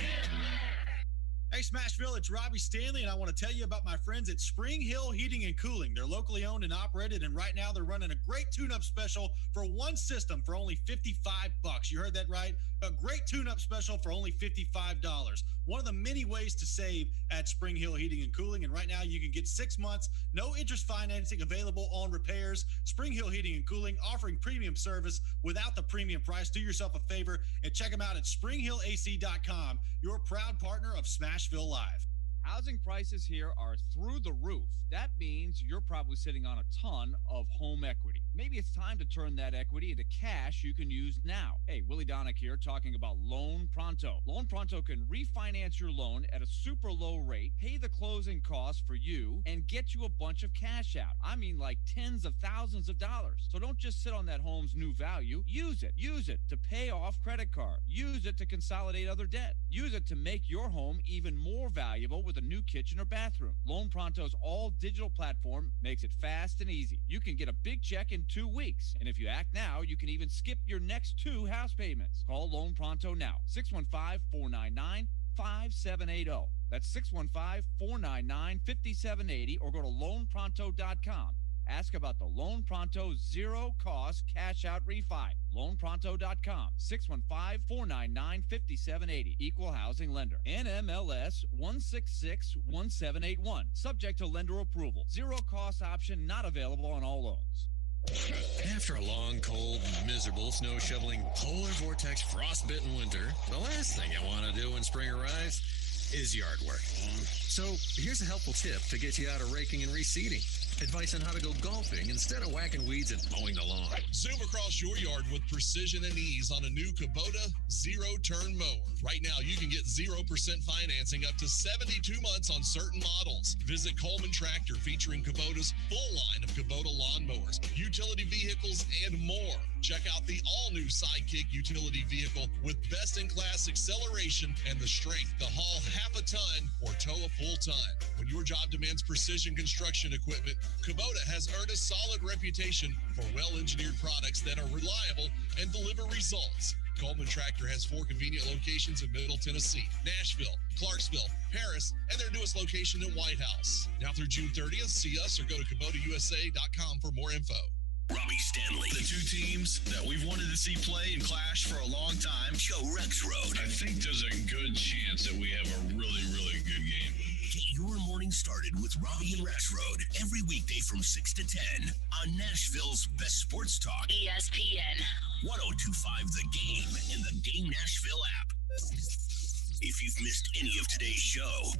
Hey, Smashville, it's Robbie Stanley, and I want to tell you about my friends at Spring Hill Heating and Cooling. They're locally owned and operated, and right now they're running a great tune-up special for one system for only $55. You heard that right? A great tune-up special for only $55. One of the many ways to save at Spring Hill Heating and Cooling, and right now you can get 6 months, no interest financing available on repairs. Spring Hill Heating and Cooling offering premium service without the premium price. Do yourself a favor and check them out at springhillac.com, your proud partner of Smashville Live. Housing prices here are through the roof. That means you're probably sitting on a ton of home equity. Maybe it's time to turn that equity into cash you can use now. Hey, Willie Daunic here talking about Loan Pronto. Loan Pronto can refinance your loan at a super low rate, pay the closing costs for you, and get you a bunch of cash out. I mean, like tens of thousands of dollars. So don't just sit on that home's new value. Use it. Use it to pay off credit card. Use it to consolidate other debt. Use it to make your home even more valuable with a new kitchen or bathroom. Loan Pronto's all-digital platform makes it fast and easy. You can get a big check in 2 weeks. And if you act now, you can even skip your next 2 house payments. Call Loan Pronto now. 615-499-5780. That's 615-499-5780, or go to loanpronto.com. Ask about the Loan Pronto zero-cost cash-out refi. LoanPronto.com, 615-499-5780. Equal housing lender. NMLS 1661781. Subject to lender approval. Zero-cost option not available on all loans. After a long, cold, miserable, snow-shoveling, polar vortex, frostbitten winter, the last thing I want to do when spring arrives is yard work. So here's a helpful tip to get you out of raking and reseeding. Advice on how to go golfing instead of whacking weeds and mowing the lawn. Zoom across your yard with precision and ease on a new Kubota zero-turn mower. Right now, you can get 0% financing up to 72 months on certain models. Visit Coleman Tractor, featuring Kubota's full line of Kubota lawnmowers, utility vehicles, and more. Check out the all-new Sidekick utility vehicle with best-in-class acceleration and the strength to haul half a ton or tow a full ton. When your job demands precision construction equipment, Kubota has earned a solid reputation for well-engineered products that are reliable and deliver results. Coleman Tractor has 4 convenient locations in Middle Tennessee, Nashville, Clarksville, Paris, and their newest location in White House. Now through June 30th, see us or go to KubotaUSA.com for more info. Robbie Stanley. The two teams that we've wanted to see play and clash for a long time. Joe Rexrode. I think there's a good chance that we have a really, really good game. Get your morning started with Robbie and Rexrode every weekday from 6 to 10 on Nashville's best sports talk. ESPN 1025 The Game and the Game Nashville app. If you've missed any of today's show,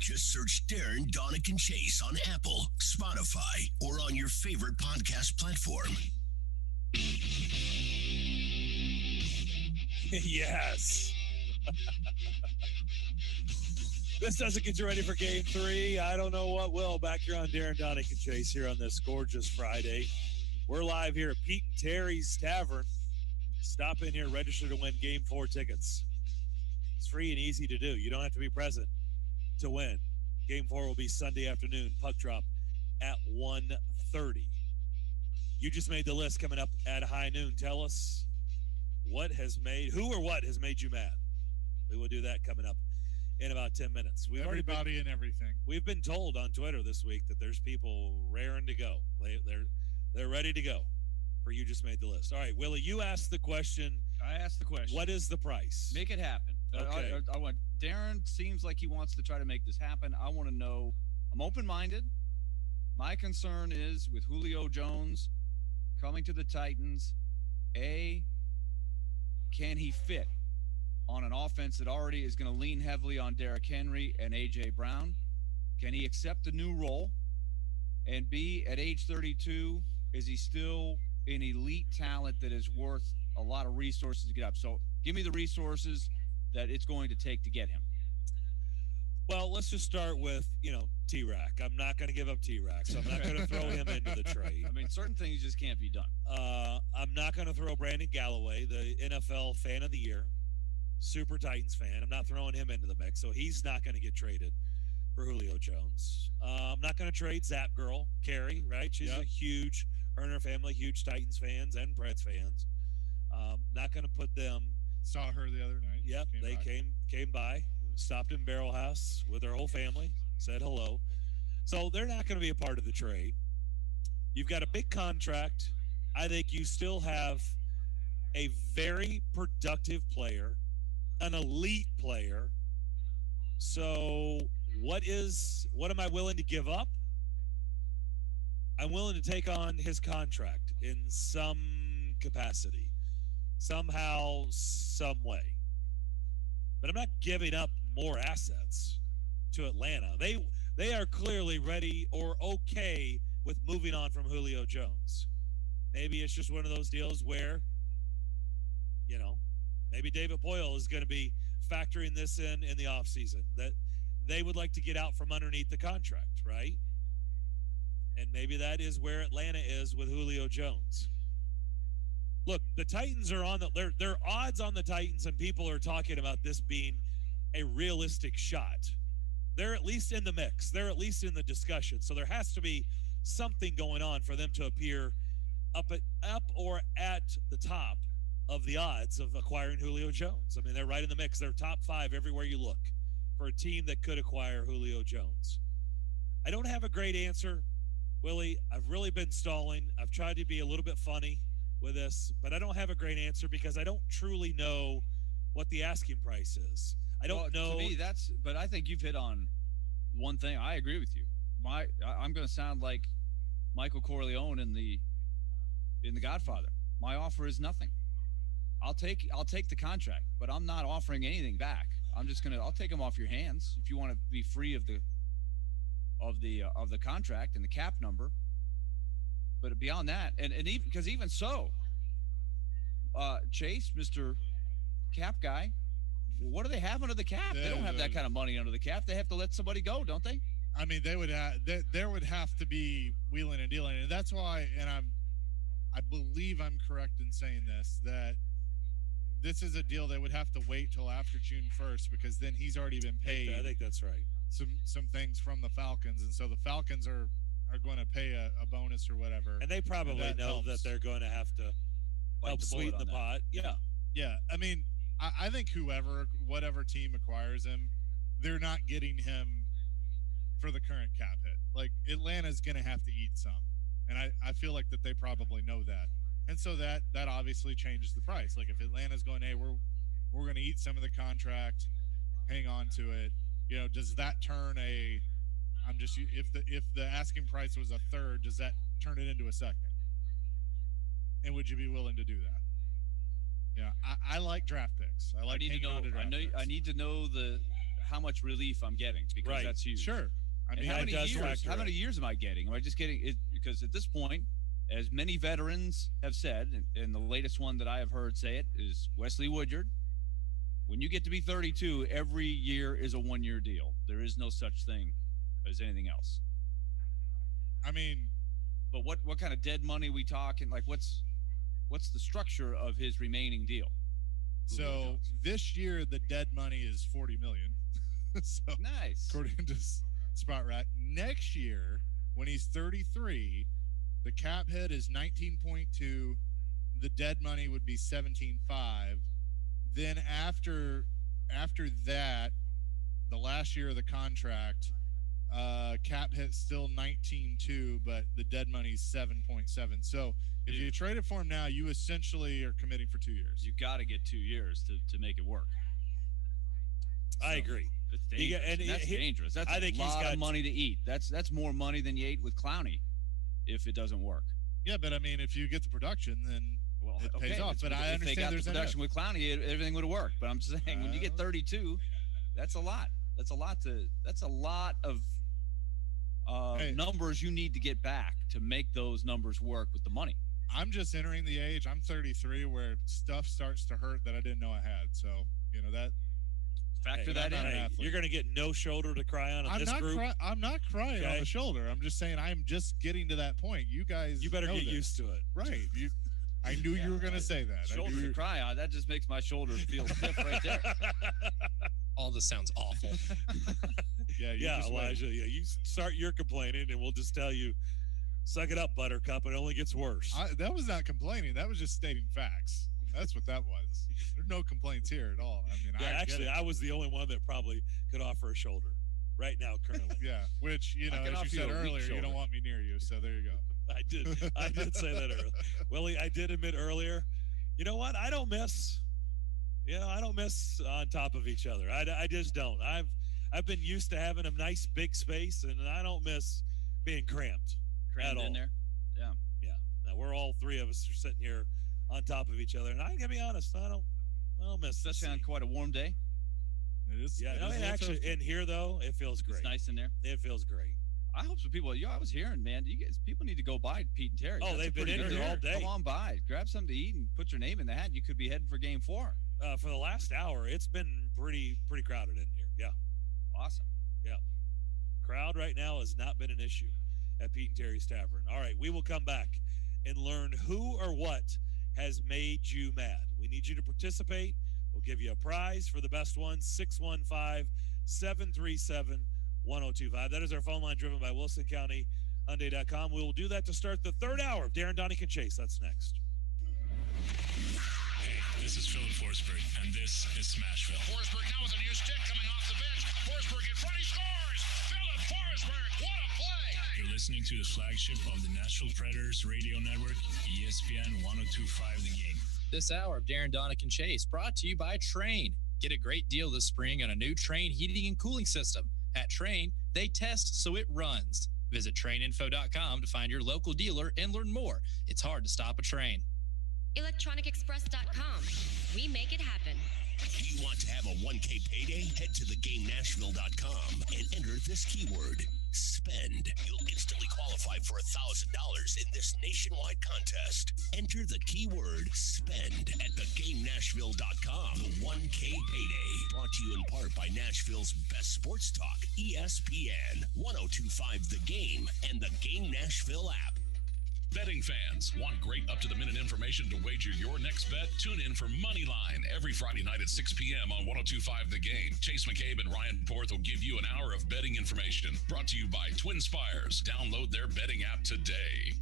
just search Darren, Daunic, and Chase on Apple, Spotify, or on your favorite podcast platform. Yes. This doesn't get you ready for Game 3. I don't know what will. Back here on Darren, Daunic, and Chase here on this gorgeous Friday. We're live here at Pete and Terry's Tavern. Stop in here, register to win Game 4 tickets. It's free and easy to do. You don't have to be present to win. Game 4 will be Sunday afternoon. Puck drop at 1:30. You just made the list coming up at high noon. Tell us who or what has made you mad. We will do that coming up in about 10 minutes. Everybody and everything. We've been told on Twitter this week that there's people raring to go. They're ready to go for You Just Made the List. All right, Willie, you asked the question. I asked the question. What is the price? Make it happen. Okay. I want Darren seems like he wants to try to make this happen. I want to know. I'm open-minded. My concern is with Julio Jones coming to the Titans. Can he fit on an offense that already is going to lean heavily on Derrick Henry and A.J. Brown? Can he accept a new role? And B, at age 32, is he still an elite talent that is worth a lot of resources to get up? So give me the resources that it's going to take to get him. Well, let's just start with, T-Rack. I'm not going to give up T-Rack, so I'm not going to throw him into the trade. I mean, certain things just can't be done. I'm not going to throw Brandon Galloway, the NFL Fan of the Year, super Titans fan. I'm not throwing him into the mix, so he's not going to get traded for Julio Jones. I'm not going to trade Zap Girl, Carrie, right? She's a huge, her and her family, huge Titans fans and Preds fans. Not going to put them. Saw her the other night. Yep, they came by, stopped in Barrel House with their whole family, said hello. So they're not going to be a part of the trade. You've got a big contract. I think you still have a very productive player, an elite player. So what am I willing to give up? I'm willing to take on his contract in some capacity, somehow, some way. But I'm not giving up more assets to Atlanta. They are clearly ready or okay with moving on from Julio Jones. Maybe it's just one of those deals where, maybe David Boyle is going to be factoring this in the offseason, that they would like to get out from underneath the contract, right? And maybe that is where Atlanta is with Julio Jones. Look, the Titans are they're odds on the Titans, and people are talking about this being a realistic shot. They're at least in the mix. They're at least in the discussion. So there has to be something going on for them to appear up or at the top of the odds of acquiring Julio Jones. I mean, they're right in the mix. They're top 5 everywhere you look for a team that could acquire Julio Jones. I don't have a great answer, Willie. I've really been stalling. I've tried to be a little bit funny with this, but I don't have a great answer because I don't truly know what the asking price is. I don't know. To me, but I think you've hit on one thing. I agree with you. I'm going to sound like Michael Corleone in the Godfather. My offer is nothing. I'll take the contract, but I'm not offering anything back. I'll take them off your hands if you want to be free of the contract and the cap number. But beyond that, and even so, Chase, Mr. Cap guy, what do they have under the cap? They don't have that kind of money under the cap. They have to let somebody go, don't they? I mean, there would have to be wheeling and dealing, and that's why. And I believe I'm correct in saying this, that this is a deal that would have to wait till after June 1st because then he's already been paid. I think that's right. Some things from the Falcons, and so the Falcons are going to pay a bonus or whatever. And they probably know that they're going to have to help sweeten the pot. Yeah. Yeah. I mean, I think whatever team acquires him, they're not getting him for the current cap hit. Like, Atlanta's going to have to eat some. And I feel like that they probably know that. And so that obviously changes the price. Like, if Atlanta's going, hey, we're going to eat some of the contract, hang on to it, does that turn if the asking price was a third, does that turn it into a second? And would you be willing to do that? Yeah, I like draft picks. I like hanging on to draft picks. I need to know how much relief I'm getting because that's huge. Sure. I mean, how many years am I getting? Am I just getting it? Because at this point, as many veterans have said, and the latest one that I have heard say it is Wesley Woodyard, when you get to be 32, every year is a one-year deal. There is no such thing as anything else. I mean, but what kind of dead money we talking? Like, what's the structure of his remaining deal? So this year, the dead money is $40 million. So nice, according to Spot Rack. Next year, when he's 33, the cap hit is 19.2. The dead money would be 17.5. Then after that, the last year of the contract, cap hit still 19.2, but the dead money's 7.7. So if you trade it for him now, you essentially are committing for 2 years. You got to get 2 years to make it work. I agree. It's dangerous. That's dangerous. That's a lot of money to eat. That's more money than you ate with Clowney if it doesn't work. Yeah, but I mean, if you get the production, then it pays off. But I understand if they got there's the production with Clowney, everything would have worked. But I'm saying when you get 32, that's a lot. That's a lot of numbers you need to get back to make those numbers work with the money. I'm just entering the age. I'm 33 where stuff starts to hurt that I didn't know I had. So, that factor that in. You're going to get no shoulder to cry on in this group. I'm not crying on the shoulder. I'm just saying I'm just getting to that point. You guys, you better get used to it. Right. I knew you were going to say that. Shoulder to cry on. That just makes my shoulders feel stiff right there. All this sounds awful. Yeah, Elijah. Yeah, you start your complaining, and we'll just tell you, suck it up, Buttercup. It only gets worse. That was not complaining. That was just stating facts. That's what that was. There's no complaints here at all. I mean, I was the only one that probably could offer a shoulder right now, currently. Yeah, which, as you said earlier, you don't want me near you, so there you go. I did say that earlier. Willie, I did admit earlier, you know what? I don't miss on top of each other. I just don't. I've been used to having a nice big space, and I don't miss being cramped at all. In there. Yeah. Now we're all three of us are sitting here on top of each other, and I gotta be honest, I don't miss. Especially on quite a warm day. It is. Yeah. Actually, in here though, it feels great. It's nice in there. It feels great. I hope some people. I was hearing, man. People need to go by Pete and Terry. Oh, they've been in here all day. Come on by, grab something to eat, and put your name in the hat. You could be heading for Game 4. For the last hour, it's been pretty crowded in here. Yeah. Awesome. Yeah. Crowd right now has not been an issue at Pete and Terry's Tavern. All right, we will come back and learn who or what has made you mad. We need you to participate. We'll give you a prize for the best one, 615-737-1025. That is our phone line driven by WilsonCountyHyundai.com. We will do that to start the third hour of Darren, Daunic, and Chase. That's next. Hey, this is Philip Forsberg, and this is Smashville. Forsberg now with a new stick coming off the bench. Forsberg in front, he scores! Philip Forsberg, what a play! You're listening to the flagship of the Nashville Predators radio network, ESPN 1025 The Game. This hour of Darren, Daunic, and Chase brought to you by Train. Get a great deal this spring on a new Train heating and cooling system. At Train, they test so it runs. Visit traininfo.com to find your local dealer and learn more. It's hard to stop a train. ElectronicExpress.com. We make it happen. Do you want to have a 1K payday? Head to theGameNashville.com and enter this keyword, spend. You'll instantly qualify for $1,000 in this nationwide contest. Enter the keyword, spend, at theGameNashville.com. The 1K payday. Brought to you in part by Nashville's best sports talk, ESPN 1025 The Game and the Game Nashville app. Betting fans, want great up-to-the-minute information to wager your next bet? Tune in for Moneyline every Friday night at 6 p.m. on 102.5 The Game. Chase McCabe and Ryan Porth will give you an hour of betting information. Brought to you by Twin Spires. Download their betting app today.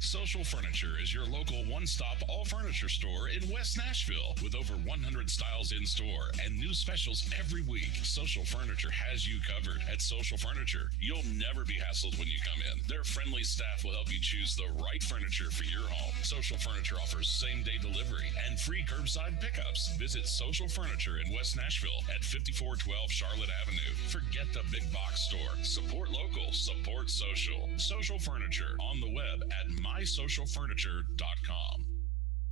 Social Furniture is your local one-stop all-furniture store in West Nashville with over 100 styles in store and new specials every week. Social Furniture has you covered. At Social Furniture, you'll never be hassled when you come in. Their friendly staff will help you choose the right furniture for your home. Social Furniture offers same-day delivery and free curbside pickups. Visit Social Furniture in West Nashville at 5412 Charlotte Avenue. Forget the big box store. Support local. Support social. Social Furniture on the web at mysocialfurniture.com.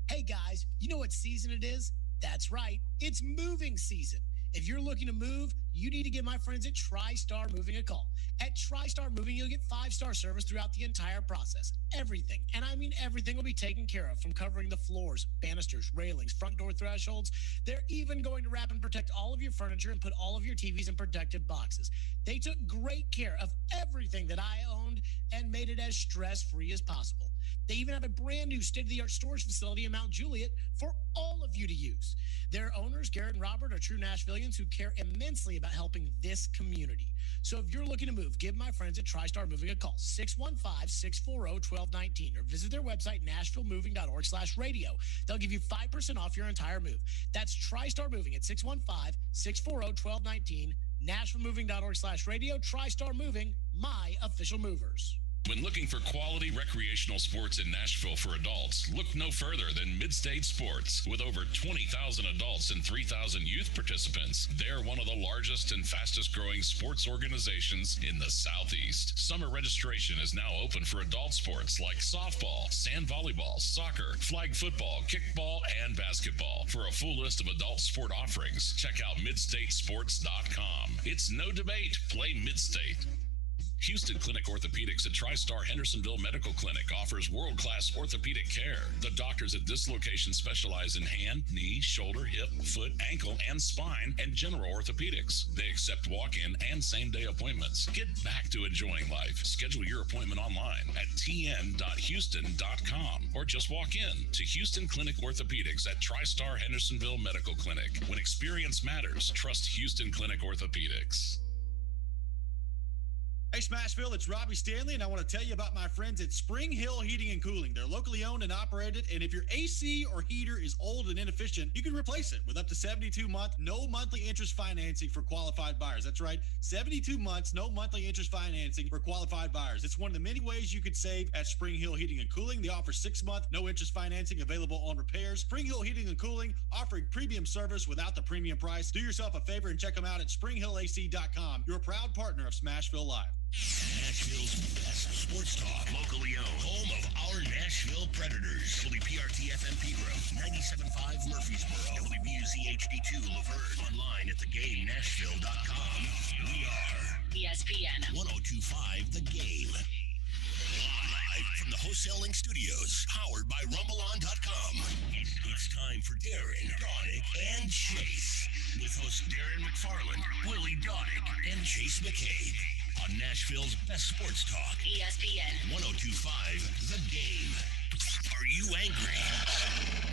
Hey guys, you know what season it is? That's right, it's moving season. If you're looking to move, you need to give my friends at TriStar Moving a call. At TriStar Moving, you'll get 5-star service throughout the entire process. Everything, and I mean everything, will be taken care of, from covering the floors, banisters, railings, front door thresholds. They're even going to wrap and protect all of your furniture and put all of your TVs in protected boxes. They took great care of everything that I owned and made it as stress-free as possible. They even have a brand new state-of-the-art storage facility in Mount Juliet for all of you to use. Their owners, Garrett and Robert, are true Nashvillians who care immensely about helping this community. So if you're looking to move, give my friends at TriStar Moving a call, 615-640-1219, or visit their website, nashvillemoving.org/radio. They'll give you 5% off your entire move. That's TriStar Moving at 615-640-1219, nashvillemoving.org/radio. TriStar Moving, my official movers. When looking for quality recreational sports in Nashville for adults, look no further than Midstate Sports. With over 20,000 adults and 3,000 youth participants, they're one of the largest and fastest growing sports organizations in the Southeast. Summer registration is now open for adult sports like softball, sand volleyball, soccer, flag football, kickball, and basketball. For a full list of adult sport offerings, check out midstatesports.com. It's no debate. Play Midstate. Houston Clinic Orthopedics at TriStar Hendersonville Medical Clinic offers world-class orthopedic care. The doctors at this location specialize in hand, knee, shoulder, hip, foot, ankle, and spine, and general orthopedics. They accept walk-in and same-day appointments. Get back to enjoying life. Schedule your appointment online at tn.houston.com or just walk in to Houston Clinic Orthopedics at TriStar Hendersonville Medical Clinic. When experience matters, trust Houston Clinic Orthopedics. Hey, Smashville, it's Robbie Stanley, and I want to tell you about my friends at Spring Hill Heating and Cooling. They're locally owned and operated, and if your AC or heater is old and inefficient, you can replace it with up to 72-month, no monthly interest financing for qualified buyers. That's right, 72 months, no monthly interest financing for qualified buyers. It's one of the many ways you could save at Spring Hill Heating and Cooling. They offer 6-month, no interest financing available on repairs. Spring Hill Heating and Cooling, offering premium service without the premium price. Do yourself a favor and check them out at springhillac.com. You're a proud partner of Smashville Live. Nashville's best sports talk, locally owned, home of our Nashville Predators. WPRT FM Pegram, 97.5 Murfreesboro, WBUZ HD2 Laverne, online at theGameNashville.com. We are ESPN 102.5 The Game. Live from the Wholesaling Studios, powered by RumbleOn.com. It's time for Darren, Daunic, and Chase, with hosts Darren McFarland, Willie Daunic, and Chase McCabe. On Nashville's best sports talk, ESPN 102.5 The Game. Are you angry?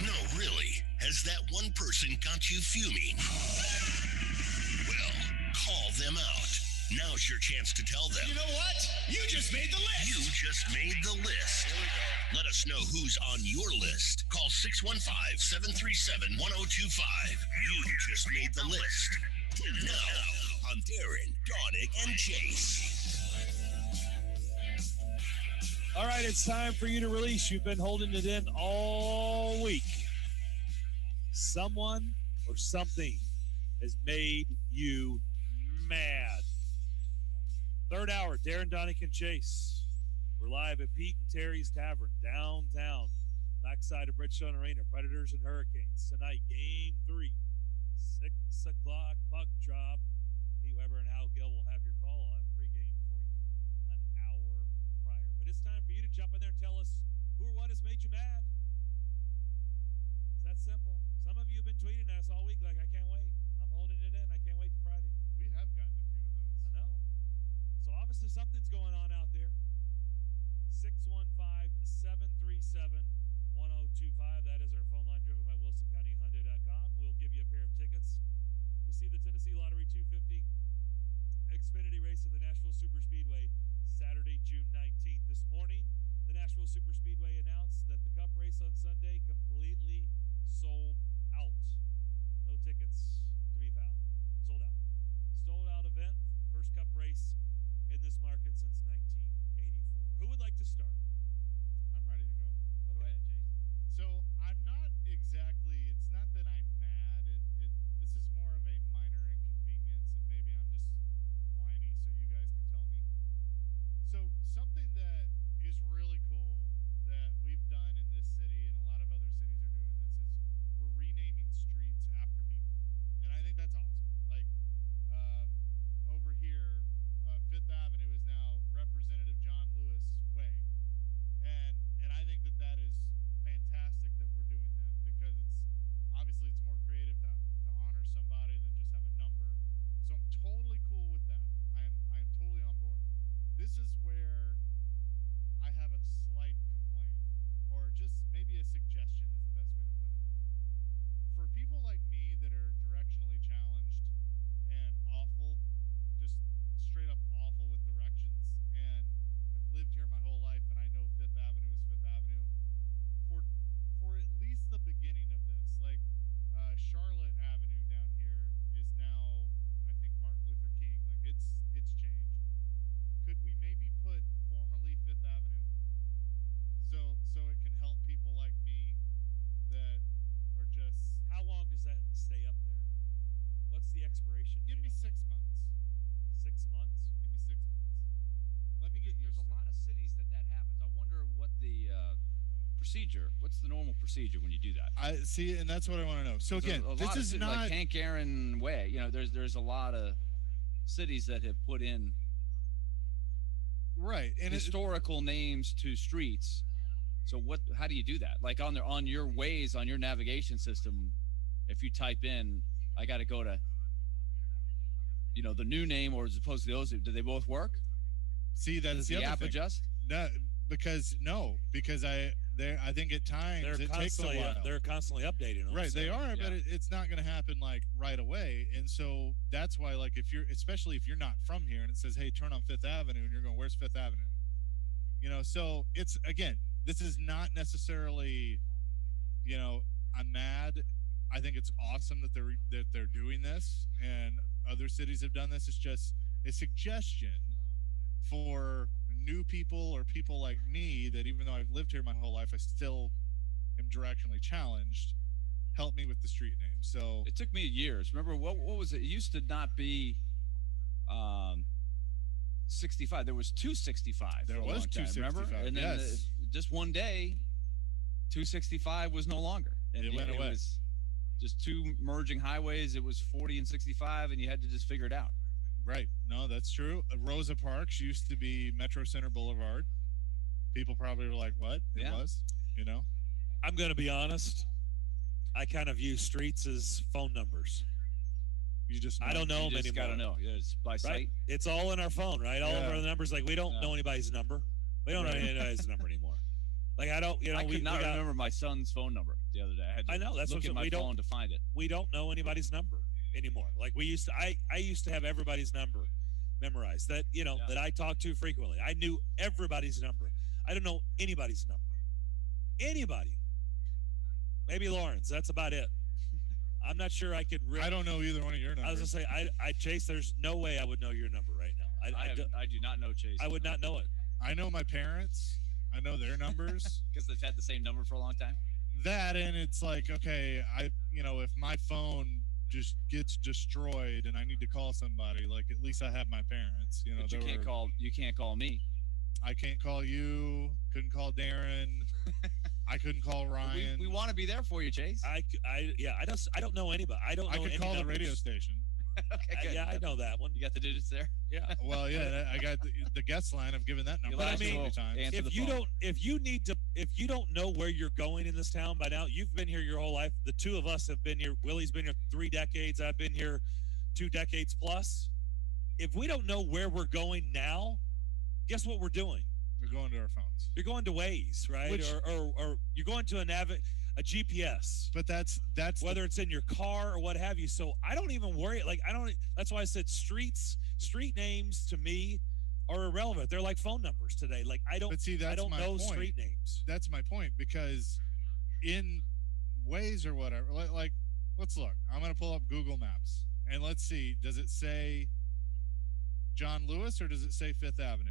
No, really. Has that one person got you fuming? Well, call them out. Now's your chance to tell them. You know what? You just made the list. You just made the list. Here we go. Let us know who's on your list. Call 615-737-1025. You just made the list. Now, on Darren, Daunic, and Chase. All right, it's time for you to release. You've been holding it in all week. Someone or something has made you mad. Third hour, Darren, Daunic, and Chase. We're live at Pete and Terry's Tavern, downtown, backside of Bridgestone Arena. Predators and Hurricanes. Tonight, Game 3. 6 o'clock, puck drop. Pete Weber and Hal Gill will have your call. I'll have pregame for you an hour prior. But it's time for you to jump in there and tell us who or what has made you mad. It's that simple. Some of you have been tweeting at us all week like, I can't wait. I'm holding it in. I can't wait till Friday. We have gotten a few of those. I know. So obviously something's going on out there. 615-737-1025. That is our phone line, driven by WilsonCountyHyundai.com. We'll give you a pair of tickets to see the Tennessee Lottery 250 Xfinity race at the Nashville Superspeedway Saturday, June 19th. This morning, the Nashville Superspeedway announced that the Cup race on Sunday completely sold out. No tickets to be found. Sold out. Sold out event. First Cup race in this market since 1984. Who would like to start? I'm ready to go. Okay. Go ahead, Chase. So I'm not exactly, it's not that I'm mad. This is more of a minor inconvenience, and maybe I'm just whiny, so you guys can tell me. So something that is really cool that we've done in this city, and a lot of other cities are doing this, is we're renaming streets after people. And I think that's awesome. Like, over here, Fifth Avenue is now Representative John Lewis Way. And I think that that is fantastic that we're doing that, because obviously it's more creative to honor somebody than just have a number. So I'm totally cool with that. I am totally on board. This is where I have a slight complaint, or just maybe a suggestion is the best way to put it. For people like me that are directionally challenged and awful, just straight up awful with directions, and I've lived here my whole life, and I know Fifth Avenue is Fifth Avenue, for at least the beginning of this, like Charlotte Avenue down here is now, I think, Martin Luther King. Like, it's changed. Could we maybe put formerly Fifth Avenue, so it can help people like me that are just... How long does that stay up there? What's the expiration date? Give me 6 months. 6 months? Give me 6 months. Let me get used to it. There's a lot of cities that happens. I wonder what the what's the normal procedure when you do that? I see, and that's what I want to know. So again, this is not like Hank Aaron Way. You know, there's a lot of cities that have put in and historical names to streets. So how do you do that? Like on your Waze, on your navigation system, if you type in, I got to go to, the new name or as opposed to those, do they both work? See, that's Does the the other app thing. adjust? No, because I think at times it takes a while. They're constantly updating them. Right, they are, but it's not going to happen like right away. And so that's why, like, especially if you're not from here and it says, hey, turn on Fifth Avenue, and you're going, where's Fifth Avenue? So it's, again, this is not necessarily, I'm mad. I think it's awesome that they're doing this, and other cities have done this. It's just a suggestion for new people or people like me that, even though I've lived here my whole life, I still am directionally challenged. Help me with the street name. So it took me years. Remember what was it? It used to not be 65. There was 265. There was 265. Remember? And then just one day, 265 was no longer. And it went away. It was just two merging highways. It was 40 and 65, and you had to just figure it out. Right. No, that's true. Rosa Parks used to be Metro Center Boulevard. People probably were like, what? It was, I'm going to be honest. I kind of view streets as phone numbers. You just I don't know them anymore. Got to know. Yeah, it's by sight. Right? It's all in our phone, right? All of our numbers. Like, we don't know anybody's number. We don't know anybody's number anymore. Like, I don't, I could not remember my son's phone number the other day. I know that's look at my phone to find it. We don't know anybody's number anymore. Like we used to, I used to have everybody's number memorized. That that I talked to frequently. I knew everybody's number. I don't know anybody's number. Anybody. Maybe Lauren's. That's about it. I'm not sure I could. I don't know either one of your numbers. I was gonna say, I Chase. There's no way I would know your number right now. I do not know Chase. I would not know it. I know my parents. I know their numbers because they've had the same number for a long time. That, and it's like, okay, if my phone just gets destroyed and I need to call somebody, like, at least I have my parents. But you can't call me. I can't call you. Couldn't call Darren. I couldn't call Ryan. We want to be there for you, Chase. I don't know anybody. I could call numbers. the radio station. Okay, good. I know that one. You got the digits there? Yeah. Well, yeah, I got the guest line. I've given that number. But I mean, if you don't know where you're going in this town by now, you've been here your whole life. The two of us have been here. Willie's been here 3 decades. I've been here 2 decades plus. If we don't know where we're going now, guess what we're doing? We're going to our phones. You're going to Waze, right? Or you're going to a GPS. But that's whether it's in your car or what have you. So I don't even worry. That's why I said street names to me are irrelevant. They're like phone numbers today. Like I don't know street names. That's my point, because in Waze or whatever, like let's look. I'm going to pull up Google Maps and let's see, does it say John Lewis or does it say Fifth Avenue?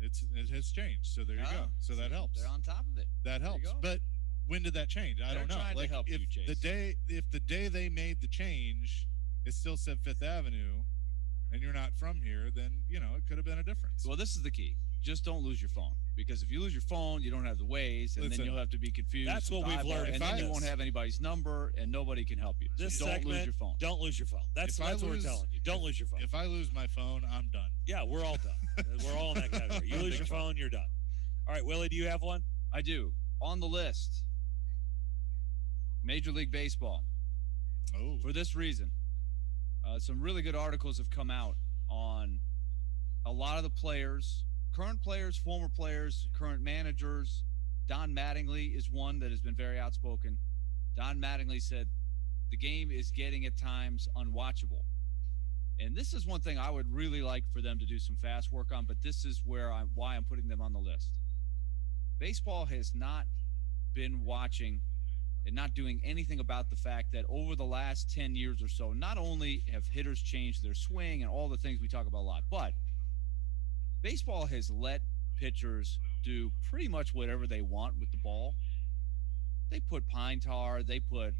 It has changed, so there you go. So that helps. They're on top of it. That helps. But when did that change? I don't know. Trying to help if you, Chase. the day they made the change, it still said Fifth Avenue, and you're not from here, then it could have been a difference. Well, this is the key. Just don't lose your phone, because if you lose your phone, you don't have the Waze, and then you'll have to be confused. That's what we've learned. And then you won't have anybody's number, and nobody can help you. This so don't lose your phone. Don't lose your phone. That's what we're telling you. Don't lose your phone. If I lose my phone, I'm done. Yeah, we're all done. We're all in that category. You lose your phone, you're done. All right, Willie, do you have one? I do. On the list, Major League Baseball. Oh. For this reason, some really good articles have come out on a lot of the players, current players, former players, current managers. Don Mattingly is one that has been very outspoken. Don Mattingly said the game is getting at times unwatchable. And this is one thing I would really like for them to do some fast work on, but this is why I'm putting them on the list. Baseball has not been watching and not doing anything about the fact that over the last 10 years or so, not only have hitters changed their swing and all the things we talk about a lot, but baseball has let pitchers do pretty much whatever they want with the ball. They put pine tar, they put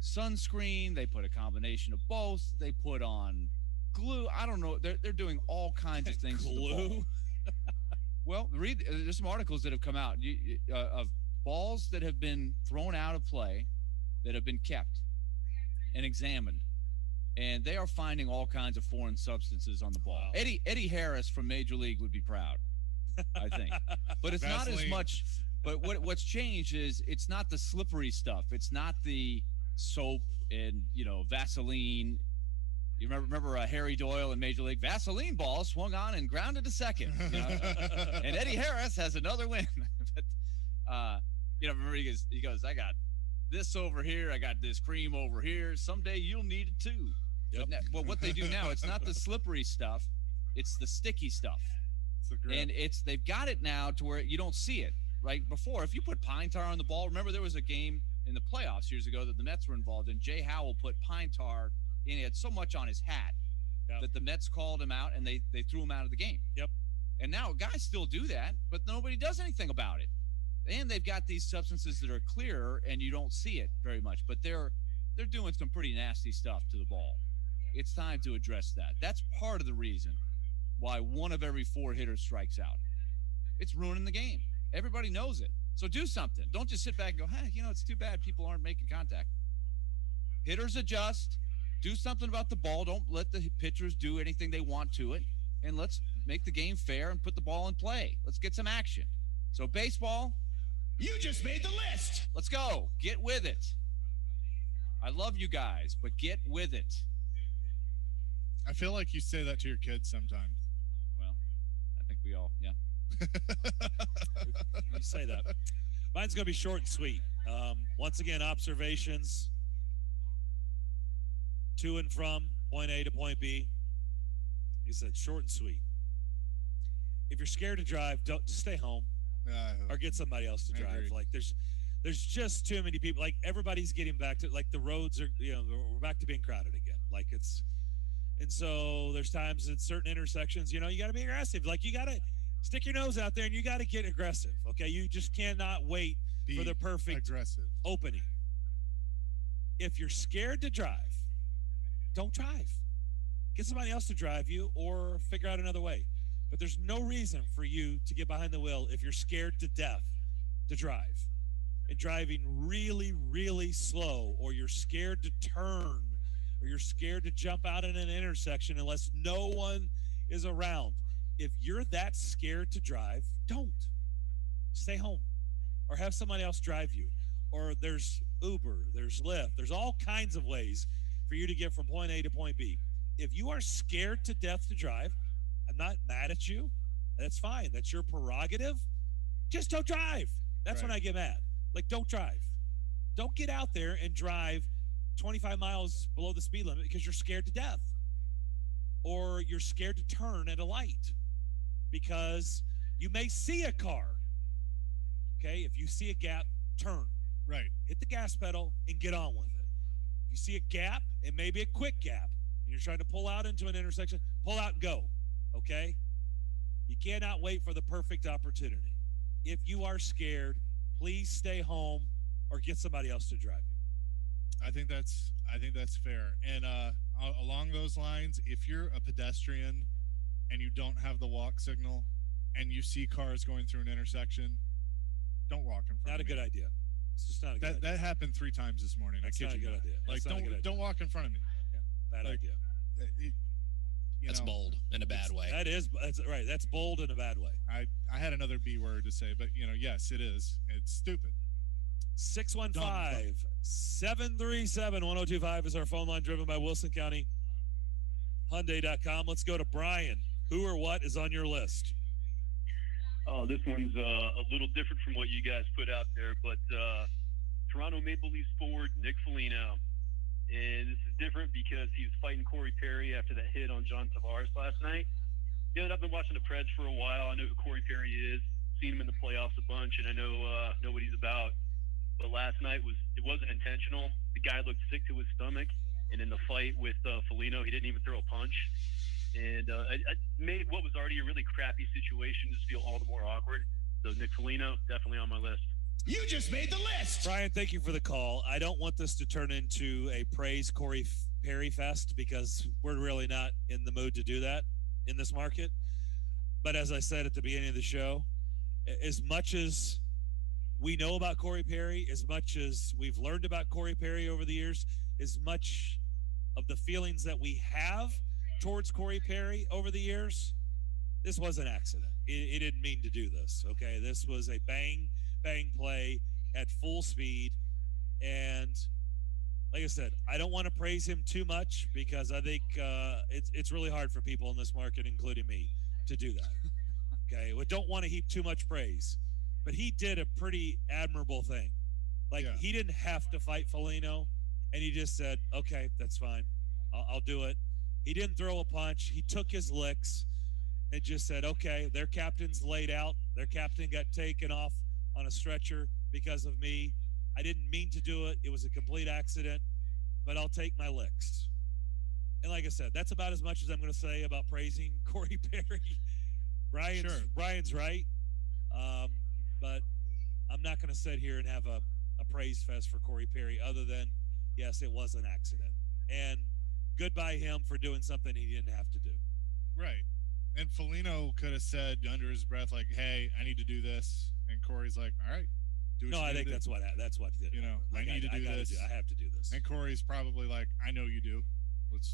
sunscreen, they put a combination of both, they put on glue. I don't know. They're doing all kinds of things. Glue? Well, there's some articles that have come out of balls that have been thrown out of play that have been kept and examined, and they are finding all kinds of foreign substances on the ball. Wow. Eddie Harris from Major League would be proud, I think. But it's not as much. But what's changed is it's not the slippery stuff. It's not the soap and Vaseline. You remember Harry Doyle in Major League? Vaseline ball swung on and grounded to second. And Eddie Harris has another win. But remember he goes, I got this over here, I got this cream over here. Someday you'll need it too. Yep. But what they do now, it's not the slippery stuff, it's the sticky stuff. And they've got it now to where you don't see it. Right before, if you put pine tar on the ball, remember there was a game in the playoffs years ago that the Mets were involved in. Jay Howell put pine tar in. He had so much on his hat that the Mets called him out and they threw him out of the game. Yep. And now guys still do that, but nobody does anything about it. And they've got these substances that are clearer and you don't see it very much, but they're doing some pretty nasty stuff to the ball. It's time to address that. That's part of the reason why 1 of every 4 hitters strikes out. It's ruining the game. Everybody knows it. So do something. Don't just sit back and go, it's too bad people aren't making contact. Hitters adjust. Do something about the ball. Don't let the pitchers do anything they want to it. And let's make the game fair and put the ball in play. Let's get some action. So baseball. You just made the list. Let's go. Get with it. I love you guys, but get with it. I feel like you say that to your kids sometimes. Well, I think we all, yeah. You say that. Mine's going to be short and sweet. Once again, observations to and from point A to point B. He said short and sweet. If you're scared to drive, just stay home or get somebody else to drive. Agreed. Like there's just too many people. Like everybody's getting back to the roads are we're back to being crowded again. And so there's times in certain intersections, you got to be aggressive. Like you got to stick your nose out there and you got to get aggressive. Okay, you just cannot wait for the perfect opening. If you're scared to drive, don't drive. Get somebody else to drive you or figure out another way. But there's no reason for you to get behind the wheel if you're scared to death to drive. And driving really, really slow, or you're scared to turn, or you're scared to jump out in an intersection unless no one is around. If you're that scared to drive, don't. Stay home. Or have somebody else drive you. Or there's Uber, there's Lyft. There's all kinds of ways for you to get from point A to point B. If you are scared to death to drive, I'm not mad at you. That's fine. That's your prerogative. Just don't drive. That's when I get mad. Like, don't drive. Don't get out there and drive 25 miles below the speed limit because you're scared to death. Or you're scared to turn at a light because you may see a car. Okay? If you see a gap, turn. Right. Hit the gas pedal and get on with it. If you see a gap, it may be a quick gap, and you're trying to pull out into an intersection, pull out and go. Okay? You cannot wait for the perfect opportunity. If you are scared, please stay home or get somebody else to drive you. I think that's fair. And along those lines, if you're a pedestrian and you don't have the walk signal and you see cars going through an intersection, don't walk in front of me. Not a good idea. It's just not a good idea. That happened 3 times this morning. That's not a good idea. Like, don't walk in front of me. Yeah, bad idea. That's bold in a bad way. That's right. That's bold in a bad way. I had another B word to say, but yes, it is. It's stupid. 615-737-1025 is our phone line, driven by Wilson County Hyundai.com. Let's go to Brian. Who or what is on your list? Oh, this one's a little different from what you guys put out there, but Toronto Maple Leafs forward Nick Foligno. And this is different because he was fighting Corey Perry after that hit on John Tavares last night. I've been watching the Preds for a while. I know who Corey Perry is. Seen him in the playoffs a bunch, and I know what he's about. But last night wasn't intentional. The guy looked sick to his stomach, and in the fight with Foligno, he didn't even throw a punch. And it made what was already a really crappy situation just feel all the more awkward. So Nick Foligno, definitely on my list. You just made the list. Brian, thank you for the call. I don't want this to turn into a praise Corey Perry fest because we're really not in the mood to do that in this market. But as I said at the beginning of the show, as much as we know about Corey Perry, as much as we've learned about Corey Perry over the years, as much of the feelings that we have towards Corey Perry over the years, this was an accident. He didn't mean to do this, okay? This was a bang play at full speed. And like I said, I don't want to praise him too much because I think it's really hard for people in this market, including me, to do that. Okay, we don't want to heap too much praise. But he did a pretty admirable thing. He didn't have to fight Foligno, and he just said, okay, that's fine. I'll do it. He didn't throw a punch. He took his licks and just said, okay, their captain's laid out. Their captain got taken off on a stretcher because of me. I didn't mean to do it. It was a complete accident, but I'll take my licks. And like I said, that's about as much as I'm going to say about praising Corey Perry. Brian's right. But I'm not going to sit here and have a praise fest for Corey Perry other than, yes, it was an accident. And goodbye him for doing something he didn't have to do. Right. And Foligno could have said under his breath, like, hey, I need to do this. And Corey's like, all right. I think that's what did it. I need to do this. I have to do this. And Corey's probably like, I know you do.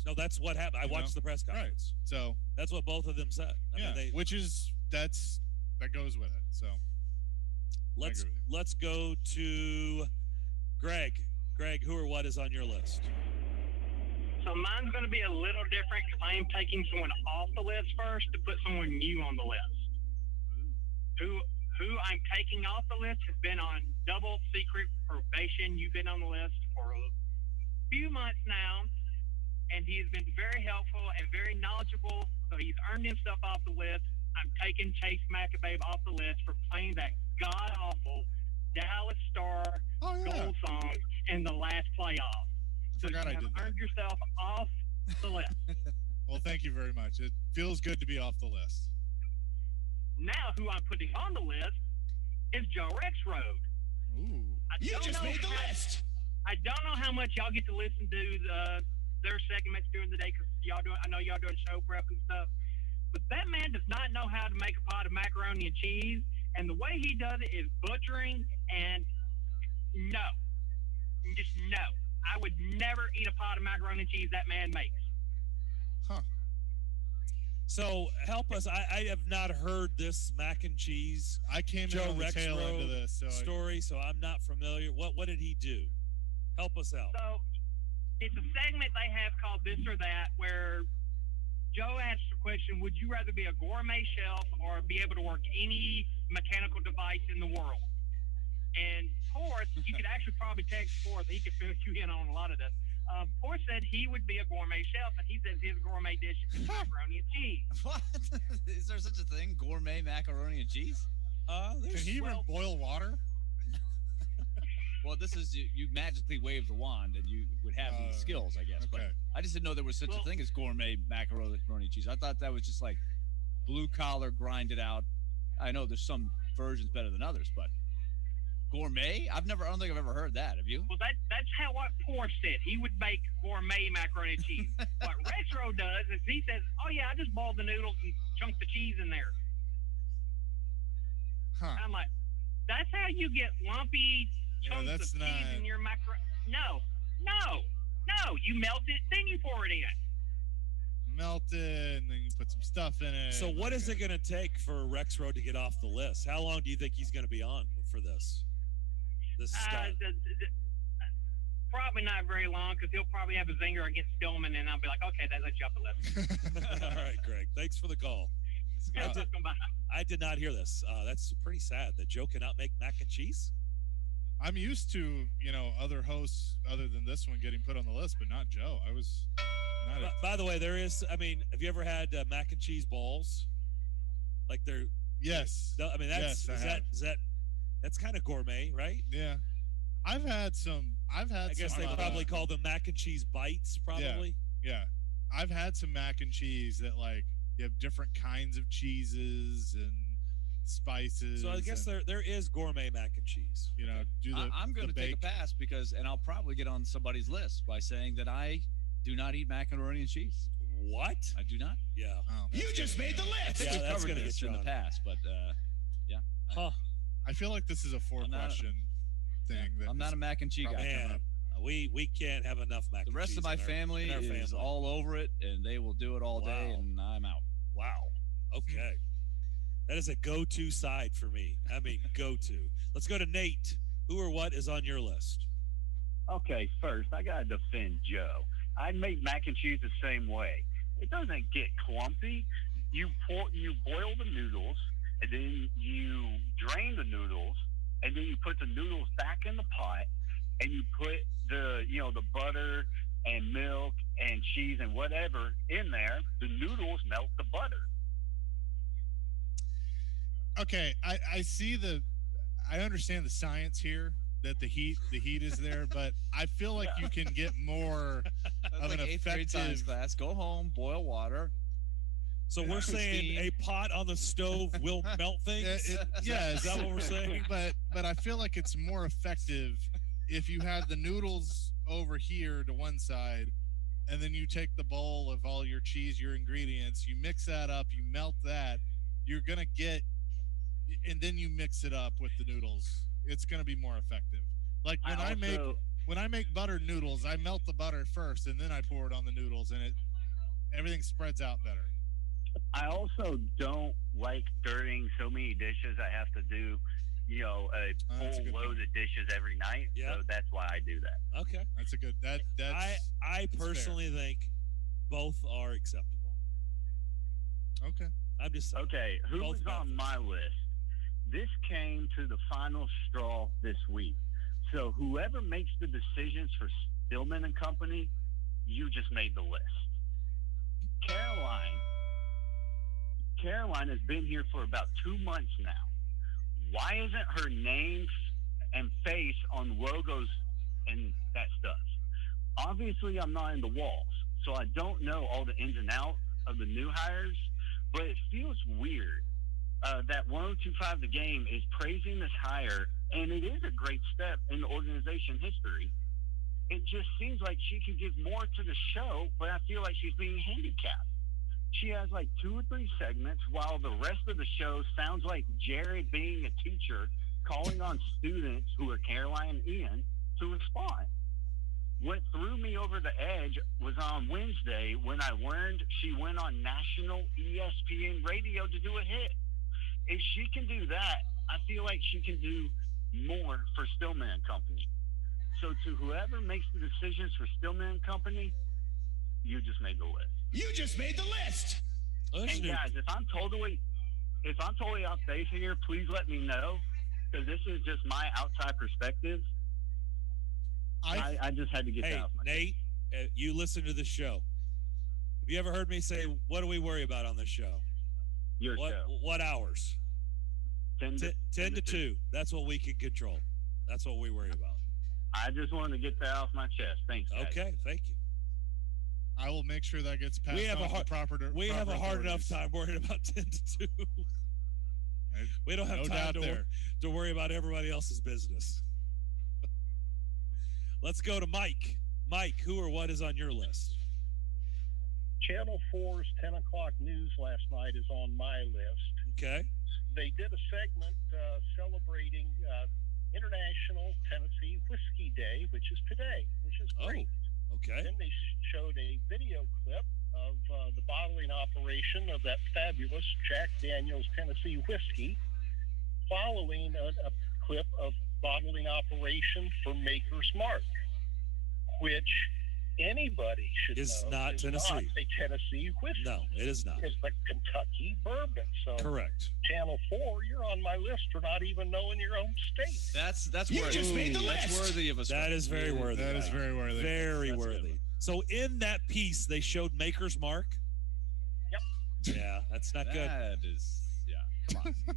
No, that's what happened. I watched the press conference. Right. So that's what both of them said. That goes with it. So let's go to Greg. Greg, who or what is on your list? So mine's going to be a little different because I am taking someone off the list first to put someone new on the list. Who I'm taking off the list has been on double secret probation. You've been on the list for a few months now, and he has been very helpful and very knowledgeable, so he's earned himself off the list. I'm taking Chase McAbabe off the list for playing that god-awful Dallas Star goal song in the last playoff. So you have earned yourself off the list. Well, thank you very much. It feels good to be off the list. Now, who I'm putting on the list is Joe Rexroad. Ooh. You just made the list. I don't know how much y'all get to listen to their segments during the day because I know y'all doing show prep and stuff. But that man does not know how to make a pot of macaroni and cheese, and the way he does it is butchering. And just no. I would never eat a pot of macaroni and cheese that man makes. Huh. So help us. I have not heard this mac and cheese. I came Joe on the tail end of this story, so I'm not familiar. What did he do? Help us out. So it's a segment they have called This or That, where Joe asked the question, would you rather be a gourmet chef or be able to work any mechanical device in the world? And Porth, you could actually probably text Porth. He could fill you in on a lot of this. Porth said he would be a gourmet chef, and he says his gourmet dish is macaroni and cheese. What? Is there such a thing? Gourmet macaroni and cheese? Can he even boil water? Well, this is you magically wave the wand and you would have these skills, I guess. Okay. But I just didn't know there was such a thing as gourmet macaroni and cheese. I thought that was just like blue collar, grind it out. I know there's some versions better than others, but gourmet? I don't think I've ever heard that. Have you? Well, that's how what Porth said. He would make gourmet macaroni and cheese. What Retro does is he says, "Oh yeah, I just boil the noodles and chunk the cheese in there." Huh. I'm like, that's how you get lumpy chunks of cheese in your macaroni. No. You melt it, then you pour it in. Melt it, and then you put some stuff in it. So what is it going to take for Rex Road to get off the list? How long do you think he's going to be on for this? Stunt? Probably not very long, because he'll probably have a zinger against Stillman, and I'll be like, okay, that lets you off the list. All right, Greg. Thanks for the call. I did not hear this. That's pretty sad that Joe cannot make mac and cheese. I'm used to, other hosts other than this one getting put on the list, but not Joe. I was not. By the way, have you ever had mac and cheese balls? Like they're. Yes. I mean, that's kind of gourmet, right? Yeah. I've had some. I guess they probably call them mac and cheese bites, probably. Yeah. I've had some mac and cheese that you have different kinds of cheeses and spices. So I guess there is gourmet mac and cheese. I'm going to take a pass and I'll probably get on somebody's list by saying that I do not eat macaroni and cheese. What? I do not. Yeah. Oh, you just made the list. I think we've covered this in the past, but yeah. Huh. I feel like this is a four-question thing. I'm not a mac and cheese guy. Man, we can't have enough mac and cheese. The rest of my family is all over it, and they will do it all day, and I'm out. Wow. Okay. That is a go-to side for me. I mean, go-to. Let's go to Nate. Who or what is on your list? Okay, first, I got to defend Joe. I make mac and cheese the same way. It doesn't get clumpy. You boil the noodles, and then you drain the noodles, and then you put the noodles back in the pot, and you put the butter and milk and cheese and whatever in there. The noodles melt the butter. Okay, I understand the science here that the heat is there, but I feel like you can get more of an effective science class. Go home, boil water. So we're saying a pot on the stove will melt things? Yes. Is that what we're saying? But I feel like it's more effective if you have the noodles over here to one side, and then you take the bowl of all your cheese, your ingredients, you mix that up, you melt that, you're going to get, and then you mix it up with the noodles. It's going to be more effective. Like when I make buttered noodles, I melt the butter first, and then I pour it on the noodles, and everything spreads out better. I also don't like dirtying so many dishes. I have to do, a full load of dishes every night. Yeah. So that's why I do that. Okay. That's a good, I personally think both are acceptable. Okay. I'm just saying. Okay. Who was on my list? This came to the final straw this week. So whoever makes the decisions for Stillman Company, you just made the list. Caroline has been here for about 2 months now. Why isn't her name and face on logos and that stuff? Obviously, I'm not in the walls, so I don't know all the ins and outs of the new hires, but it feels weird that 1025 The Game is praising this hire, and it is a great step in the organization history. It just seems like she could give more to the show, but I feel like she's being handicapped. She has like 2 or 3 segments, while the rest of the show sounds like Jared being a teacher calling on students who are Caroline and Ian to respond. What threw me over the edge was on Wednesday when I learned she went on national ESPN radio to do a hit. If she can do that, I feel like she can do more for Stillman Company. So to whoever makes the decisions for Stillman Company, you just made the list. You just made the list. And guys, if I'm totally off base here, please let me know, because this is just my outside perspective. I just had to get that off my Nate, you listen to the show. Have you ever heard me say, what do we worry about on this show? Your show. What hours? 10 to 2. That's what we can control. That's what we worry about. I just wanted to get that off my chest. Thanks, guys. Okay, thank you. I will make sure that gets passed on to the proper We have a hard enough authorities. time worrying about 10 to 2. We don't have No time doubt to worry about everybody else's business. Let's go to Mike. Mike, who or what is on your list? Channel 4's 10 o'clock news last night is on my list. Okay. They did a segment celebrating International Tennessee Whiskey Day, which is today, which is great. Okay. Then they showed a video clip of the bottling operation of that fabulous Jack Daniel's Tennessee whiskey, following a clip of bottling operation for Maker's Mark, which anybody should Is know not is Tennessee. not a Tennessee whiskey. No, it is not. It's like Kentucky bourbon. So Correct. Channel 4, you're on my list for not even knowing your own state. That's You worthy. just made the That's list. worthy of a That is very worthy. That is very worthy. Very That's a good worthy. one. So in that piece, they showed Maker's Mark. Yep. Yeah, that's not good. That is, yeah.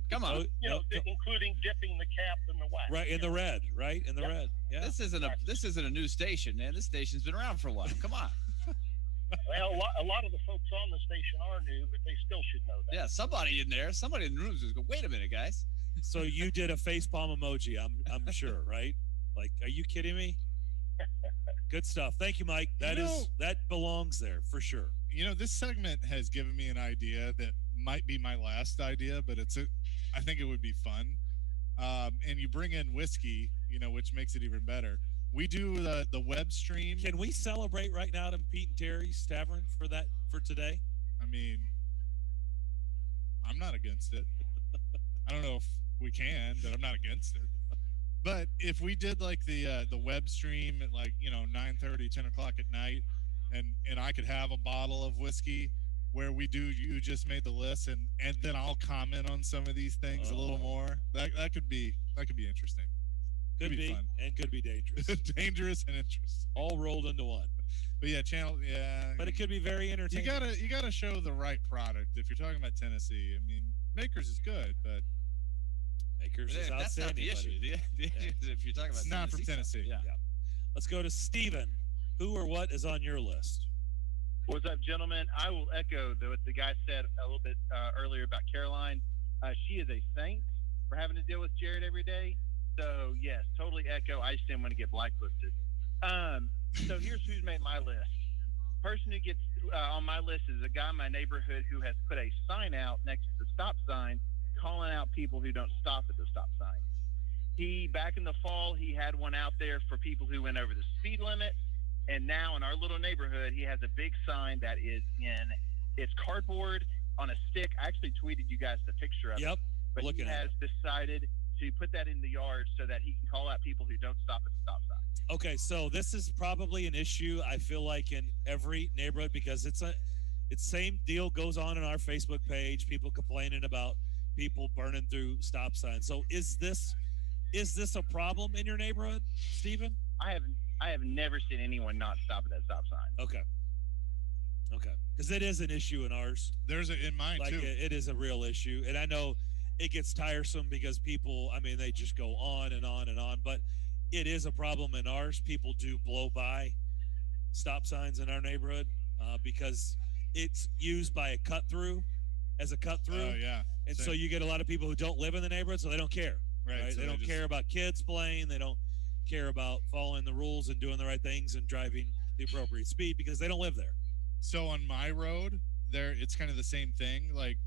Come on. You know, including dipping the cap in the wax. Right, in the red, right? In the Yep. red. Yeah. This isn't a new station, man. This station's been around for a while. Come on. Well, a lot of the folks on the station are new, but they still should know that. Yeah, somebody in there, somebody in the room is going to go, wait a minute, guys. So you did a facepalm emoji, I'm sure, right? Like, are you kidding me? Good stuff. Thank you, Mike. That belongs there for sure. You know, this segment has given me an idea that might be my last idea, but I think it would be fun. And you bring in whiskey, you know, which makes it even better. We do the web stream. Can we celebrate right now to Pete and Terry's Tavern for today? I mean, I'm not against it. I don't know if we can, but I'm not against it. But if we did like the web stream at 9:30, 10 o'clock at night, and I could have a bottle of whiskey where we do you just made the list, and then I'll comment on some of these things a little more. That could be interesting. Could be fun. And could be dangerous. Dangerous and interesting. All rolled into one. But yeah, But it could be very entertaining. You gotta show the right product if you're talking about Tennessee. I mean, Maker's is good, but Maker's is outstanding. That's not the issue. buddy. The issue is if you're talking about it's not from Tennessee. Yeah. Let's go to Steven. Who or what is on your list? What's up, gentlemen? I will echo what the guy said a little bit earlier about Caroline. She is a saint for having to deal with Jared every day. So, yes, totally echo. I just didn't want to get blacklisted. So here's who's made my list. Person who gets on my list is a guy in my neighborhood who has put a sign out next to the stop sign calling out people who don't stop at the stop sign. Back in the fall, he had one out there for people who went over the speed limit. And now in our little neighborhood, he has a big sign that is it's cardboard on a stick. I actually tweeted you guys the picture of it. But he has decided to put that in the yard so that he can call out people who don't stop at the stop sign. Okay, so this is probably an issue I feel like in every neighborhood because it's same deal goes on our Facebook page. People complaining about people burning through stop signs. So is this a problem in your neighborhood, Stephen? I have never seen anyone not stop at that stop sign. Okay. Because it is an issue in ours. There's in mine too. It is a real issue, and I know it gets tiresome because people. I mean, they just go on and on and on. But it is a problem in ours. People do blow by stop signs in our neighborhood because it's used by a cut through as a cut through. Oh yeah. And so you get a lot of people who don't live in the neighborhood, so they don't care. Right? So they don't care about kids playing. They don't care about following the rules and doing the right things and driving the appropriate speed because they don't live there. So on my road, it's kind of the same thing. Like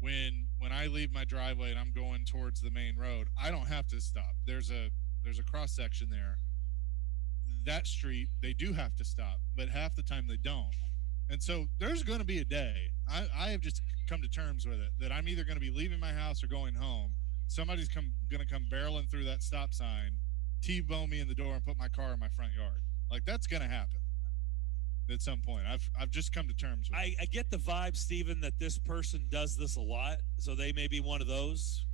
when I leave my driveway and I'm going towards the main road, I don't have to stop. There's a cross section there. That street, they do have to stop, but half the time they don't. And so there's going to be a day. I have just come to terms with it that I'm either going to be leaving my house or going home. Somebody's going to come barreling through that stop sign, T-bone me in the door, and put my car in my front yard. Like, that's going to happen. at some point. I've just come to terms with it. I get the vibe, Steven, that this person does this a lot, so they may be one of those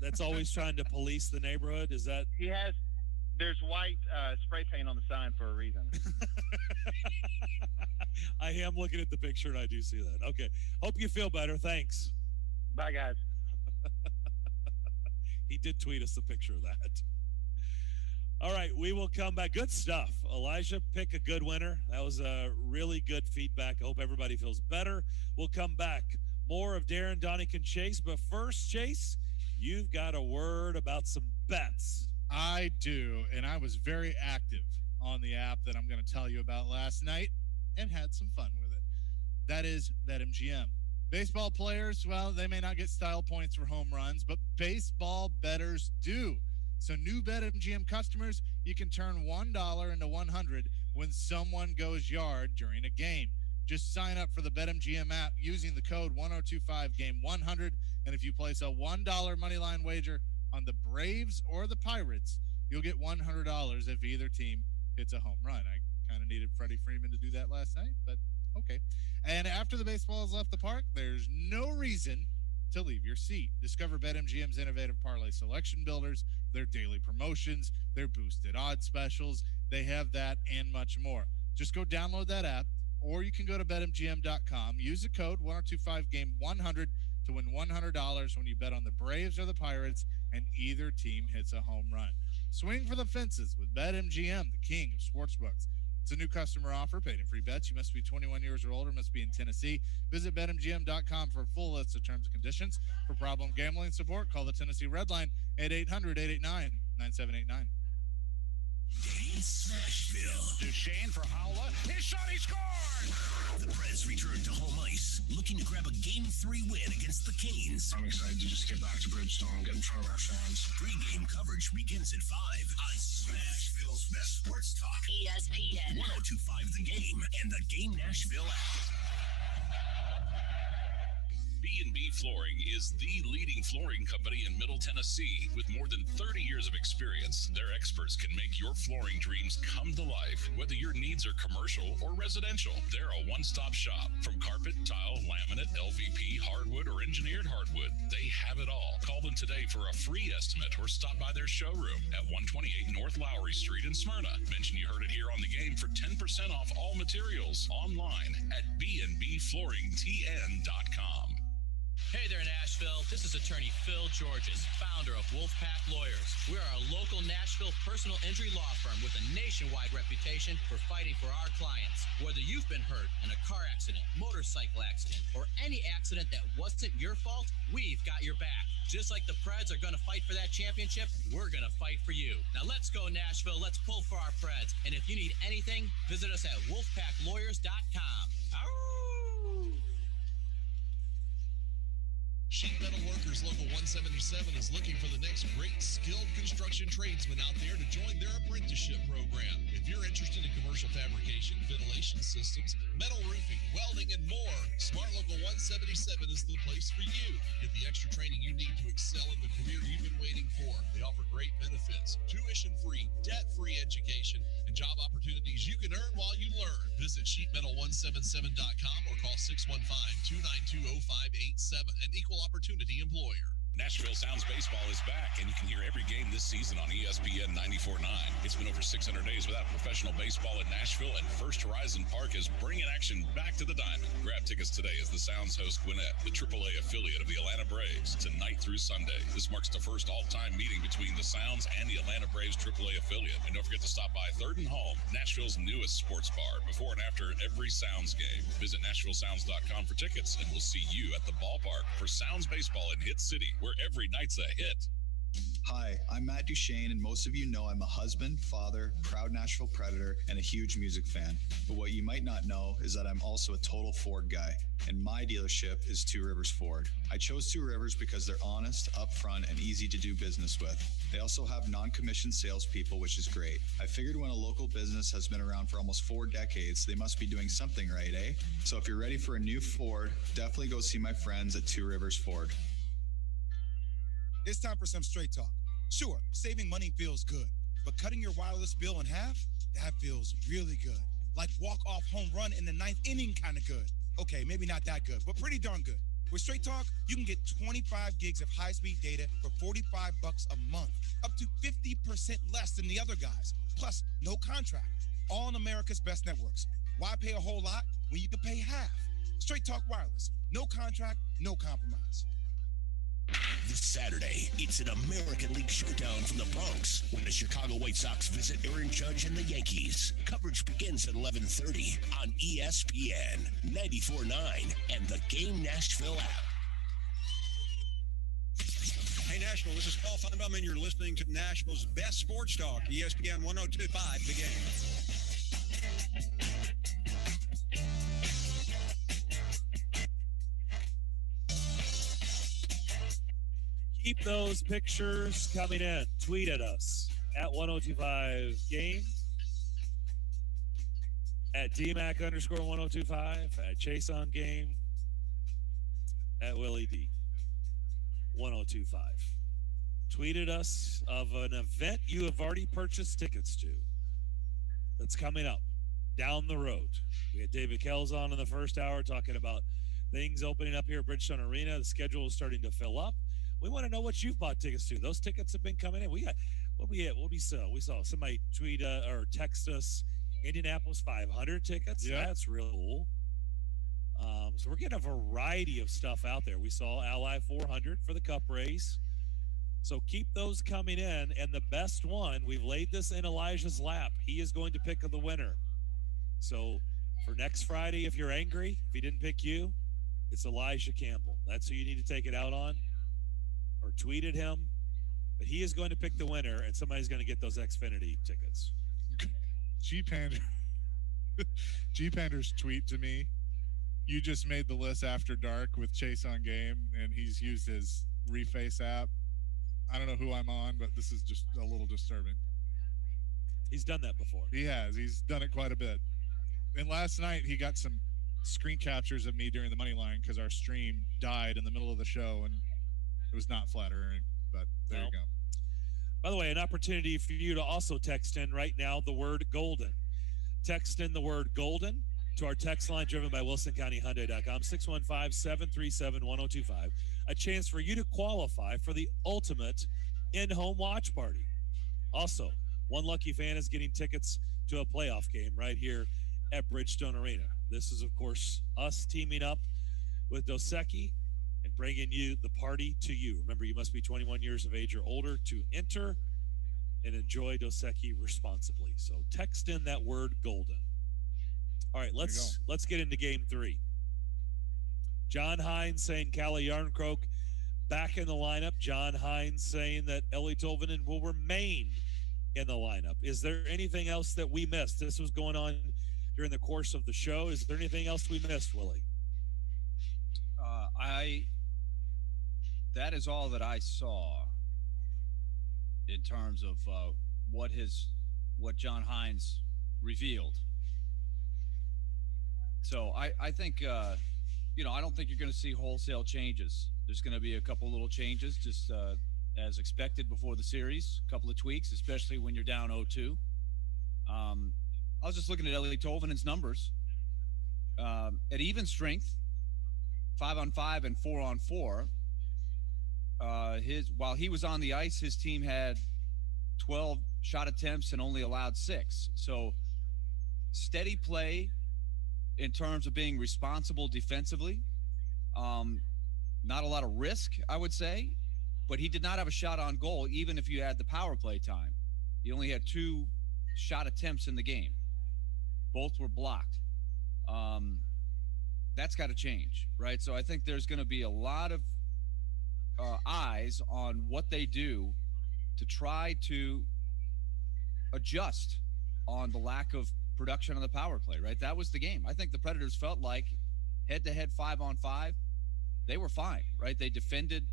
that's always trying to police the neighborhood. Is that? There's white spray paint on the sign for a reason. I am looking at the picture, and I do see that. Okay. Hope you feel better. Thanks. Bye, guys. He did tweet us the picture of that. All right, we will come back. Good stuff. Elijah, pick a good winner. That was a really good feedback. I hope everybody feels better. We'll come back. More of Darren, Daunic, and Chase. But first, Chase, you've got a word about some bets. I do, and I was very active on the app that I'm going to tell you about last night and had some fun with it. That is BetMGM. Baseball players, well, they may not get style points for home runs, but baseball bettors do. So new BetMGM customers, you can turn $1 into $100 when someone goes yard during a game. Just sign up for the BetMGM app using the code 1025GAME100, and if you place a $1 moneyline wager on the Braves or the Pirates, you'll get $100 if either team hits a home run. I kind of needed Freddie Freeman to do that last night, but okay. And after the baseball has left the park, there's no reason to leave your seat. Discover BetMGM's innovative parlay selection builders, their daily promotions, their boosted odds specials. They have that and much more. Just go download that app, or you can go to BetMGM.com. Use the code 1025GAME100 to win $100 when you bet on the Braves or the Pirates and either team hits a home run. Swing for the fences with BetMGM, the king of sportsbooks. It's a new customer offer, paid in free bets. You must be 21 years or older, must be in Tennessee. Visit BetMGM.com for a full list of terms and conditions. For problem gambling support, call the Tennessee Red Line at 800-889-9789. In Smashville. Duchesne for Howla. His shot, he scored! The Preds return to home ice, looking to grab a Game 3 win against the Canes. I'm excited to just get back to Bridgestone and get in front of our fans. Pre-game coverage begins at 5 on Smashville's best sports talk. ESPN 1025 The Game and the Game Nashville app. B&B Flooring is the leading flooring company in Middle Tennessee. With more than 30 years of experience, their experts can make your flooring dreams come to life. Whether your needs are commercial or residential, they're a one-stop shop. From carpet, tile, laminate, LVP, hardwood, or engineered hardwood, they have it all. Call them today for a free estimate or stop by their showroom at 128 North Lowry Street in Smyrna. Mention you heard it here on the game for 10% off all materials online at bnbflooringtn.com. Hey there, Nashville. This is attorney Phil Georges, founder of Wolfpack Lawyers. We are a local Nashville personal injury law firm with a nationwide reputation for fighting for our clients. Whether you've been hurt in a car accident, motorcycle accident, or any accident that wasn't your fault, we've got your back. Just like the Preds are going to fight for that championship, we're going to fight for you. Now let's go, Nashville. Let's pull for our Preds. And if you need anything, visit us at wolfpacklawyers.com. Ow! Sheet Metal Workers Local 177 is looking for the next great skilled construction tradesman out there to join their apprenticeship program. If you're interested in commercial fabrication, ventilation systems, metal roofing, welding, and more, Smart Local 177 is the place for you. Get the extra training you need to excel in the career you've been waiting for. They offer great benefits, tuition-free, debt-free education, and job opportunities you can earn while you learn. Visit sheetmetal177.com or call 615-292-0587, an equal opportunity employer. Nashville Sounds Baseball is back, and you can hear every game this season on ESPN 94.9. It's been over 600 days without professional baseball in Nashville, and First Horizon Park is bringing action back to the diamond. Grab tickets today as the Sounds host Gwinnett, the AAA affiliate of the Atlanta Braves, tonight through Sunday. This marks the first all-time meeting between the Sounds and the Atlanta Braves AAA affiliate. And don't forget to stop by Third and Home, Nashville's newest sports bar, before and after every Sounds game. Visit NashvilleSounds.com for tickets, and we'll see you at the ballpark for Sounds Baseball in Hit City, where every night's a hit. Hi, I'm Matt Duchesne, and most of you know I'm a husband, father, proud Nashville Predator, and a huge music fan. But what you might not know is that I'm also a total Ford guy, and my dealership is Two Rivers Ford. I chose Two Rivers because they're honest, upfront, and easy to do business with. They also have non-commissioned salespeople, which is great. I figured when a local business has been around for almost 4 decades, they must be doing something right, eh? So if you're ready for a new Ford, definitely go see my friends at Two Rivers Ford. It's time for some straight talk. Sure, saving money feels good, but cutting your wireless bill in half, that feels really good. like walk-off home run in the 9th inning kind of good. Okay, maybe not that good, but pretty darn good. With Straight Talk, you can get 25 gigs of high-speed data for $45 a month, up to 50% less than the other guys. Plus, no contract. All on America's best networks. Why pay a whole lot when you can pay half? Straight Talk Wireless. No contract, no compromise. This Saturday, it's an American League showdown from the Bronx when the Chicago White Sox visit Aaron Judge and the Yankees. Coverage begins at 11:30 on ESPN 94.9 and the Game Nashville app. Hey, Nashville, this is Paul Feinbaum, and you're listening to Nashville's best sports talk, ESPN 102.5, The Game. Keep those pictures coming in. Tweet at us at 1025 Game, at DMAC_1025, at Chase on Game, at Willie D 1025. Tweet at us of an event you have already purchased tickets to that's coming up down the road. We had David Kells on in the first hour talking about things opening up here at Bridgestone Arena. The schedule is starting to fill up. We want to know what you've bought tickets to. Those tickets have been coming in. We got what we saw. We saw somebody tweet or text us Indianapolis 500 tickets. Yeah. That's real cool. So we're getting a variety of stuff out there. We saw Ally 400 for the Cup race. So keep those coming in. And the best one, we've laid this in Elijah's lap. He is going to pick the winner. So for next Friday, if you're angry, if he didn't pick you, it's Elijah Campbell. That's who you need to take it out on. Or tweet at him, but he is going to pick the winner, and somebody's going to get those Xfinity tickets. G-Pander's tweet to me, you just made the list after dark with Chase on Game, and he's used his Reface app. I don't know who I'm on, but this is just a little disturbing. He's done that before. He has. He's done it quite a bit. And last night, he got some screen captures of me during the money line because our stream died in the middle of the show, and it was not flattering, but there you go. By the way, an opportunity for you to also text in right now the word golden. Text in the word golden to our text line driven by WilsonCountyHyundai.com, 615-737-1025. A chance for you to qualify for the ultimate in-home watch party. Also, one lucky fan is getting tickets to a playoff game right here at Bridgestone Arena. This is, of course, us teaming up with Dos Equis and bringing you the party to you. Remember, you must be 21 years of age or older to enter and enjoy Dos Equis responsibly. So text in that word golden. All right, let's get into game 3. John Hines saying Kalle Järnkrok back in the lineup. John Hines saying that Ellie Tolvanen will remain in the lineup. Is there anything else that we missed? This was going on during the course of the show. Is there anything else we missed, Willie? That is all that I saw in terms of what John Hines revealed. So I think I don't think you're going to see wholesale changes. There's going to be a couple little changes, just as expected before the series. A couple of tweaks, especially when you're down 0-2. I was just looking at Ellie Tolvanen's numbers. At even strength, 5-on-5 and 4-on-4. While he was on the ice, his team had 12 shot attempts and only allowed 6. So steady play in terms of being responsible defensively. Not a lot of risk, I would say, but he did not have a shot on goal, even if you had the power play time. He only had 2 shot attempts in the game. Both were blocked. That's got to change, right? So I think there's going to be a lot of eyes on what they do to try to adjust on the lack of production on the power play, right? That was the game. I think the Predators felt like head-to-head 5-on-5, they were fine, right? They defended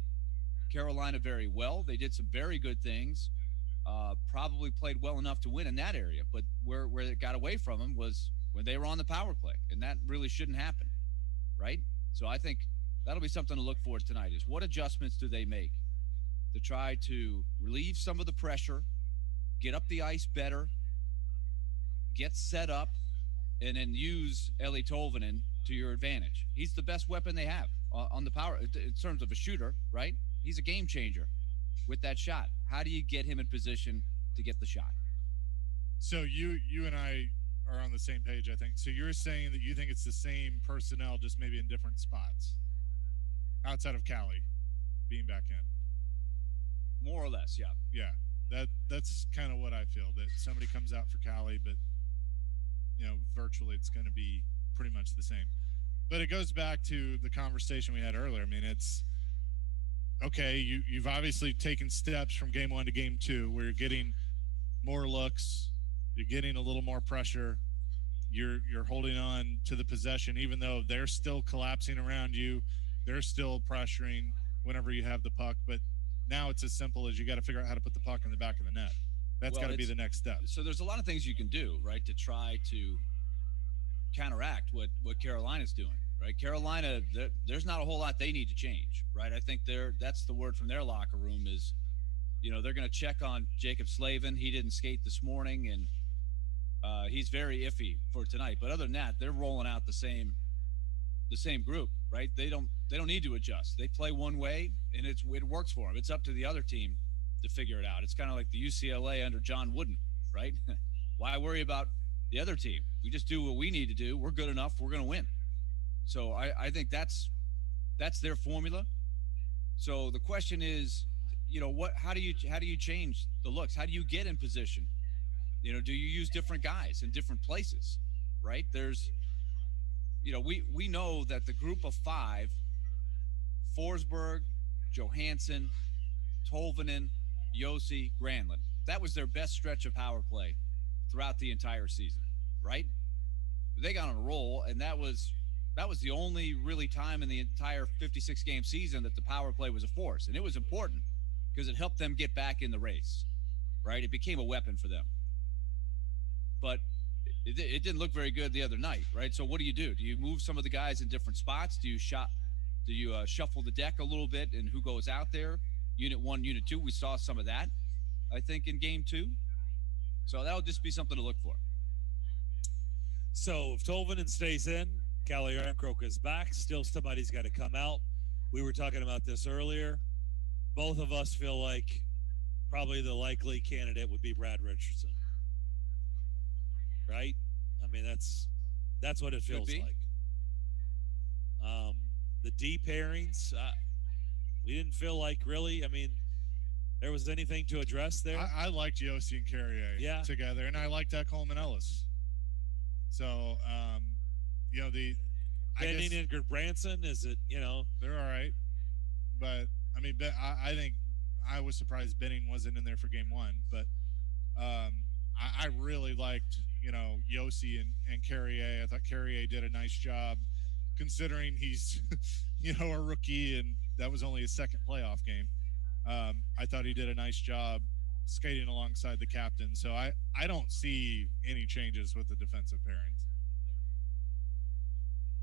Carolina very well. They did some very good things, probably played well enough to win in that area. But where it got away from them was when they were on the power play, and that really shouldn't happen, right? So I think that'll be something to look for tonight is what adjustments do they make to try to relieve some of the pressure, get up the ice better, get set up, and then use Eli Tolvanen to your advantage. He's the best weapon they have on the power in terms of a shooter, right? He's a game changer with that shot. How do you get him in position to get the shot? So you and I are on the same page, I think. So you're saying that you think it's the same personnel, just maybe in different spots outside of Cali being back in. More or less, yeah. Yeah, that's kind of what I feel. That somebody comes out for Cali, but virtually it's going to be pretty much the same. But it goes back to the conversation we had earlier. I mean, it's okay. You've obviously taken steps from game 1 to game 2, where you're getting more looks, you're getting a little more pressure, you're holding on to the possession, even though they're still collapsing around you, they're still pressuring whenever you have the puck. But now it's as simple as you got to figure out how to put the puck in the back of the net. That's got to be the next step. So there's a lot of things you can do, right, to try to counteract what Carolina's doing, right? Carolina, there's not a whole lot they need to change, right? I think that's the word from their locker room is, they're going to check on Jacob Slavin. He didn't skate this morning, and he's very iffy for tonight. But other than that, they're rolling out the same group, right? They don't need to adjust. They play one way, and it works for them. It's up to the other team to figure it out. It's kind of like the UCLA under John Wooden, right? Why worry about the other team? We just do what we need to do. We're good enough. We're going to win. So I think that's their formula. So the question is, how do you change the looks? How do you get in position? Do you use different guys in different places, right? There's, we know that the group of 5, Forsberg, Johansson, Tolvanen, Yossi, Granlund, that was their best stretch of power play throughout the entire season, right? They got on a roll, and that was the only really time in the entire 56-game season that the power play was a force, and it was important because it helped them get back in the race, right? It became a weapon for them. But it didn't look very good the other night, right? So what do? Do you move some of the guys in different spots? Do you shuffle the deck a little bit and who goes out there? Unit 1, Unit 2, we saw some of that, I think, in game 2. So that'll just be something to look for. So if Tolvanen stays in, Calle Yarncroke is back. Still somebody's got to come out. We were talking about this earlier. Both of us feel like probably the likely candidate would be Brad Richardson. Right? I mean, that's what it feels like. The D pairings, we didn't feel like really, I mean, there was anything to address there. I liked Yossi and Carrier together, and I liked Coleman Ellis. So, Benning and Branson, is it, They're all right. But, I mean, I think I was surprised Benning wasn't in there for game 1. But I really liked, Yossi and Carrier. I thought Carrier did a nice job considering he's, a rookie and that was only his second playoff game. I thought he did a nice job skating alongside the captain. So I don't see any changes with the defensive pairings.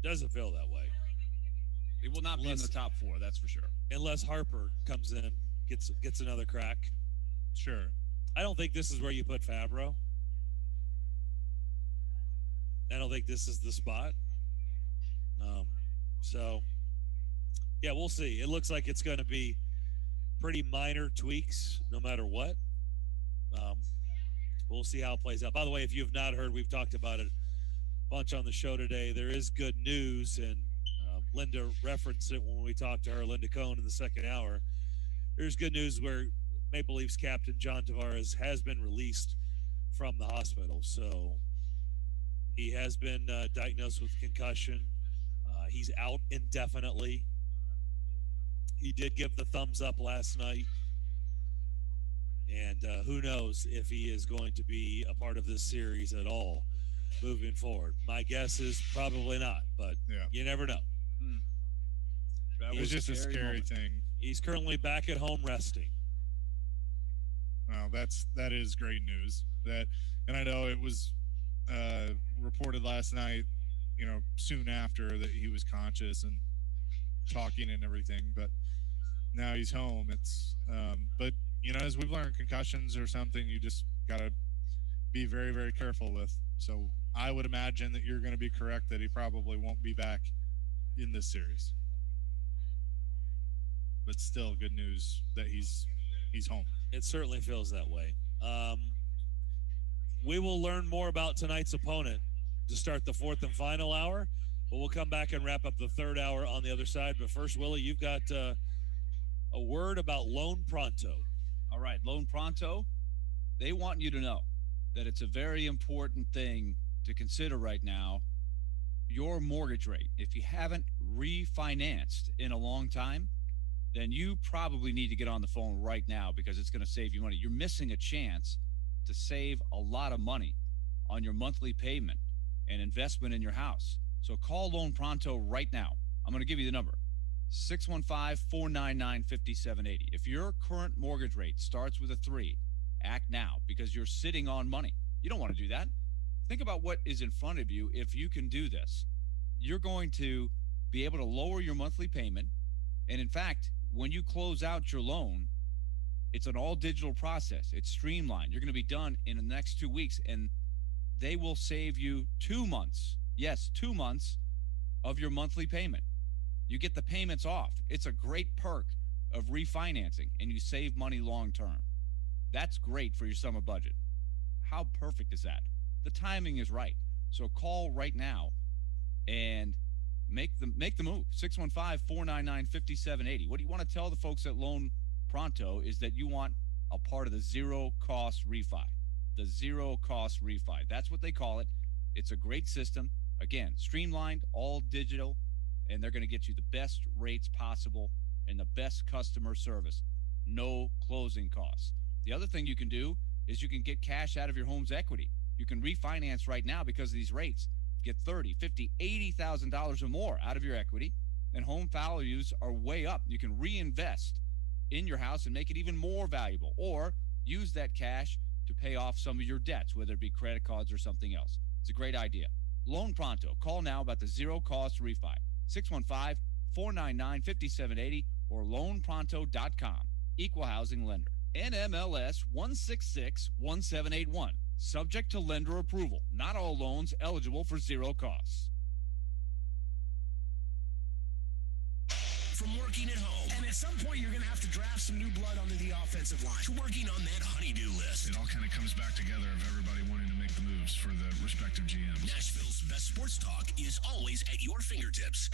Doesn't feel that way. It will not be in the top 4, that's for sure. Unless Harper comes in, gets another crack. Sure. I don't think this is where you put Fabro. I don't think this is the spot. So, yeah, we'll see. It looks like it's going to be pretty minor tweaks no matter what. We'll see how it plays out. By the way, if you have not heard, we've talked about it a bunch on the show today. There is good news, and Linda referenced it when we talked to her, Linda Cohn, in the second hour. There's good news where Maple Leafs captain John Tavares has been released from the hospital. So he has been diagnosed with concussion. He's out indefinitely. He did give the thumbs up last night. And who knows if he is going to be a part of this series at all moving forward. My guess is probably not, but you never know. That was just a scary thing. He's currently back at home resting. Well, that is great news. And I know it was reported last night, soon after that he was conscious and talking and everything, but now he's home. It's but as we've learned, concussions or something you just got to be very, very careful with. So I would imagine that you're going to be correct that he probably won't be back in this series. But still, good news that he's home. It certainly feels that way. We will learn more about tonight's opponent to start the fourth and final hour, but we'll come back and wrap up the third hour on the other side. But first, Willie, you've got a word about Loan Pronto. All right, Loan Pronto, they want you to know that it's a very important thing to consider right now, your mortgage rate. If you haven't refinanced in a long time, then you probably need to get on the phone right now because it's going to save you money. You're missing a chance to save a lot of money on your monthly payment and investment in your house. So call Loan Pronto right now. I'm going to give you the number, 615-499-5780. If your current mortgage rate starts with a 3, act now because you're sitting on money. You don't want to do that. Think about what is in front of you. If you can do this, you're going to be able to lower your monthly payment. And in fact, when you close out your loan, it's an all-digital process. It's streamlined. You're going to be done in the next 2 weeks, and they will save you 2 months. Yes, 2 months of your monthly payment. You get the payments off. It's a great perk of refinancing, and you save money long-term. That's great for your summer budget. How perfect is that? The timing is right. So call right now and make the move. 615-499-5780. What do you want to tell the folks at Loan Pronto is that you want a part of the zero-cost refi. The zero-cost refi. That's what they call it. It's a great system. Again, streamlined, all digital, and they're going to get you the best rates possible and the best customer service. No closing costs. The other thing you can do is you can get cash out of your home's equity. You can refinance right now because of these rates. Get $30,000, $50,000, $80,000 or more out of your equity, and home values are way up. You can reinvest in your house and make it even more valuable, or use that cash to pay off some of your debts, whether it be credit cards or something else. It's a great idea. Loan Pronto. Call now about the zero-cost refi. 615-499-5780 or loanpronto.com. Equal housing lender. NMLS 1661781. Subject to lender approval. Not all loans eligible for zero costs. From working at home, and at some point you're going to have to draft some new blood onto the offensive line, to working on that honey-do list. It all kind of comes back together of everybody wanting to make the moves for the respective GMs. Nashville's best sports talk is always at your fingertips.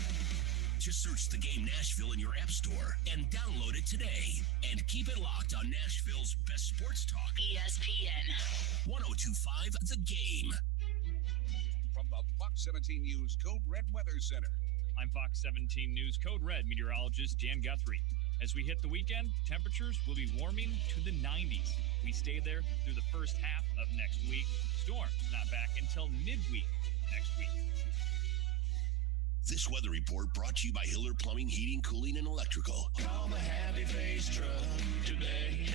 Just search The Game Nashville in your app store and download it today. And keep it locked on Nashville's best sports talk. ESPN 102.5 The Game. From the Fox 17 News Code Red Weather Center. I'm Fox 17 News Code Red meteorologist Jan Guthrie. As we hit the weekend, temperatures will be warming to the 90s. We stay there through the first half of next week. Storms not back until midweek next week. This weather report brought to you by Hiller Plumbing, Heating, Cooling, and Electrical. Call the Happy Face Truck today.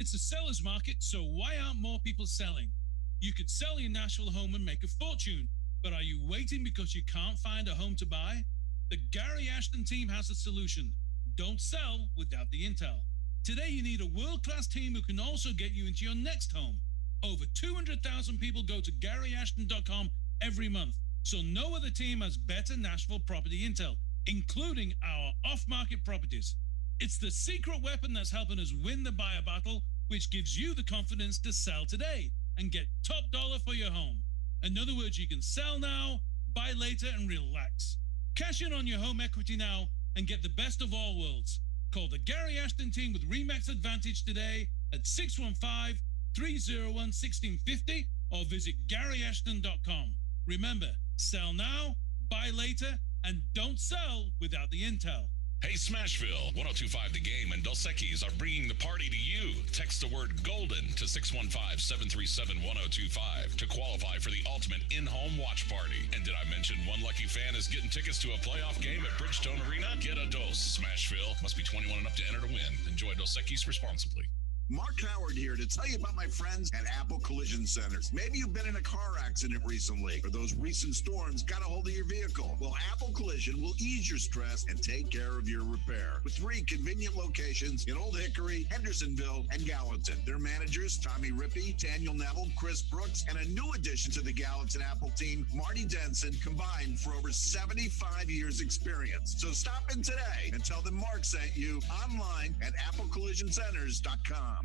It's a seller's market, so why aren't more people selling? You could sell your Nashville home and make a fortune. But are you waiting because you can't find a home to buy? The Gary Ashton team has a solution. Don't sell without the intel. Today you need a world-class team who can also get you into your next home. Over 200,000 people go to GaryAshton.com every month, so no other team has better Nashville property intel, including our off-market properties. It's the secret weapon that's helping us win the buyer battle, which gives you the confidence to sell today and get top dollar for your home. In other words, you can sell now, buy later, and relax. Cash in on your home equity now and get the best of all worlds. Call the Gary Ashton team with RE/MAX Advantage today at 615-301-1650 or visit GaryAshton.com. Remember, sell now, buy later, and don't sell without the intel. Hey, Smashville, 102.5 The Game and Dos Equis are bringing the party to you. Text the word GOLDEN to 615-737-1025 to qualify for the ultimate in-home watch party. And did I mention one lucky fan is getting tickets to a playoff game at Bridgestone Arena? Get a dose, Smashville. Must be 21 and up to enter to win. Enjoy Dos Equis responsibly. Mark Howard here to tell you about my friends at Apple Collision Centers. Maybe you've been in a car accident recently, or those recent storms got a hold of your vehicle. Well, Apple Collision will ease your stress and take care of your repair. With 3 convenient locations in Old Hickory, Hendersonville, and Gallatin. Their managers, Tommy Rippey, Daniel Neville, Chris Brooks, and a new addition to the Gallatin Apple team, Marty Denson, combined for over 75 years experience. So stop in today and tell them Mark sent you online at applecollisioncenters.com.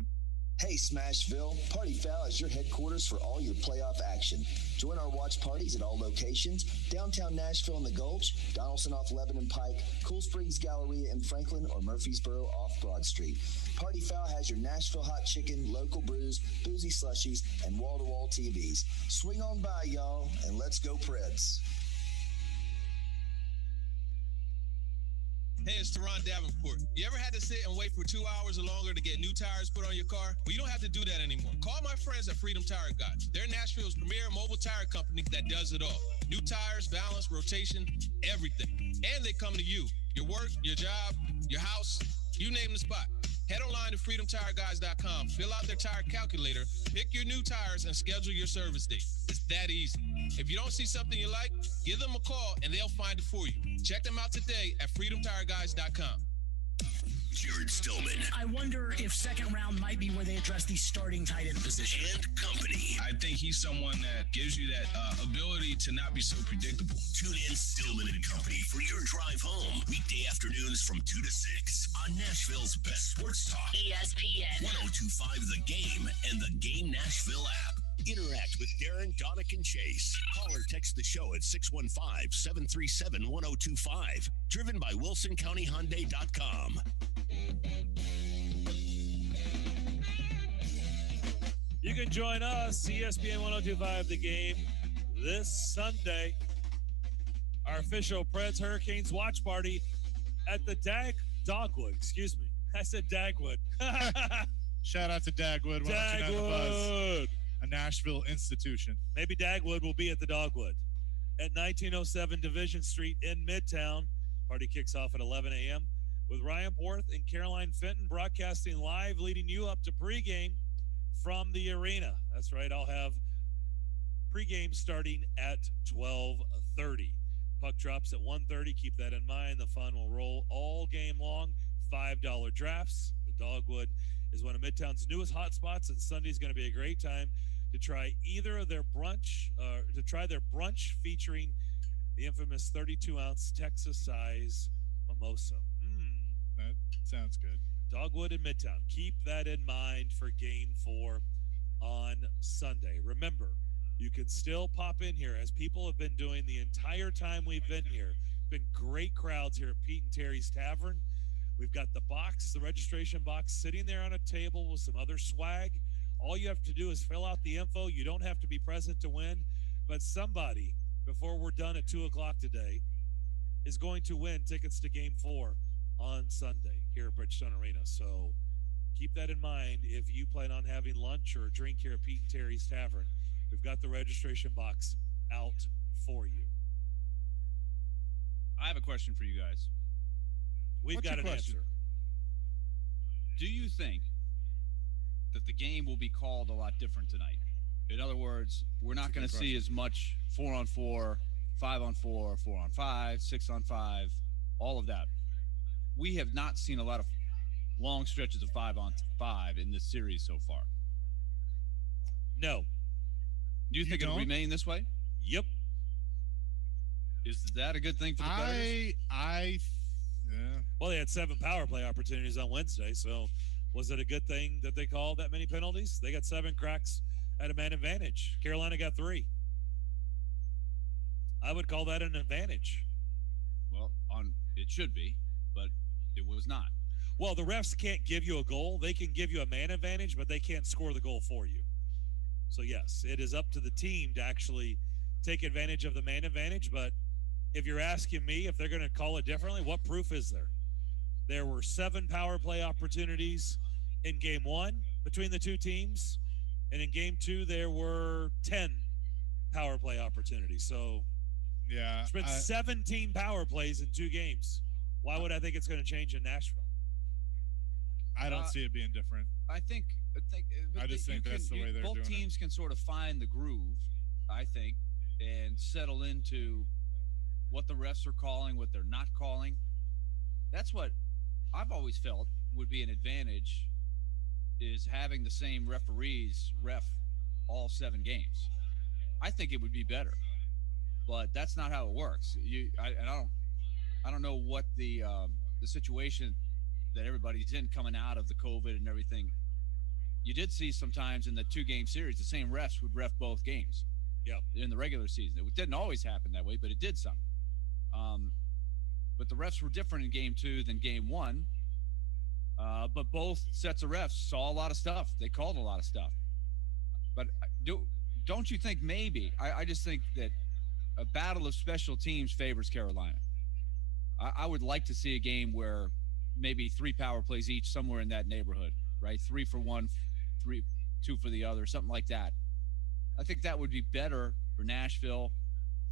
Hey Smashville, Party Foul is your headquarters for all your playoff action. Join our watch parties at all locations: downtown Nashville in the Gulch, Donaldson off Lebanon Pike, Cool Springs Galleria in Franklin, or Murfreesboro off Broad Street. Party Foul has your Nashville hot chicken, local brews, boozy slushies, and wall-to-wall TVs. Swing on by, y'all, and let's go Preds. Hey, it's Turron Davenport. You ever had to sit and wait for 2 hours or longer to get new tires put on your car? Well, you don't have to do that anymore. Call my friends at Freedom Tire Guys. They're Nashville's premier mobile tire company that does it all. New tires, balance, rotation, everything. And they come to you. Your work, your job, your house, you name the spot. Head online to freedomtireguys.com, fill out their tire calculator, pick your new tires, and schedule your service date. It's that easy. If you don't see something you like, give them a call and they'll find it for you. Check them out today at freedomtireguys.com. Jared Stillman. I wonder if second round might be where they address the starting tight end position. And company. I think he's someone that gives you that ability to not be so predictable. Tune in Stillman and Company for your drive home. Weekday afternoons from 2 to 6 on Nashville's best sports talk. ESPN 102.5 The Game and the Game Nashville app. Interact with Darren, Daunic, and Chase. Call or text the show at 615-737-1025. Driven by WilsonCountyHyundai.com. You can join us, ESPN 102.5 The Game, this Sunday. Our official Preds Hurricanes watch party at the Dogwood. Excuse me. I said Dagwood. Shout out to Dagwood. Dagwood. A Nashville institution. Maybe Dagwood will be at the Dogwood at 1907 Division Street in Midtown. Party kicks off at 11 a.m. with Ryan Porth and Caroline Fenton broadcasting live, leading you up to pregame from the arena. That's right. I'll have pregame starting at 12:30. Puck drops at 1:30. Keep that in mind. The fun will roll all game long. $5 drafts. The Dogwood is one of Midtown's newest hotspots, and Sunday's going to be a great time to try either of their brunch, featuring the infamous 32-ounce Texas-size mimosa. That sounds good. Dogwood in Midtown. Keep that in mind for Game 4 on Sunday. Remember, you can still pop in here, as people have been doing the entire time we've been here. Been great crowds here at Pete and Terry's Tavern. We've got the box, the registration box, sitting there on a table with some other swag. All you have to do is fill out the info. You don't have to be present to win, but somebody, before we're done at 2 o'clock today, is going to win tickets to Game 4 on Sunday here at Bridgestone Arena. So keep that in mind if you plan on having lunch or a drink here at Pete and Terry's Tavern. We've got the registration box out for you. I have a question for you guys. We've got an answer. Do you think that the game will be called a lot different tonight? In other words, we're not going to see as much 4-on-4, 5-on-4, 4-on-5, 6-on-5, all of that. We have not seen a lot of long stretches of 5-on-5 in this series so far. No. Do you think it'll remain this way? Yep. Is that a good thing for the players? Well, they had 7 power play opportunities on Wednesday, so was it a good thing that they called that many penalties? They got 7 cracks at a man advantage. Carolina got 3. I would call that an advantage. Well, it should be, but it was not. Well, the refs can't give you a goal. They can give you a man advantage, but they can't score the goal for you. So, yes, it is up to the team to actually take advantage of the man advantage, but if you're asking me if they're going to call it differently, what proof is there? There were 7 power play opportunities in Game 1 between the two teams, and in Game 2 there were 10 power play opportunities. So yeah, there's been 17 power plays in 2 games. Why would I think it's going to change in Nashville? I don't see it being different. I just think that's the way they're doing it. Both teams can sort of find the groove, I think, and settle into what the refs are calling, what they're not calling. That's what I've always felt would be an advantage, is having the same referees ref all 7 games. I think it would be better, but that's not how it works. I don't know what the situation that everybody's in coming out of the COVID and everything. You did see sometimes in the 2-game series, the same refs would ref both games. Yeah. In the regular season, it didn't always happen that way, but it did some. But the refs were different in game 2 than game 1. But both sets of refs saw a lot of stuff. They called a lot of stuff. But don't you think maybe? I just think that a battle of special teams favors Carolina. I would like to see a game where maybe 3 power plays each, somewhere in that neighborhood, right? 3 for one, 2 for the other, something like that. I think that would be better for Nashville.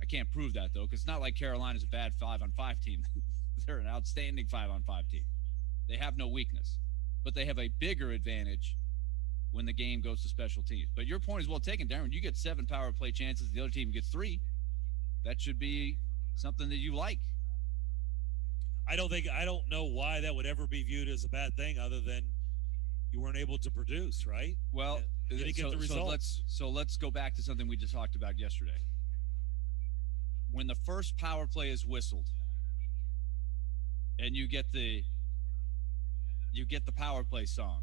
I can't prove that, though, because it's not like Carolina's a bad 5-on-5 team. They're an outstanding 5-on-5 team. They have no weakness, but they have a bigger advantage when the game goes to special teams. But your point is well taken, Darren. You get 7 power play chances, the other team gets 3. That should be something that you like. I don't know why that would ever be viewed as a bad thing, other than you weren't able to produce, right? Well, you didn't get the results. So let's go back to something we just talked about yesterday. When the first power play is whistled, and you get the power play song,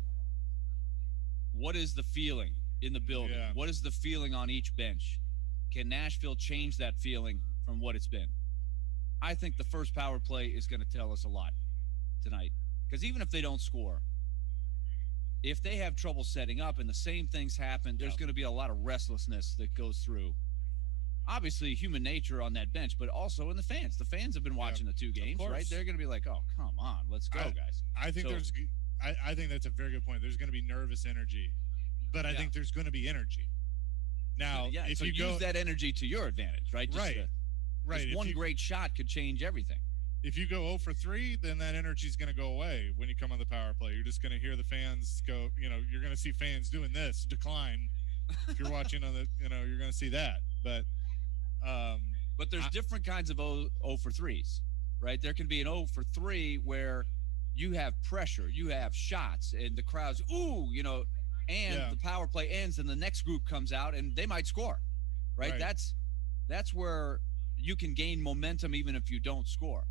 what is the feeling in the building? Yeah. What is the feeling on each bench? Can Nashville change that feeling from what it's been? I think the first power play is going to tell us a lot tonight. Because even if they don't score, if they have trouble setting up and the same things happen, there's going to be a lot of restlessness that goes through. Obviously, human nature on that bench, but also in the fans. The fans have been watching the 2 games, right? They're going to be like, oh, come on, let's go, guys. I think I think that's a very good point. There's going to be nervous energy, but I think there's going to be energy. Now, if you use that energy to your advantage, right? Just one great shot could change everything. If you go 0 for 3, then that energy is going to go away when you come on the power play. You're just going to hear the fans go, you're going to see fans doing this, decline. If you're watching on the, you're going to see that. But there's different kinds of 0 for 3s, right? There can be an 0 for 3 where you have pressure, you have shots, and the crowd's, the power play ends and the next group comes out and they might score, right? That's where you can gain momentum even if you don't score.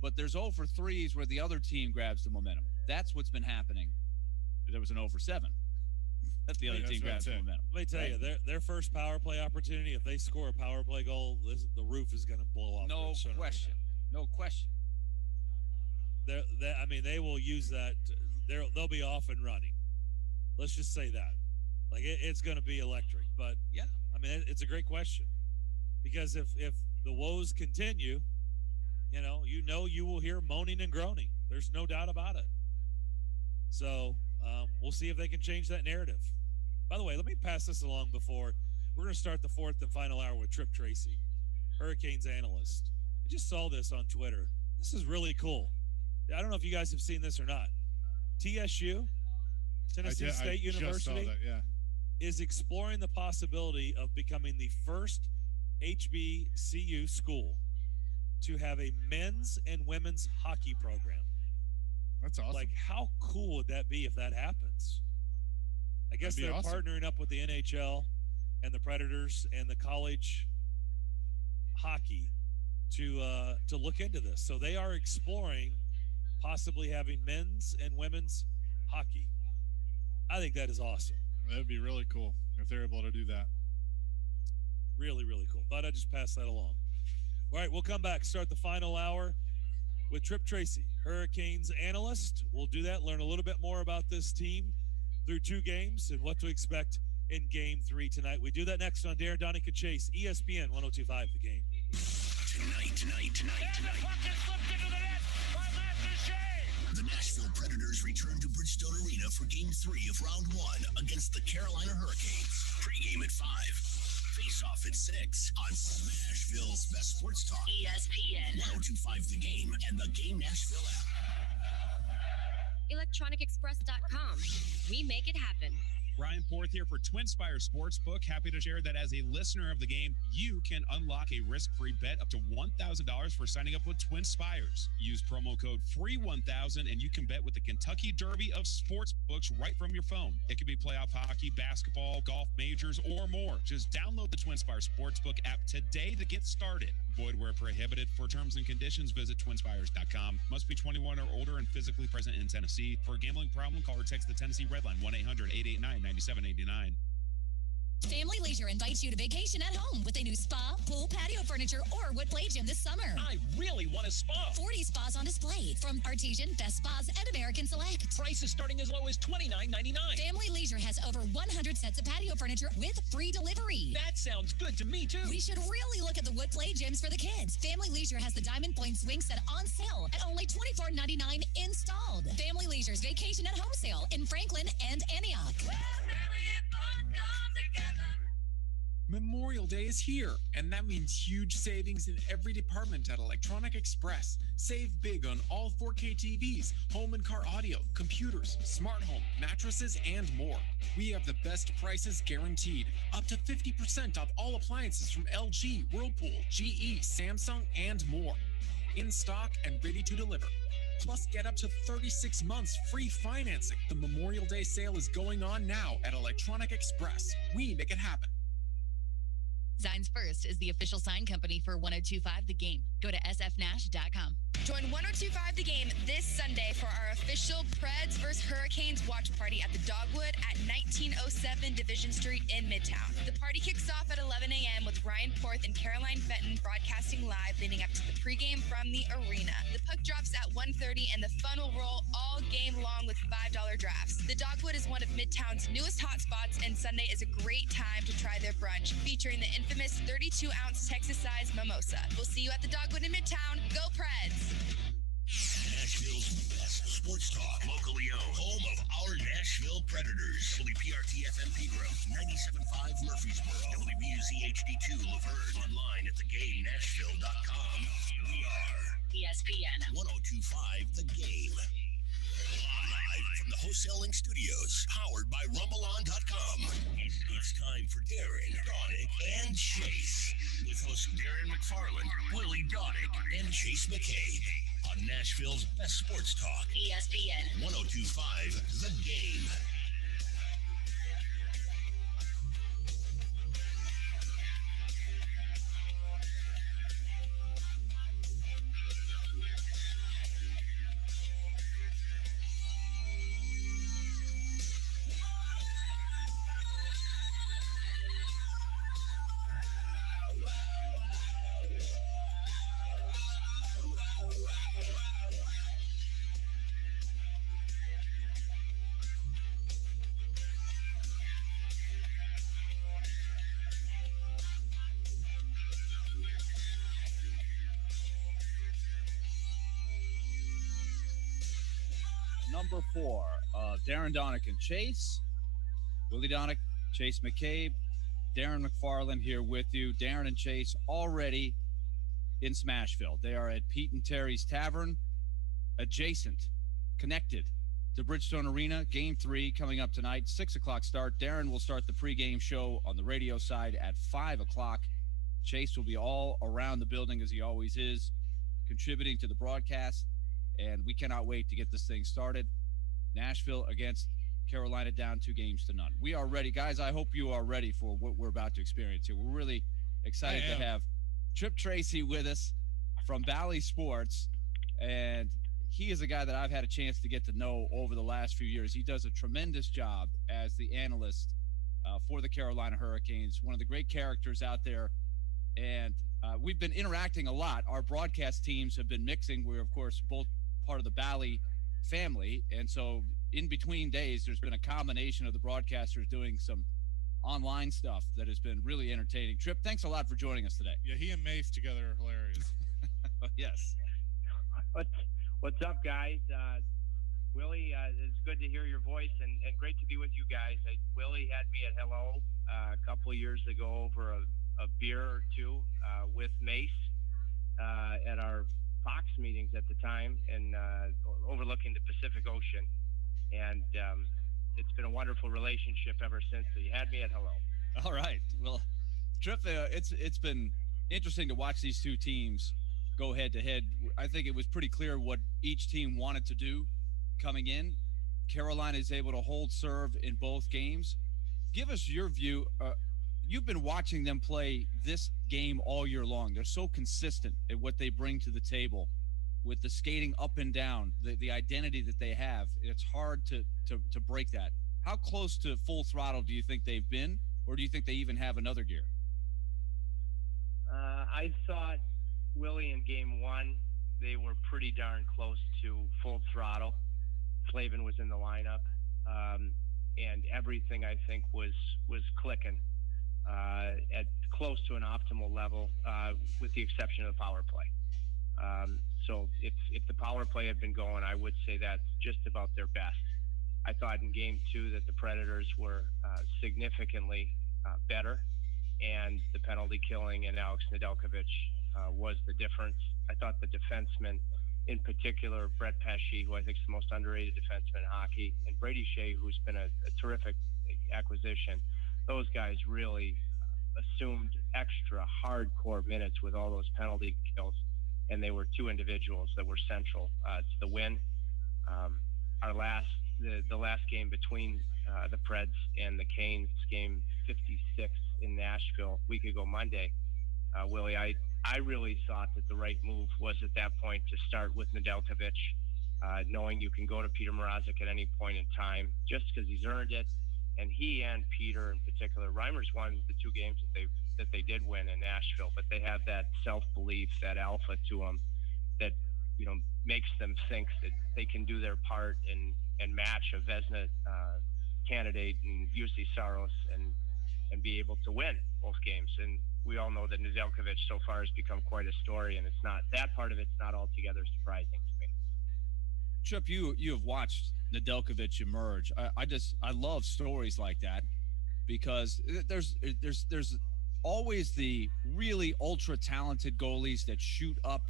But there's 0 for 3s where the other team grabs the momentum. That's what's been happening. There was an 0 for 7. That the other team grabs the momentum. Let me tell you, their first power play opportunity, if they score a power play goal, the roof is going to blow off. No question. No question. They will use that. They'll be off and running. Let's just say that. Like, it's going to be electric. But, yeah, it's a great question. Because if the woes continue, you will hear moaning and groaning. There's no doubt about it. So we'll see if they can change that narrative. By the way, let me pass this along before we're going to start the 4th and final hour with Trip Tracy, Hurricanes analyst. I just saw this on Twitter. This is really cool. I don't know if you guys have seen this or not. TSU, Tennessee State University, is exploring the possibility of becoming the first HBCU school to have a men's and women's hockey program. That's awesome. Like, how cool would that be if that happens? I guess they're partnering up with the NHL and the Predators and the college hockey to look into this. So they are exploring possibly having men's and women's hockey. I think that is awesome. That would be really cool if they're able to do that. Really, really cool. Thought I'd just pass that along. All right, we'll come back, start the final hour with Trip Tracy, Hurricanes analyst. We'll do that, learn a little bit more about this team through 2 games and what to expect in Game 3 tonight. We do that next on Darren, Daunic, and Chase, ESPN 102.5 The Game. Tonight. And the puck is slipped into the net by Matt Duchene. The Nashville Predators return to Bridgestone Arena for Game 3 of Round 1 against the Carolina Hurricanes. Pre-game at 5. Face-off at 6 on Smashville's Best Sports Talk. ESPN 102.5 The Game and the Game Nashville app. electronicexpress.com. We make it happen. Ryan Porth here for TwinSpire Sportsbook. Happy to share that as a listener of the game, you can unlock a risk-free bet up to $1,000 for signing up with TwinSpires. Use promo code FREE1000 and you can bet with the Kentucky Derby of sportsbooks right from your phone. It could be playoff hockey, basketball, golf majors, or more. Just download the TwinSpire Sportsbook app today to get started. Void where prohibited. For terms and conditions, visit twinspires.com. Must be 21 or older and physically present in Tennessee. For a gambling problem, call or text the Tennessee Red Line 1-800-889-9789. Family Leisure invites you to vacation at home with a new spa, pool, patio furniture, or wood play gym this summer. I really want a spa. 40 spas on display from Artesian, Best Spas, and American Select. Prices starting as low as $29.99. Family Leisure has over 100 sets of patio furniture with free delivery. That sounds good to me, too. We should really look at the wood play gyms for the kids. Family Leisure has the Diamond Point swing set on sale at only $24.99 installed. Family Leisure's vacation at home sale in Franklin and Antioch. Memorial Day is here, and that means huge savings in every department at Electronic Express. Save big on all 4K TVs, home and car audio, computers, smart home, mattresses, and more. We have the best prices guaranteed. Up to 50% off all appliances from LG, Whirlpool, GE, Samsung, and more. In stock and ready to deliver. Plus, get up to 36 months free financing. The Memorial Day sale is going on now at Electronic Express. We make it happen. Signs First is the official sign company for 1025 The Game. Go to sfnash.com. Join 1025 The Game this Sunday for our official Preds vs. Hurricanes watch party at the Dogwood at 1907 Division Street in Midtown. The party kicks off at 11 a.m. with Ryan Porth and Caroline Fenton broadcasting live leading up to the pregame from the arena. The puck drops at 1:30 and the fun will roll all game long with $5 drafts. The Dogwood is one of Midtown's newest hotspots, and Sunday is a great time to try their brunch, featuring the infamous 32-ounce Texas-sized mimosa. We'll see you at the Dogwood in Midtown. Go Preds! Nashville's best sports talk, locally owned, home of our Nashville Predators. WPRT FM Pegram, 97.5 Murfreesboro, WBUZ HD2 Laverne, online at theGameNashville.com. We are ESPN 102.5 The Game. Live from the Wholesaling Studios, powered by RumbleOn.com. It's time for Darren, Daunic, and Chase. With hosts Darren McFarland, Willie Daunic, and Chase McCabe. On Nashville's best sports talk. ESPN 102.5 The Game. Number 4 of Darren, Daunic, and Chase. Willie Daunic, Chase McCabe, Darren McFarland here with you. Darren and Chase already in Smashville. They are at Pete and Terry's Tavern, adjacent, connected to Bridgestone Arena. Game 3 coming up tonight, 6 o'clock start. Darren will start the pregame show on the radio side at 5 o'clock. Chase will be all around the building as he always is, contributing to the broadcast. And we cannot wait to get this thing started. Nashville against Carolina, down 2-0. We are ready. Guys, I hope you are ready for what we're about to experience here. We're really excited to have Trip Tracy with us from Bally Sports. And he is a guy that I've had a chance to get to know over the last few years. He does a tremendous job as the analyst for the Carolina Hurricanes, one of the great characters out there. And we've been interacting a lot. Our broadcast teams have been mixing. We're, of course, both part of the Bally family. And so in between days, there's been a combination of the broadcasters doing some online stuff that has been really entertaining. Trip, thanks a lot for joining us today. Yeah, he and Mace together are hilarious. Yes. What's up, guys? Willie, it's good to hear your voice and great to be with you guys. Willie had me at Hello a couple of years ago over a beer or two with Mace at our Fox meetings at the time and overlooking the Pacific Ocean. and it's been a wonderful relationship ever since. So you had me at hello. All right. Well, Tripp, it's been interesting to watch these two teams go head to head. I think it was pretty clear what each team wanted to do coming in. Carolina is able to hold serve in both games. Give us your view. You've been watching them play this game all year long. They're so consistent at what they bring to the table with the skating up and down, the identity that they have. It's hard to break that. How close to full throttle do you think they've been, or do you think they even have another gear? I thought, Willie, in game one, they were pretty darn close to full throttle. Flavin was in the lineup, and everything, I think, was clicking at close to an optimal level, with the exception of the power play. So if the power play had been going, I would say that's just about their best. I thought in game two that the Predators were significantly better, and the penalty killing and Alex Nedeljkovic was the difference. I thought the defensemen, in particular, Brett Pesce, who I think is the most underrated defenseman in hockey, and Brady Shea, who's been a terrific acquisition, those guys really assumed extra hardcore minutes with all those penalty kills, and they were two individuals that were central to the win. The last game between the Preds and the Canes, game 56 in Nashville, a week ago Monday, Willie, I really thought that the right move was at that point to start with Nedeljkovic, knowing you can go to Peter Mrazek at any point in time, just because he's earned it. And he and Peter in particular, Reimer's won the two games that they did win in Nashville, but they have that self-belief, that alpha to them that, makes them think that they can do their part and match a Vezina candidate in UC Saros and be able to win both games. And we all know that Nedeljkovic so far has become quite a story, and it's not that part of it's not altogether surprising to me. Tripp, you have watched Nedeljkovic emerge. I love stories like that, because there's always the really ultra talented goalies that shoot up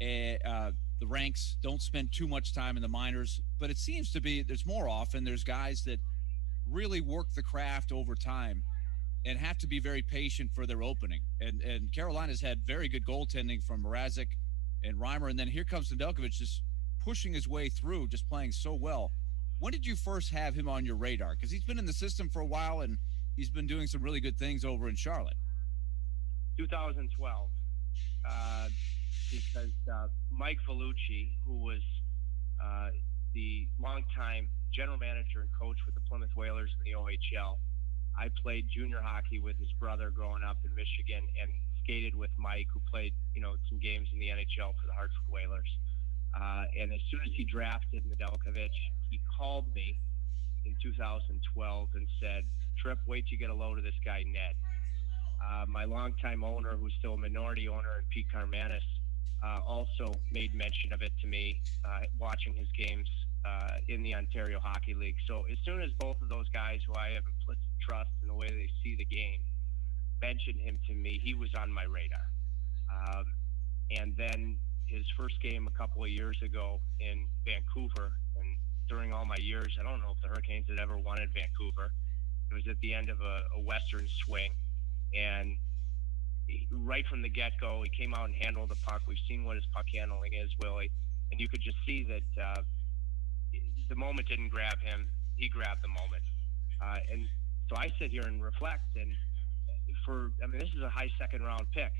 the ranks, don't spend too much time in the minors, but it seems to be there's more often there's guys that really work the craft over time and have to be very patient for their opening. And Carolina's had very good goaltending from Mrazek and Reimer, and then here comes Nedeljkovic just pushing his way through, just playing so well. When did you first have him on your radar? Because he's been in the system for a while, and he's been doing some really good things over in Charlotte. 2012, because Mike Vellucci, who was the longtime general manager and coach with the Plymouth Whalers in the OHL, I played junior hockey with his brother growing up in Michigan, and skated with Mike, who played, some games in the NHL for the Hartford Whalers. And as soon as he drafted Nedeljkovic, he called me in 2012 and said, "Tripp, wait till you get a load of this guy, Ned." My longtime owner, who's still a minority owner, and Pete Carmanis, also made mention of it to me, watching his games in the Ontario Hockey League. So as soon as both of those guys, who I have implicit trust in the way they see the game, mentioned him to me, he was on my radar. And then his first game a couple of years ago in Vancouver, and during all my years, I don't know if the Hurricanes had ever won at Vancouver. It was at the end of a Western swing, and right from the get-go, he came out and handled the puck. We've seen what his puck handling is, Willie, and you could just see that the moment didn't grab him. He grabbed the moment. And so I sit here and reflect, and this is a high second-round pick.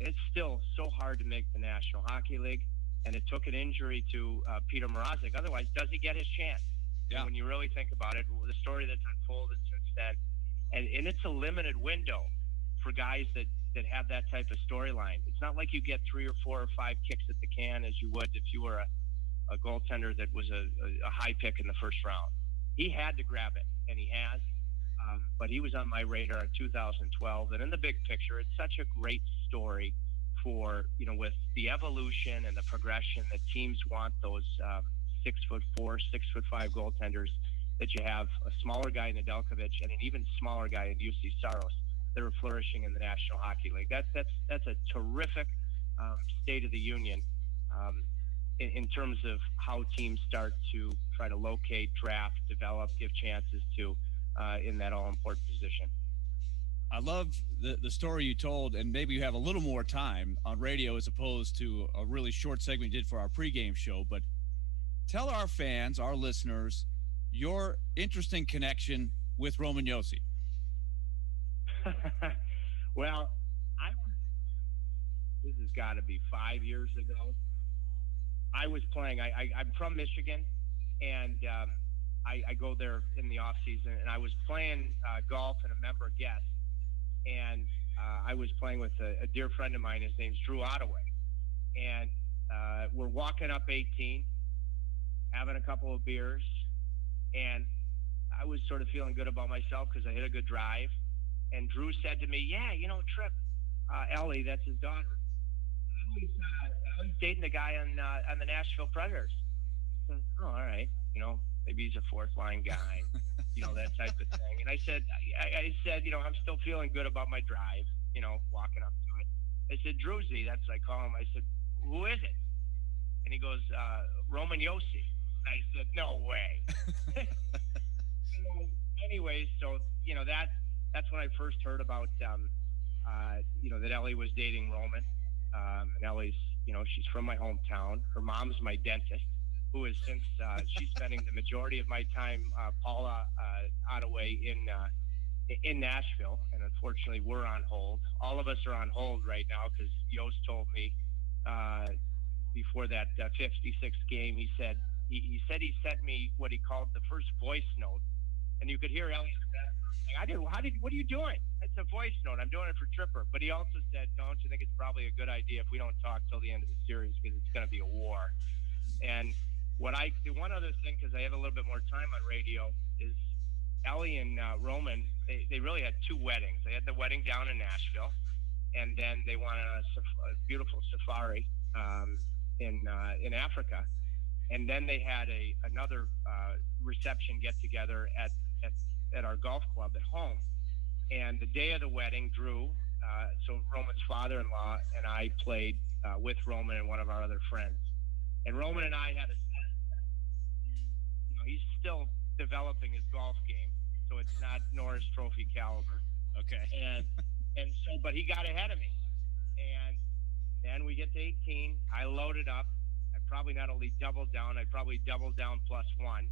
It's still so hard to make the National Hockey League, and it took an injury to Peter Mrazek. Otherwise, does he get his chance? Yeah. And when you really think about it, the story that's unfolded since then, and it's a limited window for guys that have that type of storyline. It's not like you get 3 or 4 or 5 kicks at the can as you would if you were a goaltender that was a high pick in the first round. He had to grab it, and he has. But he was on my radar in 2012. And in the big picture, it's such a great story for, with the evolution and the progression that teams want those 6'4", 6'5" goaltenders, that you have a smaller guy in Nedeljkovic and an even smaller guy in UC Saros that are flourishing in the National Hockey League. That's a terrific state of the union. in terms of how teams start to try to locate, draft, develop, give chances to in that all-important position. I love the story you told, and maybe you have a little more time on radio as opposed to a really short segment you did for our pregame show. But tell our fans, our listeners, your interesting connection with Roman Josi. Well, this has got to be 5 years ago. I was playing. I'm from Michigan, and I go there in the off season, and I was playing golf and a member guest, and I was playing with a dear friend of mine. His name's Drew Ottaway, and we're walking up 18, having a couple of beers, and I was sort of feeling good about myself because I hit a good drive. And Drew said to me, "Yeah, Tripp, Ellie, that's his daughter. Ellie's dating a guy on the Nashville Predators." I said, "Oh, all right. Maybe he's a fourth line guy, that type of thing." And I said, I'm still feeling good about my drive, walking up to it. I said, "Drewsy," that's what I call him. I said, "Who is it?" And he goes, "Roman Josi." I said, "No way." Anyways, so that's when I first heard about that Ellie was dating Roman. And Ellie's, she's from my hometown. Her mom's my dentist, who is since she's spending the majority of my time, Paula Ottaway, in Nashville. And unfortunately, we're on hold. All of us are on hold right now because Yost told me before that 56th game, he said he sent me what he called the first voice note, and you could hear Ellie in the background. What are you doing? It's a voice note. I'm doing it for Tripper. But he also said, "Don't you think it's probably a good idea if we don't talk till the end of the series because it's going to be a war?" And the one other thing, because I have a little bit more time on radio, is Ellie and Roman, they really had two weddings. They had the wedding down in Nashville, and then they went on a beautiful safari in Africa. And then they had another reception get-together at our golf club at home. And the day of the wedding, Drew, so Roman's father-in-law, and I played with Roman and one of our other friends. And Roman and I had a set. He's still developing his golf game, so it's not Norris Trophy caliber. Okay. And so, but he got ahead of me. And then we get to 18. I loaded up. I probably not only doubled down, I probably doubled down +1.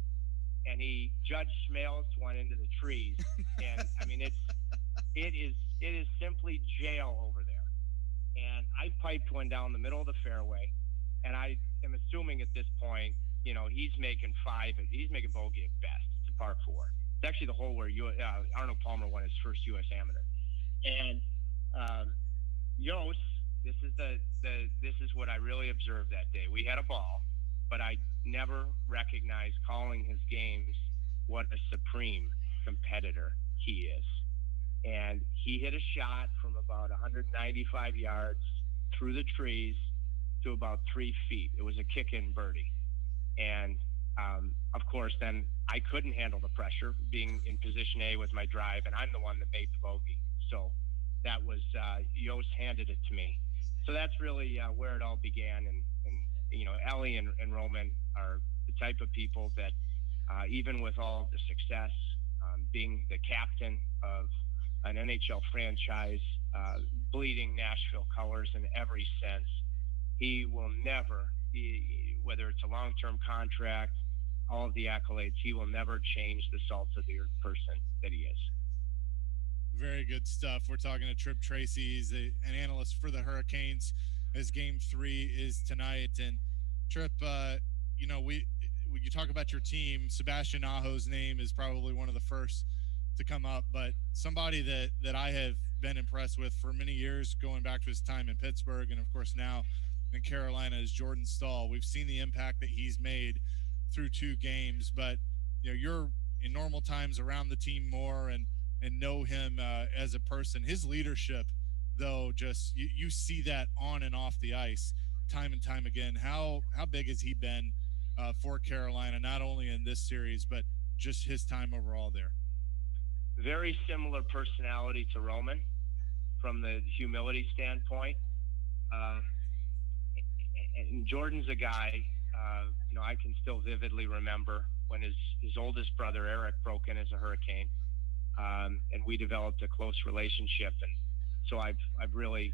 And he Judge Schmaltz one into the trees. And I mean, it is simply jail over there. And I piped one down the middle of the fairway, and I am assuming at this point, he's making bogey at best. It's a par 4. It's actually the hole where Arnold Palmer won his first U.S. Amateur. And Yost, this is what I really observed that day. We had a ball, but I never recognized calling his games what a supreme competitor he is. And he hit a shot from about 195 yards through the trees to about 3 feet. It was a kick-in birdie. And, of course, then I couldn't handle the pressure being in position A with my drive, and I'm the one that made the bogey. So that was Yost handed it to me. So that's really where it all began. And Ellie and Roman are the type of people that, even with all the success, being the captain of an NHL franchise, bleeding Nashville colors in every sense, he will never, whether it's a long-term contract, all of the accolades, he will never change the salt of the earth person that he is. Very good stuff. We're talking to Tripp Tracy. He's an analyst for the Hurricanes as Game 3 is tonight. And Tripp, you talk about your team. Sebastian Aho's name is probably one of the first to come up, but somebody that I have been impressed with for many years, going back to his time in Pittsburgh and, of course, now in Carolina, is Jordan Staal. We've seen the impact that he's made through 2 games, but you're in normal times around the team more and know him as a person. His leadership, though, just you see that on and off the ice time and time again. How big has he been for Carolina, not only in this series, but just his time overall there? Very similar personality to Roman from the humility standpoint. And Jordan's a guy I can still vividly remember when his oldest brother, Eric, broke in as a Hurricane. And we developed a close relationship. And so I've really,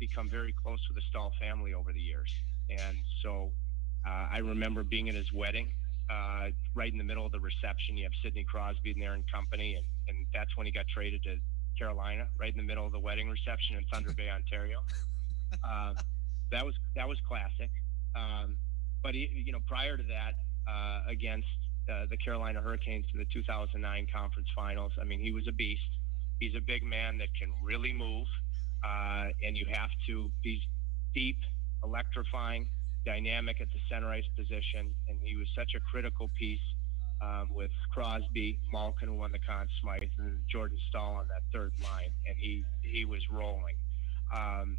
become very close with the Stahl family over the years. And so I remember being at his wedding, right in the middle of the reception. You have Sidney Crosby and Aaron Company, and that's when he got traded to Carolina, right in the middle of the wedding reception in Thunder Bay, Ontario. That was classic. But prior to that, against the Carolina Hurricanes in the 2009 conference finals, I mean, he was a beast. He's a big man that can really move, and you have to be deep, electrifying, dynamic at the center ice position, and he was such a critical piece with Crosby, Malkin, who won the Conn Smythe, and Jordan Stahl on that third line, and he was rolling.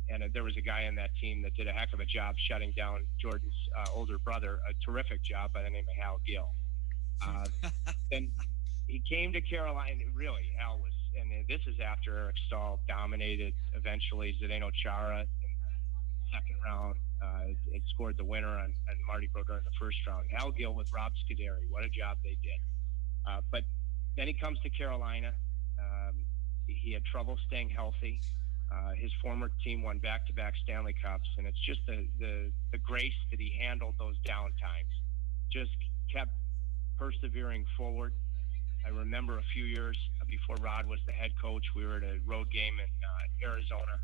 And there was a guy on that team that did a heck of a job shutting down Jordan's older brother, a terrific job by the name of Hal Gill. Then he came to Carolina. Really, Hal was, and this is after Eric Stahl dominated eventually Zdeno Chara in the second round. It scored the winner on Marty Brodeur in the first round. Hal Gill with Rob Scuderi, what a job they did. But then he comes to Carolina. He had trouble staying healthy. His former team won back-to-back Stanley Cups, and it's just the grace that he handled those down times. Just kept persevering forward. I remember a few years before Rod was the head coach, we were at a road game in Arizona,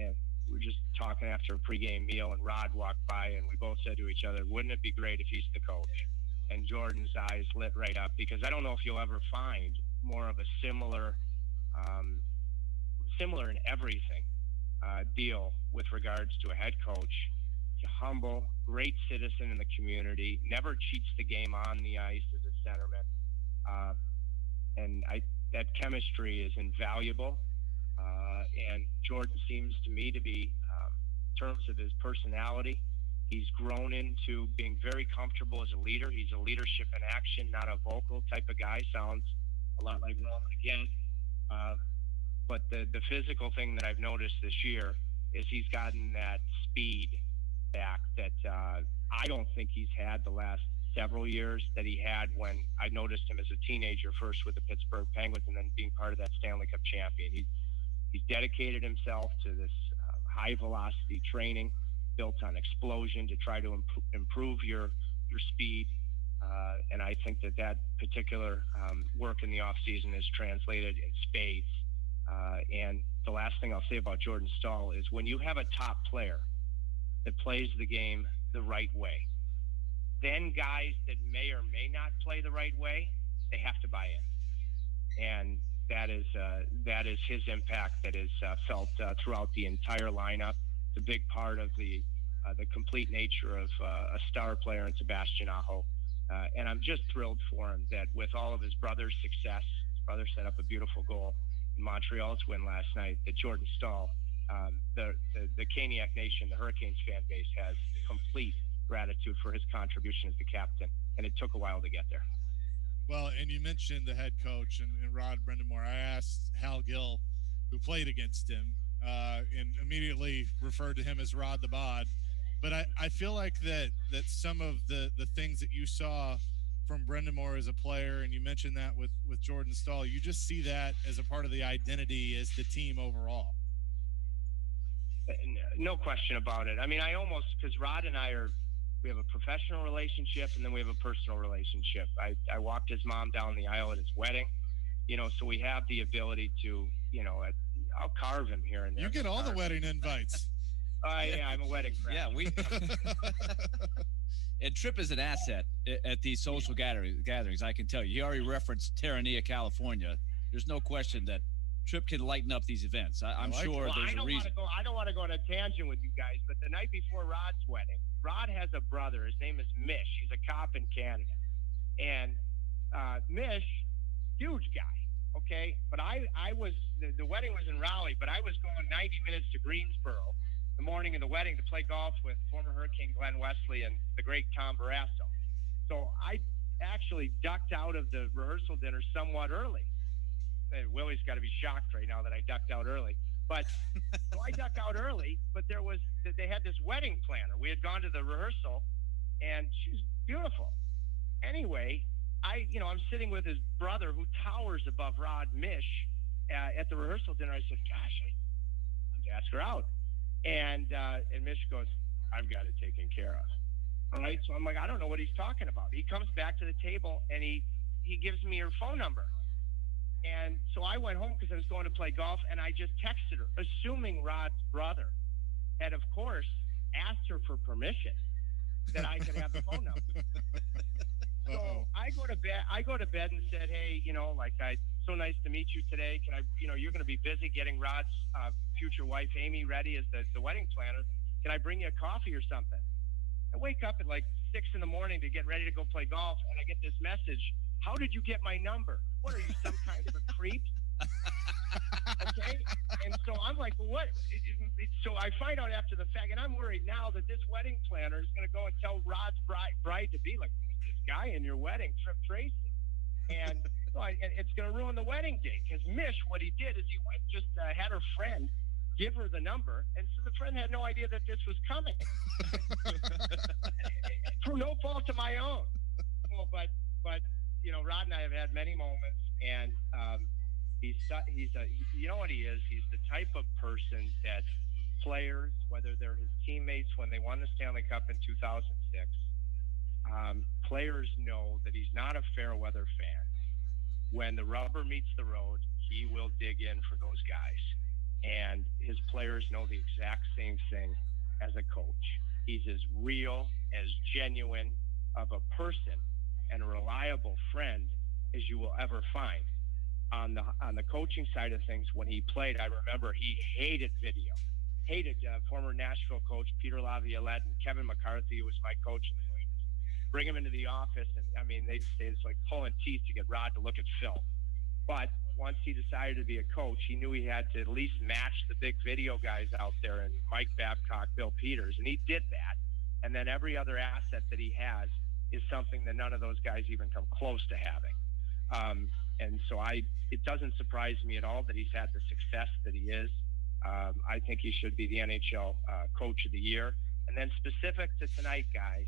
and we were just talking after a pregame meal, and Rod walked by, and we both said to each other, wouldn't it be great if he's the coach? And Jordan's eyes lit right up, because I don't know if you'll ever find more of a similar in everything deal with regards to a head coach. He's a humble, great citizen in the community, never cheats the game on the ice as a centerman. And that chemistry is invaluable. And Jordan seems to me to be, in terms of his personality, he's grown into being very comfortable as a leader. He's a leadership in action, not a vocal type of guy. Sounds a lot like Roman again. But the physical thing that I've noticed this year is he's gotten that speed back that I don't think he's had the last several years that he had when I noticed him as a teenager, first with the Pittsburgh Penguins and then being part of that Stanley Cup champion. He's dedicated himself to this high-velocity training built on explosion to try to improve your speed. And I think that particular work in the offseason is translated in spades. And the last thing I'll say about Jordan Stahl is when you have a top player that plays the game the right way, then guys that may or may not play the right way, they have to buy in. And that is his impact that is felt throughout the entire lineup. It's a big part of the complete nature of a star player in Sebastian Aho. And I'm just thrilled for him that with all of his brother's success, his brother set up a beautiful goal in Montreal's win last night, that Jordan Stahl, the Caniac Nation, the Hurricanes fan base, has complete gratitude for his contribution as the captain, and it took a while to get there. Well, and you mentioned the head coach and Rod Brind'Amour. I asked Hal Gill, who played against him, and immediately referred to him as Rod the Bod. But I feel like that some of the things that you saw from Brind'Amour as a player, and you mentioned that with Jordan Stahl, you just see that as a part of the identity as the team overall. No question about it. I mean, because Rod and we have a professional relationship, and then we have a personal relationship. I walked his mom down the aisle at his wedding, so we have the ability to, I'll carve him here and there. You get all the wedding invites. Yeah, I'm a wedding friend. Yeah, and Tripp is an asset at these social gatherings, I can tell you. He already referenced Terranea, California. There's no question that Tripp can lighten up these events. I'm sure there's a reason. I don't want to go on a tangent with you guys, but the night before Rod's wedding, Rod has a brother. His name is Mish. He's a cop in Canada. And Mish, huge guy, okay? But the wedding was in Raleigh, but I was going 90 minutes to Greensboro the morning of the wedding to play golf with former Hurricane Glenn Wesley and the great Tom Barrasso. So I actually ducked out of the rehearsal dinner somewhat early. Willie's got to be shocked right now that I ducked out early. But so I duck out early, but they had this wedding planner. We had gone to the rehearsal, and she's beautiful. Anyway, I'm sitting with his brother who towers above Rod Mish at the rehearsal dinner. I said, gosh, I have to ask her out. And Mish goes, I've got it taken care of. All right. So I'm like, I don't know what he's talking about. He comes back to the table and he gives me her phone number. And so I went home because I was going to play golf, and I just texted her, assuming Rod's brother had, of course, asked her for permission that I could have the phone number. So I go to bed and said, hey, so nice to meet you today. Can I, you're going to be busy getting Rod's future wife, Amy, ready as the wedding planner. Can I bring you a coffee or something? I wake up at like 6 a.m. to get ready to go play golf, and I get this message. How did you get my number? What, are you some kind of a creep? Okay. And so I'm like, well, what? So I find out after the fact, and I'm worried now that this wedding planner is going to go and tell Rod's bride to be like, this guy in your wedding, Tracy. And it's going to ruin the wedding date. Because Mish, what he did is he went just had her friend give her the number. And so the friend had no idea that this was coming. Through no fault of my own. Well, but Rod and I have had many moments, and he's you know what he is? He's the type of person that players, whether they're his teammates when they won the Stanley Cup in 2006, players know that he's not a fair weather fan. When the rubber meets the road, he will dig in for those guys. And his players know the exact same thing as a coach. He's as real, as genuine of a person and a reliable friend as you will ever find. On the coaching side of things, when he played, I remember he hated video. Hated former Nashville coach Peter Laviolette and Kevin McCarthy, who was my coach. Bring him into the office, and they'd say it's like pulling teeth to get Rod to look at film. But once he decided to be a coach, he knew he had to at least match the big video guys out there, and Mike Babcock, Bill Peters, and he did that. And then every other asset that he has is something that none of those guys even come close to having. And so it doesn't surprise me at all that he's had the success that he is. I think he should be the NHL Coach of the Year. And then specific to tonight, guys,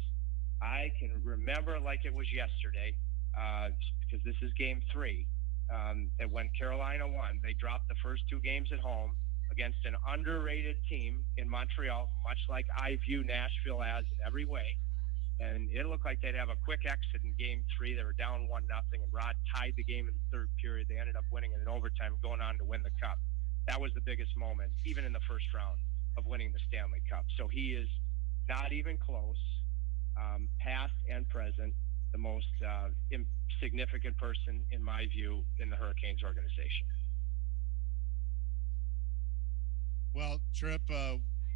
I can remember like it was yesterday, because this is Game 3, that when Carolina won, they dropped the first 2 games at home against an underrated team in Montreal, much like I view Nashville as in every way. And it looked like they'd have a quick exit in Game 3. They were down 1-0, and Rod tied the game in the third period. They ended up winning it in overtime, going on to win the Cup. That was the biggest moment, even in the first round, of winning the Stanley Cup. So he is not even close, past and present, the most significant person, in my view, in the Hurricanes organization. Well, Tripp,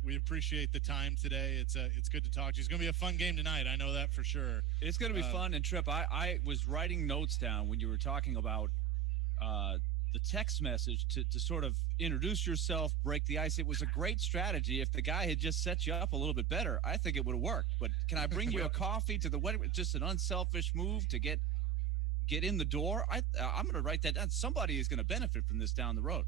we appreciate the time today. It's good to talk to you. It's going to be a fun game tonight. I know that for sure. It's going to be fun. And Tripp, I was writing notes down when you were talking about the text message to sort of introduce yourself, break the ice. It was a great strategy. If the guy had just set you up a little bit better, I think it would have worked. But can I bring you a coffee to the wedding? Just an unselfish move to get in the door. I'm going to write that down. Somebody is going to benefit from this down the road.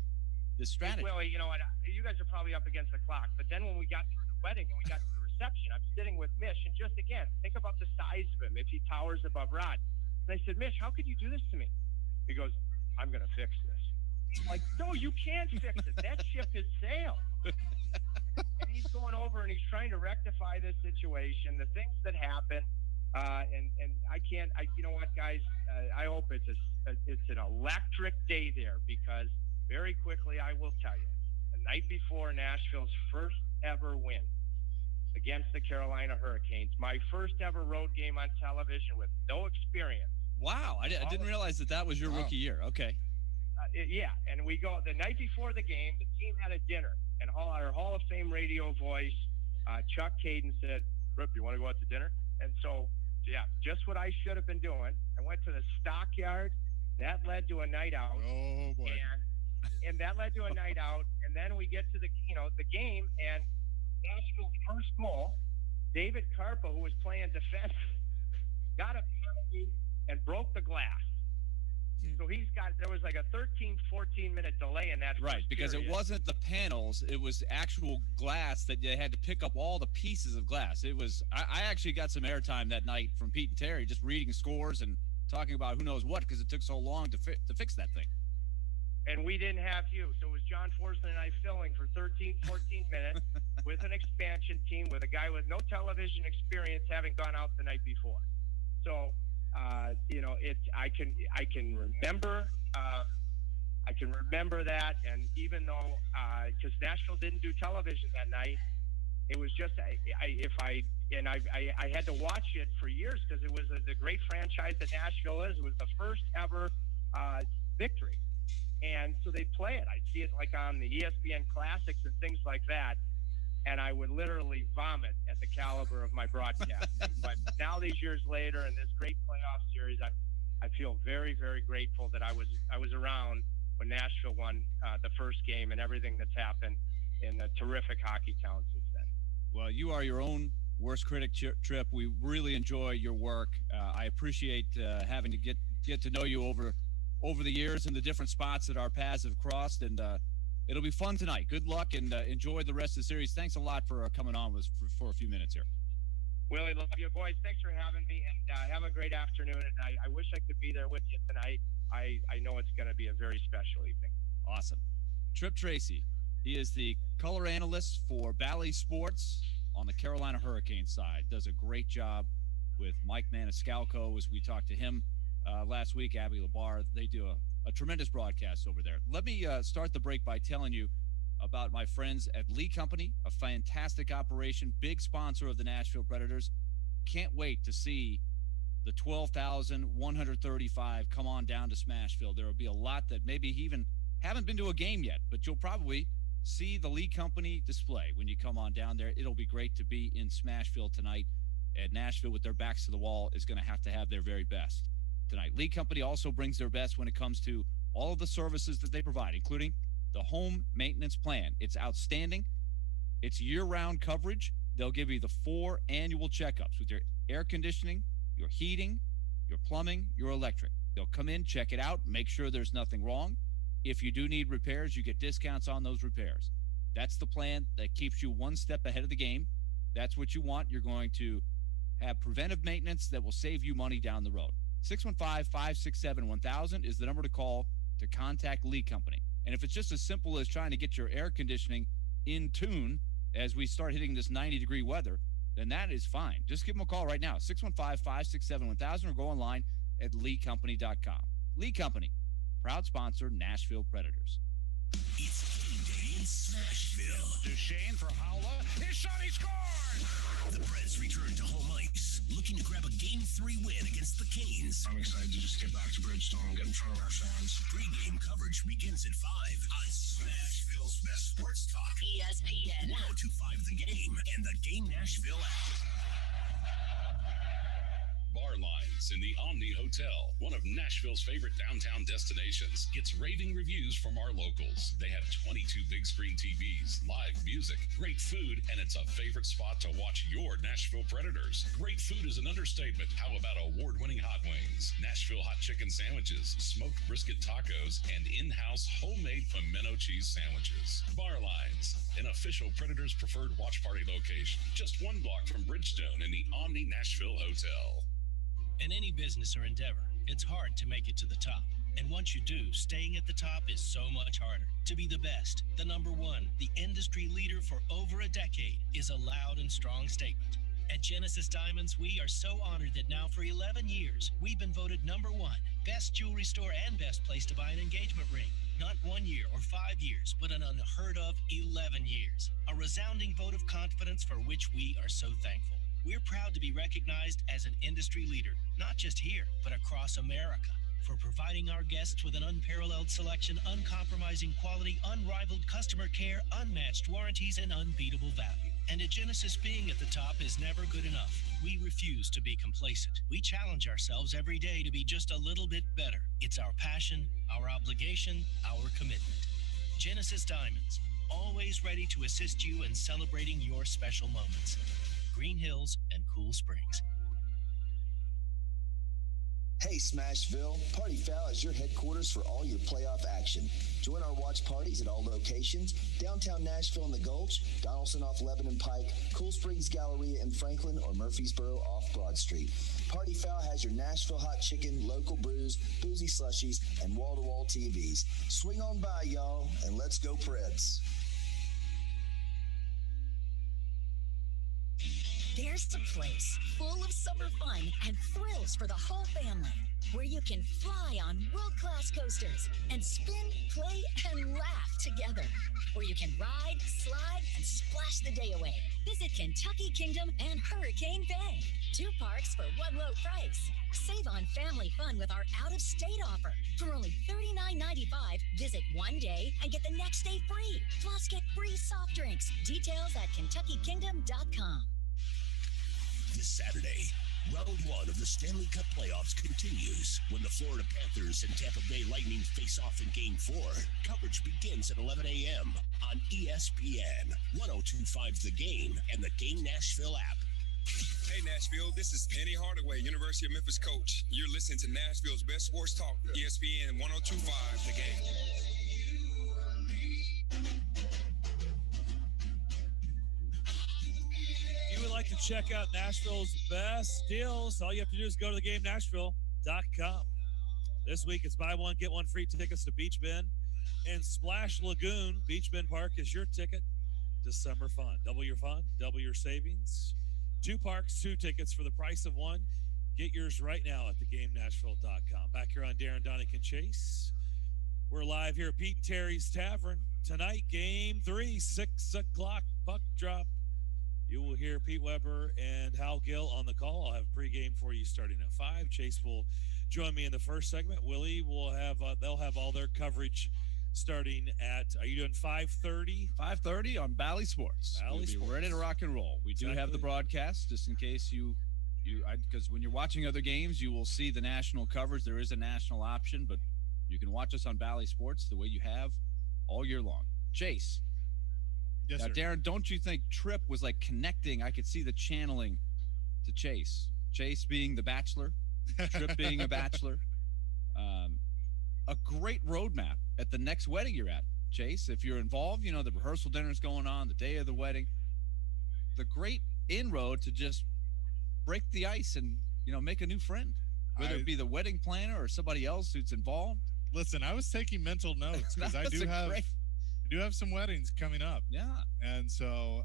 This strategy. Well, you know what? You guys are probably up against the clock. But then when we got to the wedding and we got to the reception, I'm sitting with Mish, and just again, think about the size of him if he towers above Rod. And I said, Mish, how could you do this to me? He goes, I'm going to fix this. I'm like, no, you can't fix it. That ship has sailed. And he's going over and he's trying to rectify this situation, the things that happen. And I can't. You know what, guys? I hope it's an electric day there, because very quickly I will tell you, the night before Nashville's first ever win against the Carolina Hurricanes, my first ever road game on television with no experience. Wow, I didn't realize that was your rookie year. Okay. Yeah, and we go the night before the game. The team had a dinner, and our Hall of Fame radio voice, Chuck Caden, said, "Rip, you want to go out to dinner?" And so, yeah, just what I should have been doing. I went to the stockyard. That led to a night out. Oh boy! And that led to a night out. And then we get to the game, and Nashville's first goal, David Karpa, who was playing defense, got a penalty and broke the glass. So there was like a 13, 14-minute delay in that. Right, because period. it wasn't the panels; it was actual glass that they had to pick up all the pieces of glass. It was. I actually got some airtime that night from Pete and Terry, just reading scores and talking about who knows what, because it took so long to fix that thing. And we didn't have you, so it was John Forsman and I filling for 13, 14 minutes with an expansion team with a guy with no television experience, having gone out the night before. So, I can remember that, and even though because Nashville didn't do television that night, it was just I had to watch it for years because it was the great franchise that Nashville is. It was the first ever victory. And so they play it. I'd see it like on the ESPN Classics and things like that. And I would literally vomit at the caliber of my broadcast. But now, these years later, in this great playoff series, I feel very, very grateful that I was around when Nashville won the first game and everything that's happened in the terrific hockey town since then. Well, you are your own worst critic, Trip. We really enjoy your work. I appreciate having to get to know you over the years and the different spots that our paths have crossed, and it'll be fun tonight. Good luck, and enjoy the rest of the series. Thanks a lot for coming on with us for a few minutes here. Willie, love you, boys. Thanks for having me, and have a great afternoon, and I wish I could be there with you tonight. I know it's going to be a very special evening. Awesome. Trip Tracy, he is the color analyst for Bally Sports on the Carolina Hurricanes side. Does a great job with Mike Maniscalco as we talked to him last week, Abby Labar. They do a tremendous broadcast over there. Let me start the break by telling you about my friends at Lee Company, a fantastic operation, big sponsor of the Nashville Predators. Can't wait to see the 12,135 come on down to Smashville. There will be a lot that maybe even haven't been to a game yet, but you'll probably see the Lee Company display when you come on down there. It'll be great to be in Smashville tonight. At Nashville, with their backs to the wall, is going to have their very best tonight. Lee Company also brings their best when it comes to all of the services that they provide, including the home maintenance plan. It's outstanding. It's year-round coverage. They'll give you the 4 annual checkups with your air conditioning, your heating, your plumbing, your electric. They'll come in, check it out, make sure there's nothing wrong. If you do need repairs, you get discounts on those repairs. That's the plan that keeps you one step ahead of the game. That's what you want. You're going to have preventive maintenance that will save you money down the road. 615-567-1000 is the number to call to contact Lee Company. And if it's just as simple as trying to get your air conditioning in tune as we start hitting this 90-degree weather, then that is fine. Just give them a call right now, 615-567-1000, or go online at leecompany.com. Lee Company, proud sponsor, Nashville Predators. It's game day in Smashville. Duchesne for Howla. His shot, he scores! The Preds return to home ice, looking to grab a Game 3 win against the Canes. I'm excited to just get back to Bridgestone, get in front of our fans. Pre-game coverage begins at 5 on Smashville's best sports talk. ESPN 102.5 The Game and the Game Nashville app. Bar Lines in the Omni Hotel, one of Nashville's favorite downtown destinations, gets raving reviews from our locals. They have 22 big screen TVs, live music, great food, and it's a favorite spot to watch your Nashville Predators. Great food is an understatement. How about award-winning hot wings, Nashville hot chicken sandwiches, smoked brisket tacos, and in-house homemade pimento cheese sandwiches? Bar Lines, an official Predators preferred watch party location, just 1 block from Bridgestone in the Omni Nashville Hotel. In any business or endeavor, it's hard to make it to the top. And once you do, staying at the top is so much harder. To be the best, the number one, the industry leader for over a decade is a loud and strong statement. At Genesis Diamonds, we are so honored that now for 11 years, we've been voted number 1, best jewelry store and best place to buy an engagement ring. Not 1 year or 5 years, but an unheard of 11 years. A resounding vote of confidence for which we are so thankful. We're proud to be recognized as an industry leader, not just here, but across America, for providing our guests with an unparalleled selection, uncompromising quality, unrivaled customer care, unmatched warranties, and unbeatable value. And at Genesis, being at the top is never good enough. We refuse to be complacent. We challenge ourselves every day to be just a little bit better. It's our passion, our obligation, our commitment. Genesis Diamonds, always ready to assist you in celebrating your special moments. Green Hills and Cool Springs. Hey Smashville, Party Foul is your headquarters for all your playoff action. Join our watch parties at all locations, downtown Nashville in the Gulch, Donaldson off Lebanon Pike, Cool Springs Galleria in Franklin, or Murfreesboro off Broad Street. Party Foul has your Nashville hot chicken, local brews, boozy slushies, and wall-to-wall TVs. Swing on by, y'all, and let's go Preds. There's a place full of summer fun and thrills for the whole family, where you can fly on world-class coasters and spin, play, and laugh together, where you can ride, slide, and splash the day away. Visit Kentucky Kingdom and Hurricane Bay. 2 parks for one low price. Save on family fun with our out-of-state offer. For only $39.95, visit one day and get the next day free. Plus, get free soft drinks. Details at KentuckyKingdom.com. This Saturday, round 1 of the Stanley Cup playoffs continues when the Florida Panthers and Tampa Bay Lightning face off in Game 4. Coverage begins at 11 a.m. on ESPN, 102.5 The Game, and the Game Nashville app. Hey Nashville, this is Penny Hardaway, University of Memphis coach. You're listening to Nashville's best sports talk, ESPN 102.5 The Game. Would like to check out Nashville's best deals, all you have to do is go to theGameNashville.com. This week it's buy one, get one free tickets to Beach Bend and Splash Lagoon. Beach Bend Park is your ticket to summer fun. Double your fun, double your savings. 2 parks, 2 tickets for the price of 1. Get yours right now at theGameNashville.com. Back here on Darren, Daunic, and Chase. We're live here at Pete and Terry's Tavern. Tonight, Game 3, 6 o'clock, puck drop. You will hear Pete Weber and Hal Gill on the call. I'll have pregame for you starting at 5. Chase will join me in the first segment. Willie will have they'll have all their coverage starting at. Are you doing 5:30? 5:30 on Bally Sports. We'll be ready to rock and roll. We do have the broadcast just in case because when you're watching other games, you will see the national coverage. There is a national option, but you can watch us on Bally Sports the way you have all year long. Chase. Yes, now, sir. Darren, don't you think Tripp was like connecting? I could see the channeling to Chase. Chase being the bachelor, Tripp being a bachelor. A great roadmap at the next wedding you're at, Chase. If you're involved, the rehearsal dinner's going on, the day of the wedding. The great inroad to just break the ice and, make a new friend, whether it be the wedding planner or somebody else who's involved. Listen, I was taking mental notes because I do have some weddings coming up. Yeah. And so,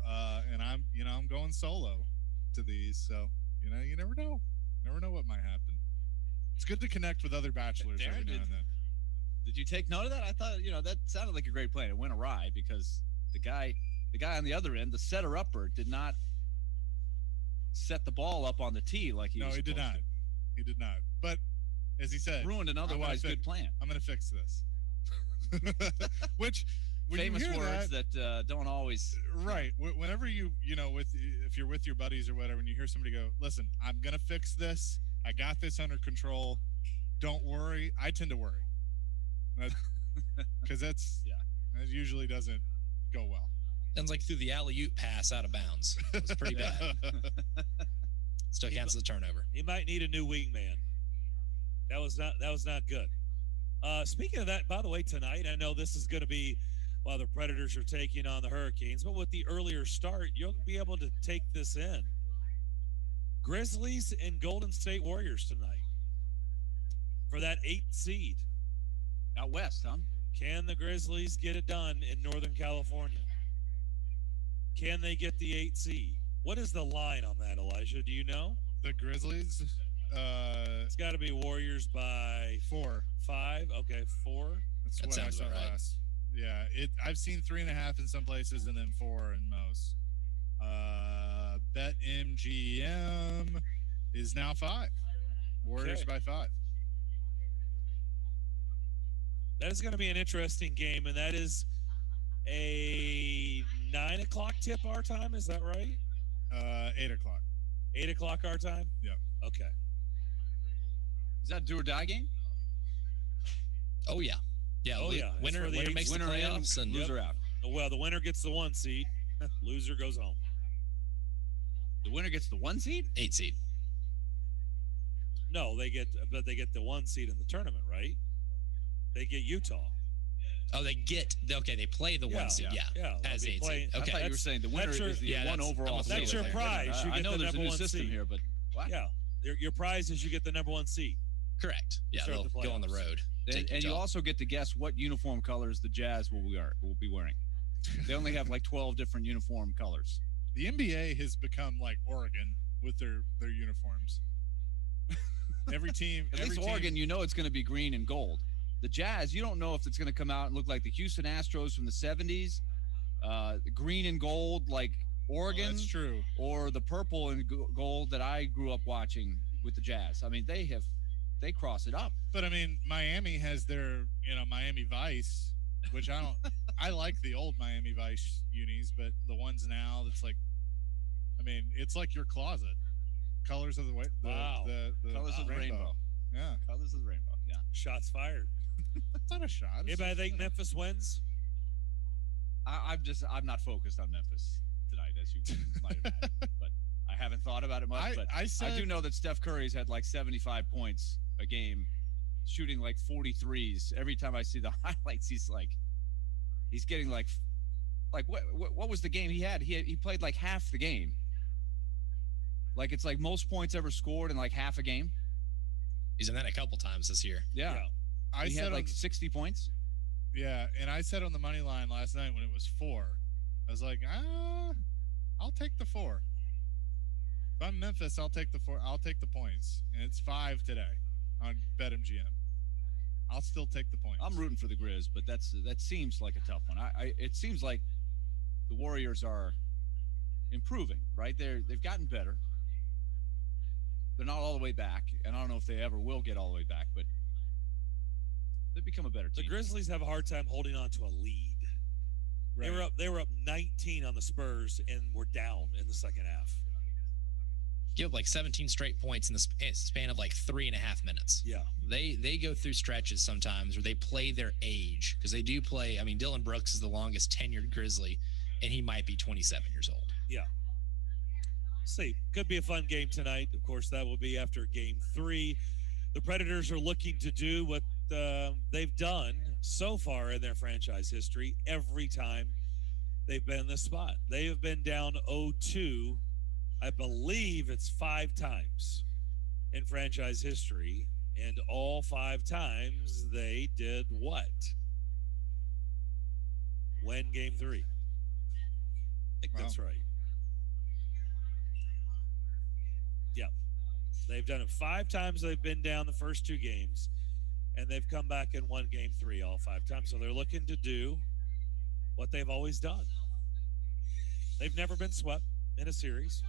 and I'm going solo to these. So, you never know. Never know what might happen. It's good to connect with other bachelors every now and then. Did you take note of that? I thought, that sounded like a great plan. It went awry because the guy on the other end, the setter-upper, did not set the ball up on the tee like he was supposed to. No, he did not. He did not. But, as he said, ruined an otherwise good plan. I'm going to fix this. Which... famous words that don't always right. Whenever if you're with your buddies or whatever, and you hear somebody go, "Listen, I'm gonna fix this. I got this under control. Don't worry." I tend to worry because that usually doesn't go well. Sounds like threw the alley-oop pass out of bounds. It was pretty bad. Still counts as a turnover. He might need a new wingman. That was not good. Speaking of that, by the way, tonight I know this is going to be. While the Predators are taking on the Hurricanes, but with the earlier start, you'll be able to take this in. Grizzlies and Golden State Warriors tonight for that 8th seed. Out west, huh? Can the Grizzlies get it done in Northern California? Can they get the 8th seed? What is the line on that, Elijah? Do you know? The Grizzlies? It's got to be Warriors by 4. 5? Okay, 4. That's what I saw last. Yeah, I've seen 3.5 in some places and then 4 in most. BetMGM is now 5. Warriors by 5. That is going to be an interesting game, and that is a 9 o'clock tip our time. Is that right? 8 o'clock. 8 o'clock our time? Yeah. Okay. Is that a do or die game? Oh, yeah. Yeah, winner makes the playoffs and loser out. Well, the winner gets the 1 seed. Loser goes home. The winner gets the 1 seed? 8 seed. No, they get the 1 seed in the tournament, right? They get Utah. Oh, they play the 1 seed, as 8 seed. Okay. I thought you were saying the winner is the one overall seed. That's your prize. You I get know the there's a number new 1 system seed here, but what? Yeah, your prize is you get the number 1 seed. Correct. Yeah, they'll go on the road. And you also get to guess what uniform colors the Jazz will be wearing. They only have like 12 different uniform colors. The NBA has become like Oregon with their uniforms. Every team, at least Oregon, you know it's going to be green and gold. The Jazz, you don't know if it's going to come out and look like the Houston Astros from the 70s, green and gold like Oregon. Oh, that's true. Or the purple and gold that I grew up watching with the Jazz. I mean, they cross it up. But I mean, Miami has their, Miami Vice, which I like the old Miami Vice unis, but the ones now, it's like, it's like your closet. Colors of the colors of the rainbow. Yeah. Colors of the rainbow. Yeah. Shots fired. It's not a shot. Anybody think Memphis wins? I'm not focused on Memphis tonight, as you might imagine. But I haven't thought about it much. But I do know that Steph Curry's had like 75 points a game, shooting like 43s. Every time I see the highlights, he's getting like what was the game he had? He played like half the game. Like it's like most points ever scored in like half a game. He's done that a couple times this year. Yeah. He had like 60 points. Yeah, and I said on the money line last night when it was 4, I was like, I'll take the 4. If I'm Memphis, I'll take the 4. I'll take the points, and it's 5 today on BetMGM. I'll still take the points. I'm rooting for the Grizz, but that seems like a tough one. It seems like the Warriors are improving, right? They've gotten better. They're not all the way back, and I don't know if they ever will get all the way back, but they've become a better team. The Grizzlies have a hard time holding on to a lead. Right. They were up 19 on the Spurs and were down in the second half. Give up like 17 straight points in the span of like 3.5 minutes. Yeah. They go through stretches sometimes where they play their age, because they do play. I mean, Dylan Brooks is the longest tenured Grizzly, and he might be 27 years old. Yeah. See, could be a fun game tonight. Of course, that will be after Game 3. The Predators are looking to do what they've done so far in their franchise history every time they've been in this spot. They have been down 0-2, I believe it's 5 times in franchise history, and all 5 times they did what? Win Game 3. I think that's right. Yeah. They've done it 5 times. They've been down the first 2 games, and they've come back and won Game 3 all 5 times. So they're looking to do what they've always done. They've never been swept in a series.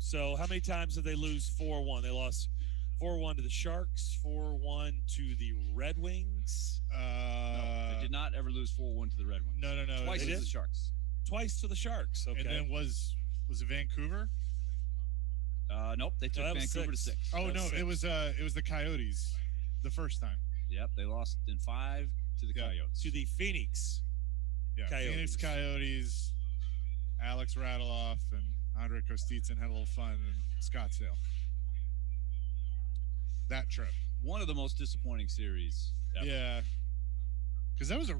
So how many times did they lose 4-1? They lost 4-1 to the Sharks, 4-1 to the Red Wings. No, they did not ever lose 4-1 to the Red Wings. No. Twice to the Sharks. Twice to the Sharks. Okay. And then was it Vancouver? Nope, they took Vancouver to 6. Oh no, 6. It was the Coyotes the first time. Yep, they lost in 5 to the Coyotes. To the Phoenix. Yeah, Coyotes. Phoenix Coyotes. Alex Radloff and Andre Kostitsyn had a little fun in Scottsdale. That trip. One of the most disappointing series ever. Yeah. Because that was a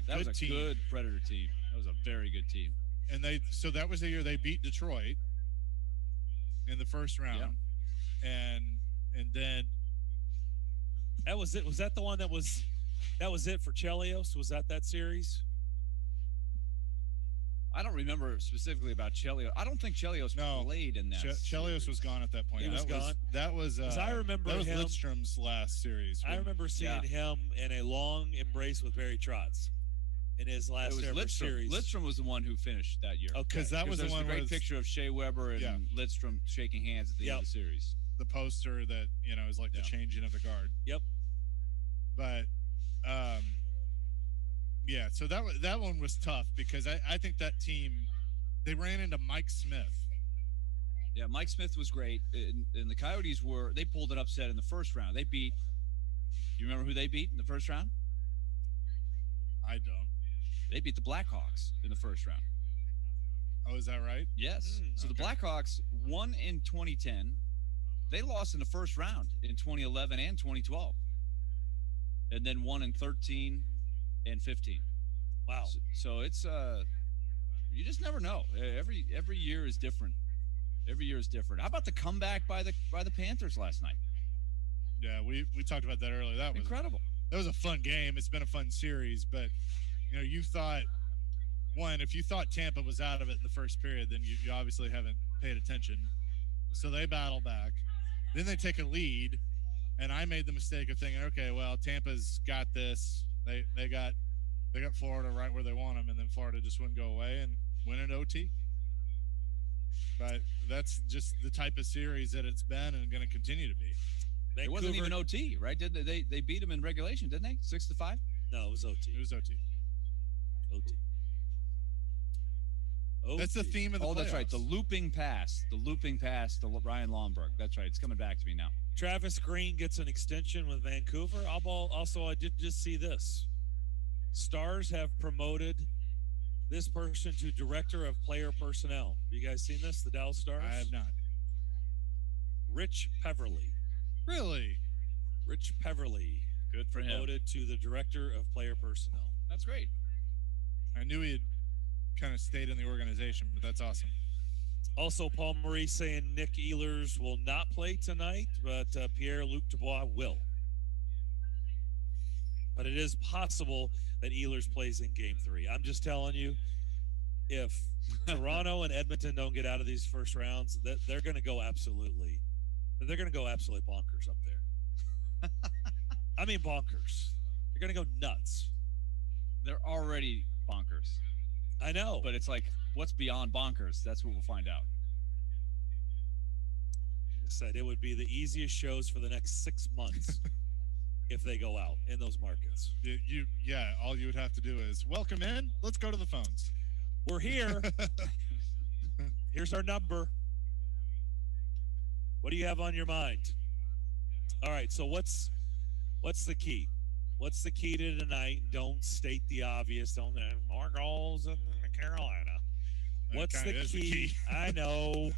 good team. Good Predator team. That was a very good team. And that was the year they beat Detroit in the first round. Yeah. And then that was it. Was that the one that was it for Chelios? Was that series? I don't remember specifically about Chelios. I don't think Chelios played in that. Chelios was gone at that point. He was gone. That was. I remember that was him, Lidstrom's last series. I remember seeing him in a long embrace with Barry Trotz in his last ever series. Lidstrom was the one who finished that year. Okay, because that was the one. Great picture of Shea Weber and Lidstrom shaking hands at the end of the series. The poster that is like the changing of the guard. Yep. But. Yeah, so that one was tough because I think that team, they ran into Mike Smith. Yeah, Mike Smith was great, and the Coyotes they pulled an upset in the first round. They beat. Do you remember who they beat in the first round? I don't. They beat the Blackhawks in the first round. Oh, is that right? Yes. So the Blackhawks won in 2010, They lost in the first round in 2011 and 2012, and then won in 13 and 15. Wow. So it's you just never know. Every year is different. Every year is different. How about the comeback by the Panthers last night? Yeah, we talked about that earlier. That was incredible. That was a fun game. It's been a fun series, but you thought if you thought Tampa was out of it in the first period, then you obviously haven't paid attention. So they battle back. Then they take a lead, and I made the mistake of thinking, okay, well, Tampa's got this. They got Florida right where they want them, and then Florida just wouldn't go away and win an OT. But that's just the type of series that it's been and going to continue to be. It wasn't even OT, right? Did they beat them in regulation, didn't they? 6-5? No, it was OT. It was OT. OT. That's the theme of the playoffs. That's right. The looping pass to Ryan Lomberg. That's right. It's coming back to me now. Travis Green gets an extension with Vancouver. I did just see this. Stars have promoted this person to director of player personnel. You guys seen this? The Dallas Stars? I have not. Rich Peverly. Really? Rich Peverly. Good for him. Promoted to the director of player personnel. That's great. I knew he had kind of stayed in the organization, but that's awesome. Also, Paul Maurice saying Nick Ehlers will not play tonight, but Pierre-Luc Dubois will. But it is possible that Ehlers plays in Game 3. I'm just telling you, if Toronto and Edmonton don't get out of these first rounds, they're going to go absolutely bonkers up there. I mean bonkers. They're going to go nuts. They're already bonkers. I know. But it's like, what's beyond bonkers? That's what we'll find out. I said it would be the easiest shows for the next 6 months if they go out in those markets. All you would have to do is welcome in. Let's go to the phones. We're here. Here's our number. What do you have on your mind? All right, so what's the key? What's the key to tonight? Don't state the obvious. Don't more goals in Carolina. What's the key? I know,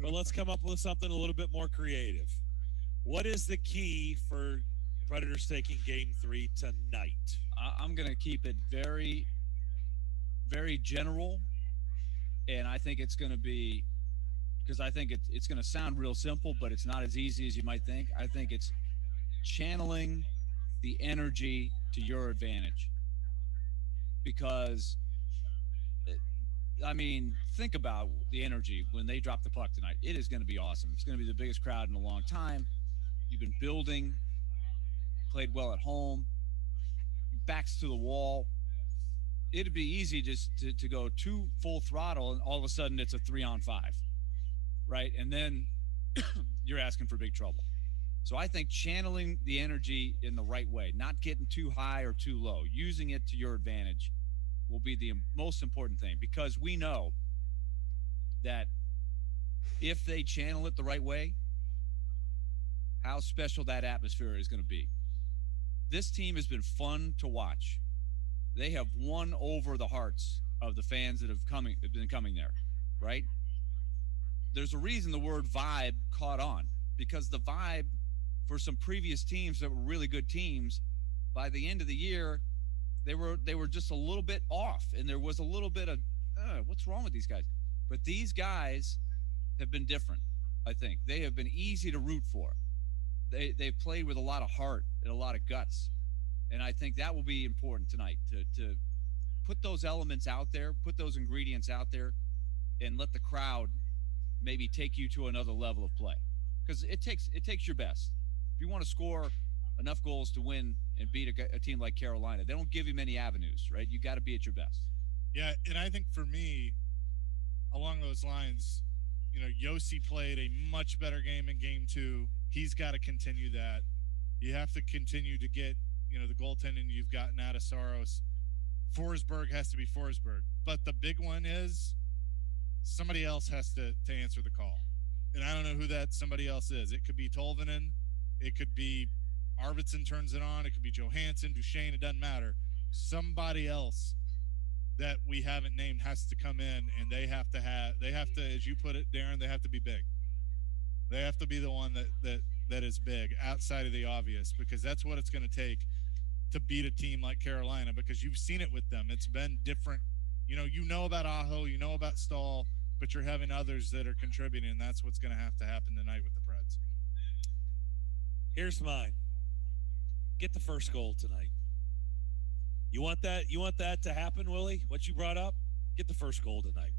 but let's come up with something a little bit more creative. What is the key for Predators taking Game 3 tonight? I'm going to keep it very, very general, and I think it's going to be because I think it's going to sound real simple, but it's not as easy as you might think. I think it's channeling the energy to your advantage. Because, I mean, think about the energy when they drop the puck tonight. It is going to be awesome. It's going to be the biggest crowd in a long time. You've been building, played well at home, backs to the wall. It'd be easy just to go too full throttle, and all of a sudden it's a 3-on-5, right? And then you're asking for big trouble. So I think channeling the energy in the right way, not getting too high or too low, using it to your advantage will be the most important thing, because we know that if they channel it the right way, how special that atmosphere is going to be. This team has been fun to watch. They have won over the hearts of the fans that have been coming there, right? There's a reason the word vibe caught on, because the vibe for some previous teams that were really good teams, by the end of the year, they were just a little bit off, and there was a little bit of what's wrong with these guys? But these guys have been different. I think they have been easy to root for. They've played with a lot of heart and a lot of guts, and I think that will be important tonight to put those elements out there, put those ingredients out there, and let the crowd maybe take you to another level of play, because it takes your best. If you want to score enough goals to win and beat a team like Carolina, they don't give you many avenues, right? You got to be at your best. Yeah, and I think for me, along those lines, Yossi played a much better game in Game 2. He's got to continue that. You have to continue to get, the goaltending you've gotten out of Saros. Forsberg has to be Forsberg. But the big one is somebody else has to answer the call. And I don't know who that somebody else is. It could be Tolvanen. It could be Arvidsson turns it on. It could be Johansson, Duchesne. It doesn't matter. Somebody else that we haven't named has to come in, and they have to, as you put it, Darren, they have to be big. They have to be the one that is big outside of the obvious, because that's what it's going to take to beat a team like Carolina, because you've seen it with them. It's been different. You know about Aho, you know about Stahl, but you're having others that are contributing, and that's what's going to happen tonight with the Preds. Here's mine. Get the first goal tonight. You want that to happen, Willie? What you brought up? Get the first goal tonight.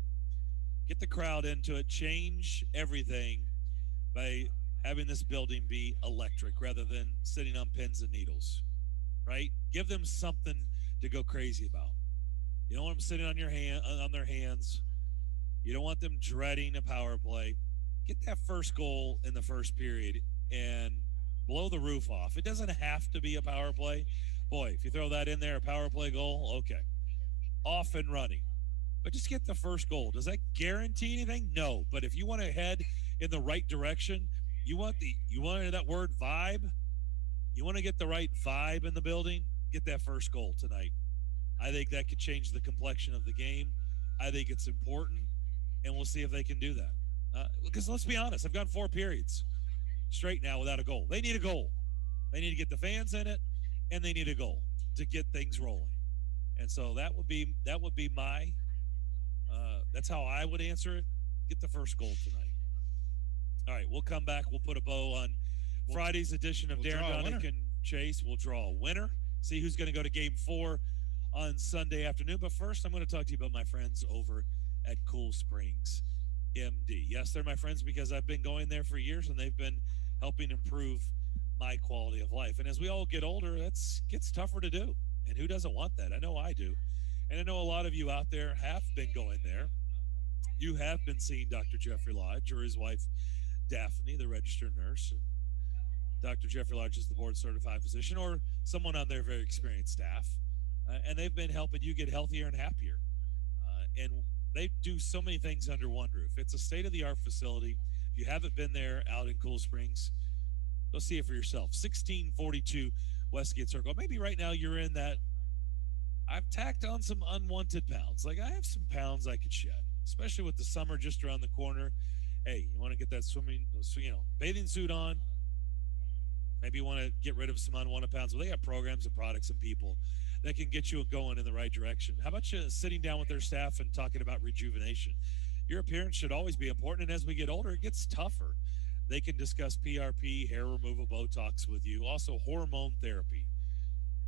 Get the crowd into it. Change everything by having this building be electric rather than sitting on pins and needles, right? Give them something to go crazy about. You don't want them sitting on their hands. You don't want them dreading a power play. Get that first goal in the first period and blow the roof off. It doesn't have to be a power play. Boy, if you throw that in there, a power play goal, okay. Off and running. But just get the first goal. Does that guarantee anything? No. But if you want to head in the right direction, you want that word vibe? You want to get the right vibe in the building? Get that first goal tonight. I think that could change the complexion of the game. I think it's important, and we'll see if they can do that. Because let's be honest, I've gone 4 periods straight now without a goal. They need a goal. They need to get the fans in it, and they need a goal to get things rolling. And so that would be my that's how I would answer it. Get the first goal tonight. All right, we'll come back. We'll put a bow on Friday's edition of Darren, Daunic, and Chase. We'll draw a winner, see who's going to go to Game 4 on Sunday afternoon. But first, I'm going to talk to you about my friends over at Cool Springs MD. Yes, they're my friends because I've been going there for years, and they've been helping improve my quality of life. And as we all get older, that gets tougher to do. And who doesn't want that? I know I do. And I know a lot of you out there have been going there. You have been seeing Dr. Jeffrey Lodge or his wife, Daphne, the registered nurse. And Dr. Jeffrey Lodge is the board-certified physician or someone on their very experienced staff. And they've been helping you get healthier and happier. And they do so many things under one roof. It's a state-of-the-art facility. If you haven't been there out in Cool Springs, go see it for yourself. 1642 Westgate Circle. Maybe right now you're in that, I've tacked on some unwanted pounds. Like I have some pounds I could shed, especially with the summer just around the corner. Hey, you want to get that bathing suit on. Maybe you want to get rid of some unwanted pounds. Well, they have programs and products and people that can get you going in the right direction. How about you sitting down with their staff and talking about rejuvenation? Your appearance should always be important, and as we get older, it gets tougher. They can discuss PRP, hair removal, Botox with you. Also, hormone therapy.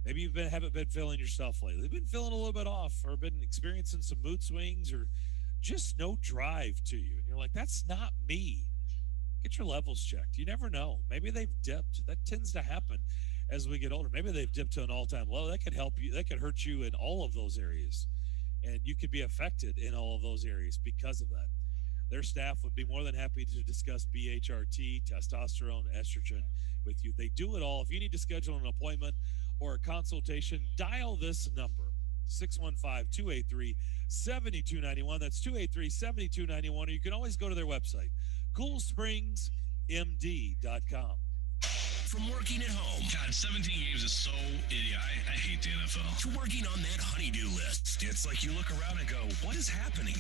Maybe you haven't been feeling yourself lately. You've been feeling a little bit off or been experiencing some mood swings or just no drive to you. And you're like, that's not me. Get your levels checked. You never know. Maybe they've dipped. That tends to happen as we get older. Maybe they've dipped to an all-time low. That could help you. That could hurt you in all of those areas. And you could be affected in all of those areas because of that. Their staff would be more than happy to discuss BHRT, testosterone, estrogen with you. They do it all. If you need to schedule an appointment or a consultation, dial this number, 615-283-7291. That's 283-7291. Or you can always go to their website, coolspringsmd.com. From working at home. God, 17 games is so idiot. I hate the NFL. To working on that honey-do list. It's like you look around and go, what is happening?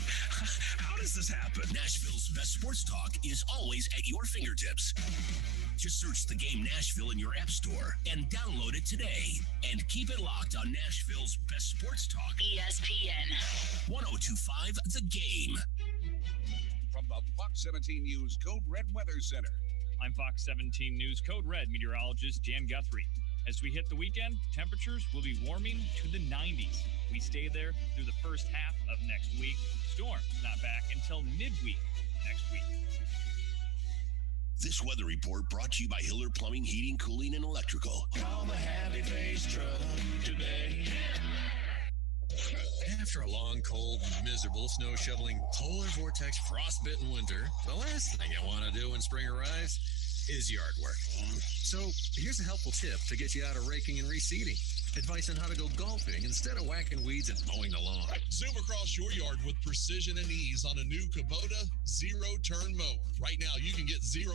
How does this happen? Nashville's best sports talk is always at your fingertips. Just search The Game Nashville in your app store and download it today. And keep it locked on Nashville's best sports talk. ESPN 102.5 The Game. From the Fox 17 News Code Red Weather Center. I'm Fox 17 News Code Red meteorologist Jan Guthrie. As we hit the weekend, temperatures will be warming to the 90s. We stay there through the first half of next week. Storm not back until midweek next week. This weather report brought to you by Hiller Plumbing, Heating, Cooling, and Electrical. Call the Happy Face truck today. After a long, cold, miserable, snow-shoveling, polar vortex, frostbitten winter, the last thing I want to do when spring arrives is yard work. So here's a helpful tip to get you out of raking and reseeding. Advice on how to go golfing instead of whacking weeds and mowing the lawn. Zoom across your yard with precision and ease on a new Kubota zero-turn mower. Right now, you can get 0%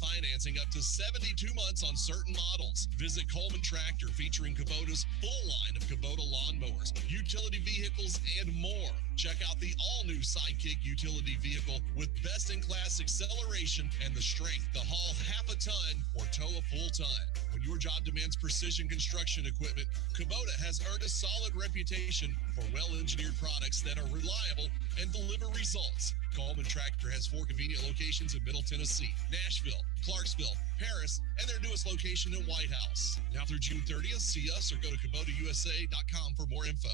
financing up to 72 months on certain models. Visit Coleman Tractor, featuring Kubota's full line of Kubota lawnmowers, utility vehicles, and more. Check out the all-new Sidekick utility vehicle with best-in-class acceleration and the strength to haul half a ton or tow a full ton. When your job demands precision construction equipment, Kubota has earned a solid reputation for well-engineered products that are reliable and deliver results. Coleman Tractor has 4 convenient locations in Middle Tennessee, Nashville, Clarksville, Paris, and their newest location in White House. Now through June 30th, see us or go to KubotaUSA.com for more info.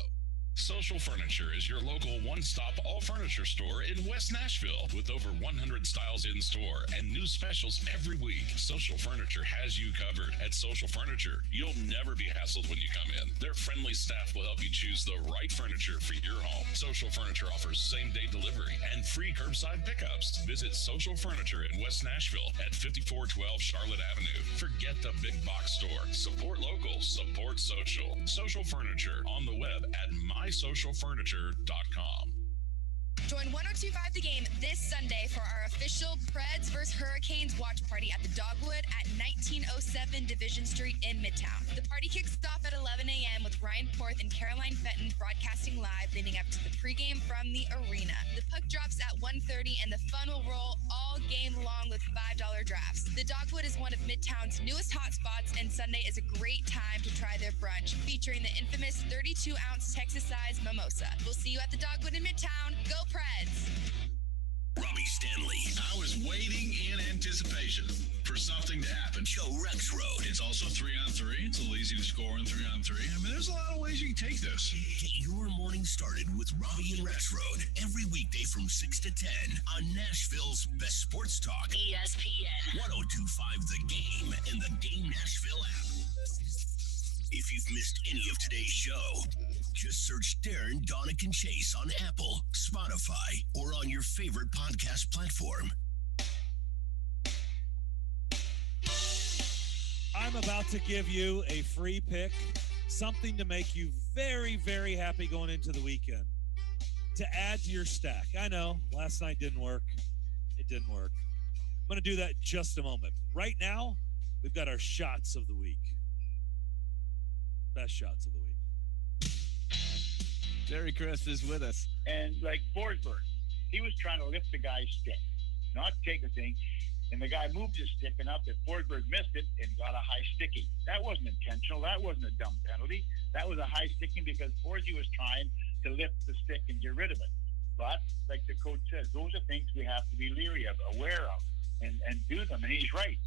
Social Furniture is your local one-stop all-furniture store in West Nashville with over 100 styles in store and new specials every week. Social Furniture has you covered. At Social Furniture, you'll never be hassled when you come in. Their friendly staff will help you choose the right furniture for your home. Social Furniture offers same-day delivery and free curbside pickups. Visit Social Furniture in West Nashville at 5412 Charlotte Avenue. Forget the big box store. Support local. Support social. Social Furniture on the web at mysocialfurniture.com. Join 102.5 The Game this Sunday for our official Preds vs. Hurricanes watch party at the Dogwood at 1907 Division Street in Midtown. The party kicks off at 11 a.m. with Ryan Porth and Caroline Fenton broadcasting live, leading up to the pregame from the arena. The puck drops at 1:30 and the fun will roll all game long with $5 drafts. The Dogwood is one of Midtown's newest hotspots, and Sunday is a great time to try their brunch, featuring the infamous 32-ounce Texas-sized mimosa. We'll see you at the Dogwood in Midtown. Go Preds! Robbie Stanley. I was waiting in anticipation for something to happen. Joe Rexrode. It's also 3-on-3. It's a little easy to score in 3-on-3. I mean, there's a lot of ways you can take this. Get your morning started with Robbie and Rexrode every weekday from 6 to 10 on Nashville's best sports talk. ESPN 102.5 The Game and the Game Nashville app. If you've missed any of today's show, just search Darren, Daunic, and Chase on Apple, Spotify, or on your favorite podcast platform. I'm about to give you a free pick, something to make you very, very happy going into the weekend, to add to your stack. I know, last night didn't work. It didn't work. I'm going to do that in just a moment. Right now, we've got our shots of the week. Best shots of the week. Jerry Chris is with us. And like Forsberg, he was trying to lift the guy's stick, not take a thing. And the guy moved his stick enough that Forsberg missed it and got a high sticking. That wasn't intentional. That wasn't a dumb penalty. That was a high sticking because Forsberg was trying to lift the stick and get rid of it. But like the coach says, those are things we have to be leery of, aware of, and do them. And he's right.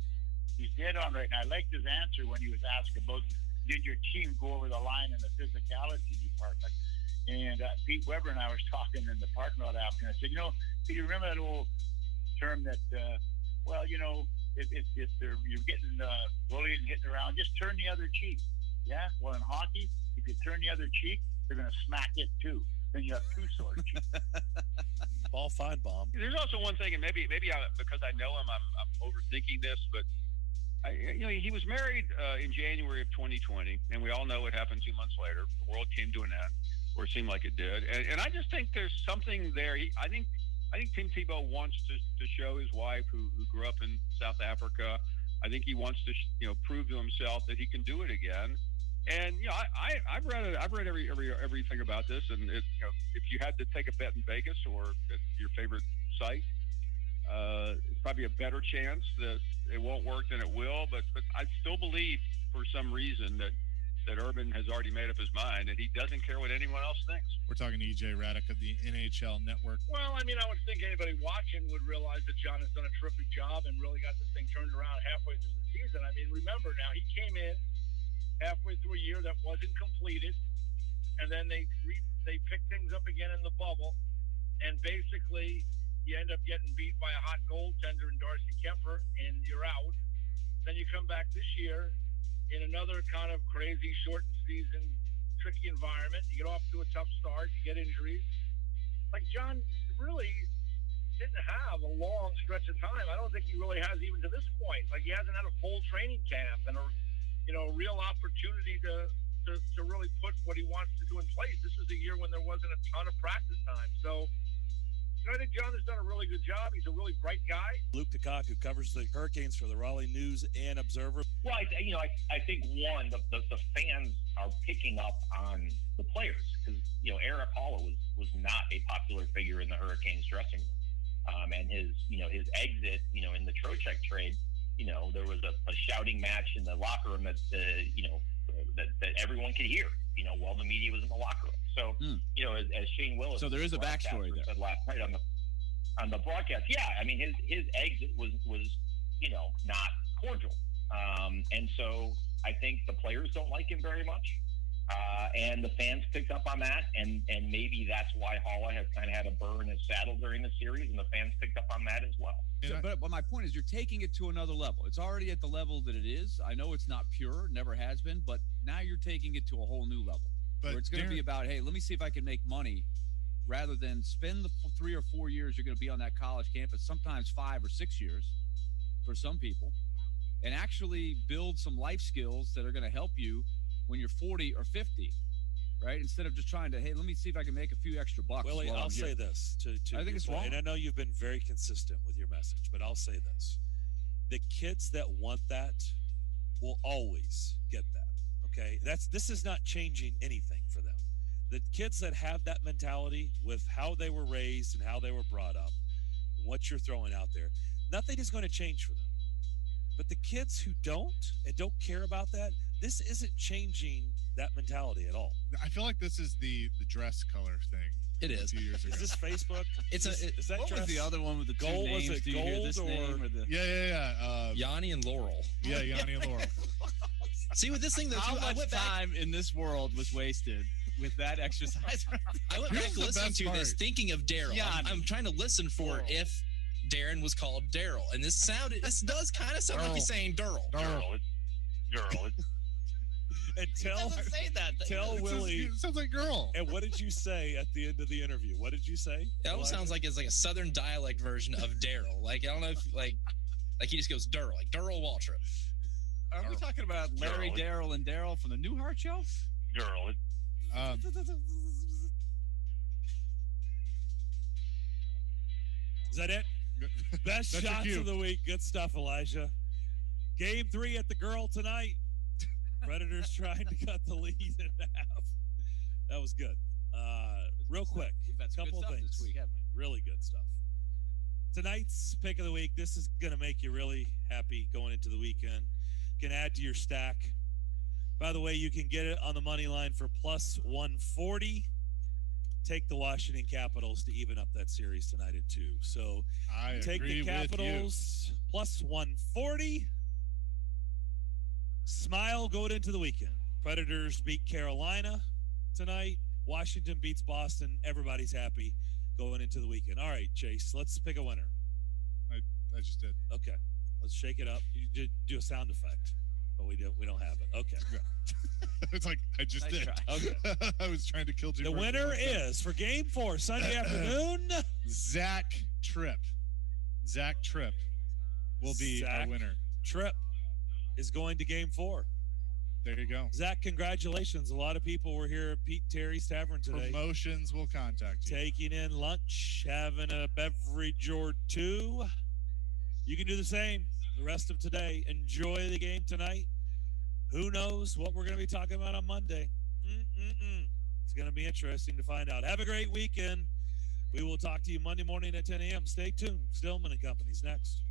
He's dead on right now. I liked his answer when he was asked about, did your team go over the line in the physicality department? And Pete Weber and I was talking in the parking lot after, and I said, do you remember that old term that, if you're getting bullied and hitting around, just turn the other cheek. Yeah? Well, in hockey, if you turn the other cheek, they're going to smack it too. Then you have two sore cheeks. Ball fine, bomb. There's also one thing, and maybe because I know him, I'm overthinking this, but he was married in January of 2020, and we all know what happened 2 months later. The world came to an end, or it seemed like it did. And I just think there's something there. I think Tim Tebow wants to show his wife, who grew up in South Africa. I think he wants to prove to himself that he can do it again. And I've read everything about this. And if you had to take a bet in Vegas or at your favorite site, it's probably a better chance that it won't work than it will. But I still believe for some reason that Urban has already made up his mind, and he doesn't care what anyone else thinks. We're talking to E.J. Raddick of the NHL Network. Well, I would think anybody watching would realize that John has done a terrific job and really got this thing turned around halfway through the season. Remember now, he came in halfway through a year that wasn't completed, and then they picked things up again in the bubble, and basically you end up getting beat by a hot goaltender in Darcy Kemper, and you're out. Then you come back this year in another kind of crazy shortened season, tricky environment. You get off to a tough start. You get injuries. Like John really didn't have a long stretch of time. I don't think he really has even to this point. Like he hasn't had a full training camp and a real opportunity to to really put what he wants to do in place. This is a year when there wasn't a ton of practice time. So, I think John has done a really good job. He's a really bright guy. Luke DeCock, who covers the Hurricanes for the Raleigh News and Observer. Well, I think one, the fans are picking up on the players because Eric Halla was not a popular figure in the Hurricanes dressing room, and his exit in the Trocheck trade, there was a shouting match in the locker room that that everyone could hear, while the media was in the locker room. So, as Shane Willis, so there is a backstory there. Said last night on the broadcast. Yeah, I mean his exit was not cordial, and so I think the players don't like him very much, and the fans picked up on that, and maybe that's why Halla has kind of had a burr in his saddle during the series, and the fans picked up on that as well. So, but my point is, you're taking it to another level. It's already at the level that it is. I know it's not pure, never has been, but now you're taking it to a whole new level. But where it's going to be about, hey, let me see if I can make money, rather than spend the 3 or 4 years you're going to be on that college campus, sometimes 5 or 6 years for some people, and actually build some life skills that are going to help you when you're 40 or 50. Right? Instead of just trying to, hey, let me see if I can make a few extra bucks. Willie, I'll say this. I think it's wrong. And I know you've been very consistent with your message, but I'll say this. The kids that want that will always get that, okay? This is not changing anything for them. The kids that have that mentality with how they were raised and how they were brought up, and what you're throwing out there, nothing is going to change for them. But the kids who don't and don't care about that, this isn't changing that mentality at all. I feel like this is the dress color thing. It is. A few years ago. Is this Facebook? Is that what dress? was the other one with the two Gold? names? Was it Do you hear gold this name or the? Yeah. Yanni and Laurel. Yeah, Yanni and Laurel. See, with this thing, though, How too, much time in this world was wasted with that exercise? I went back listening to this, thinking of Daryl. I'm trying to listen for if Darren was called Daryl, and this does kind of sound like he's saying Daryl. Daryl. And tell Willie. It sounds like girl. And what did you say at the end of the interview? What did you say? It almost sounds like it's like a Southern dialect version of Daryl. Like, I don't know if like he just goes Daryl, like Daryl Waltrip. Are we talking about Larry, Daryl, and Daryl from the Newhart Show? Daryl. Is that it? Best shots of the week. Good stuff, Elijah. Game 3 at the Girl tonight. Predators trying to cut the lead in half. That was good. Real quick, a couple of things. This week, haven't we? Really good stuff. Tonight's pick of the week. This is going to make you really happy going into the weekend. You can add to your stack. By the way, you can get it on the money line for plus 140. Take the Washington Capitals to even up that series tonight at 2. So take the Capitals plus 140. Smile going into the weekend. Predators beat Carolina tonight. Washington beats Boston. Everybody's happy going into the weekend. All right, Chase, let's pick a winner. I just did. Okay. Let's shake it up. You did do a sound effect, but we don't have it. Okay. It's like I just did. Okay. I was trying to kill two. The winner is for Game 4 Sunday afternoon. Zach Tripp. Zach Tripp will be our winner. Tripp is going to Game 4. There you go. Zach, congratulations. A lot of people were here at Pete and Terry's Tavern today. Promotions will contact you. Taking in lunch, having a beverage or two. You can do the same the rest of today. Enjoy the game tonight. Who knows what we're going to be talking about on Monday? It's going to be interesting to find out. Have a great weekend. We will talk to you Monday morning at 10 a.m. Stay tuned. Stillman Company's next.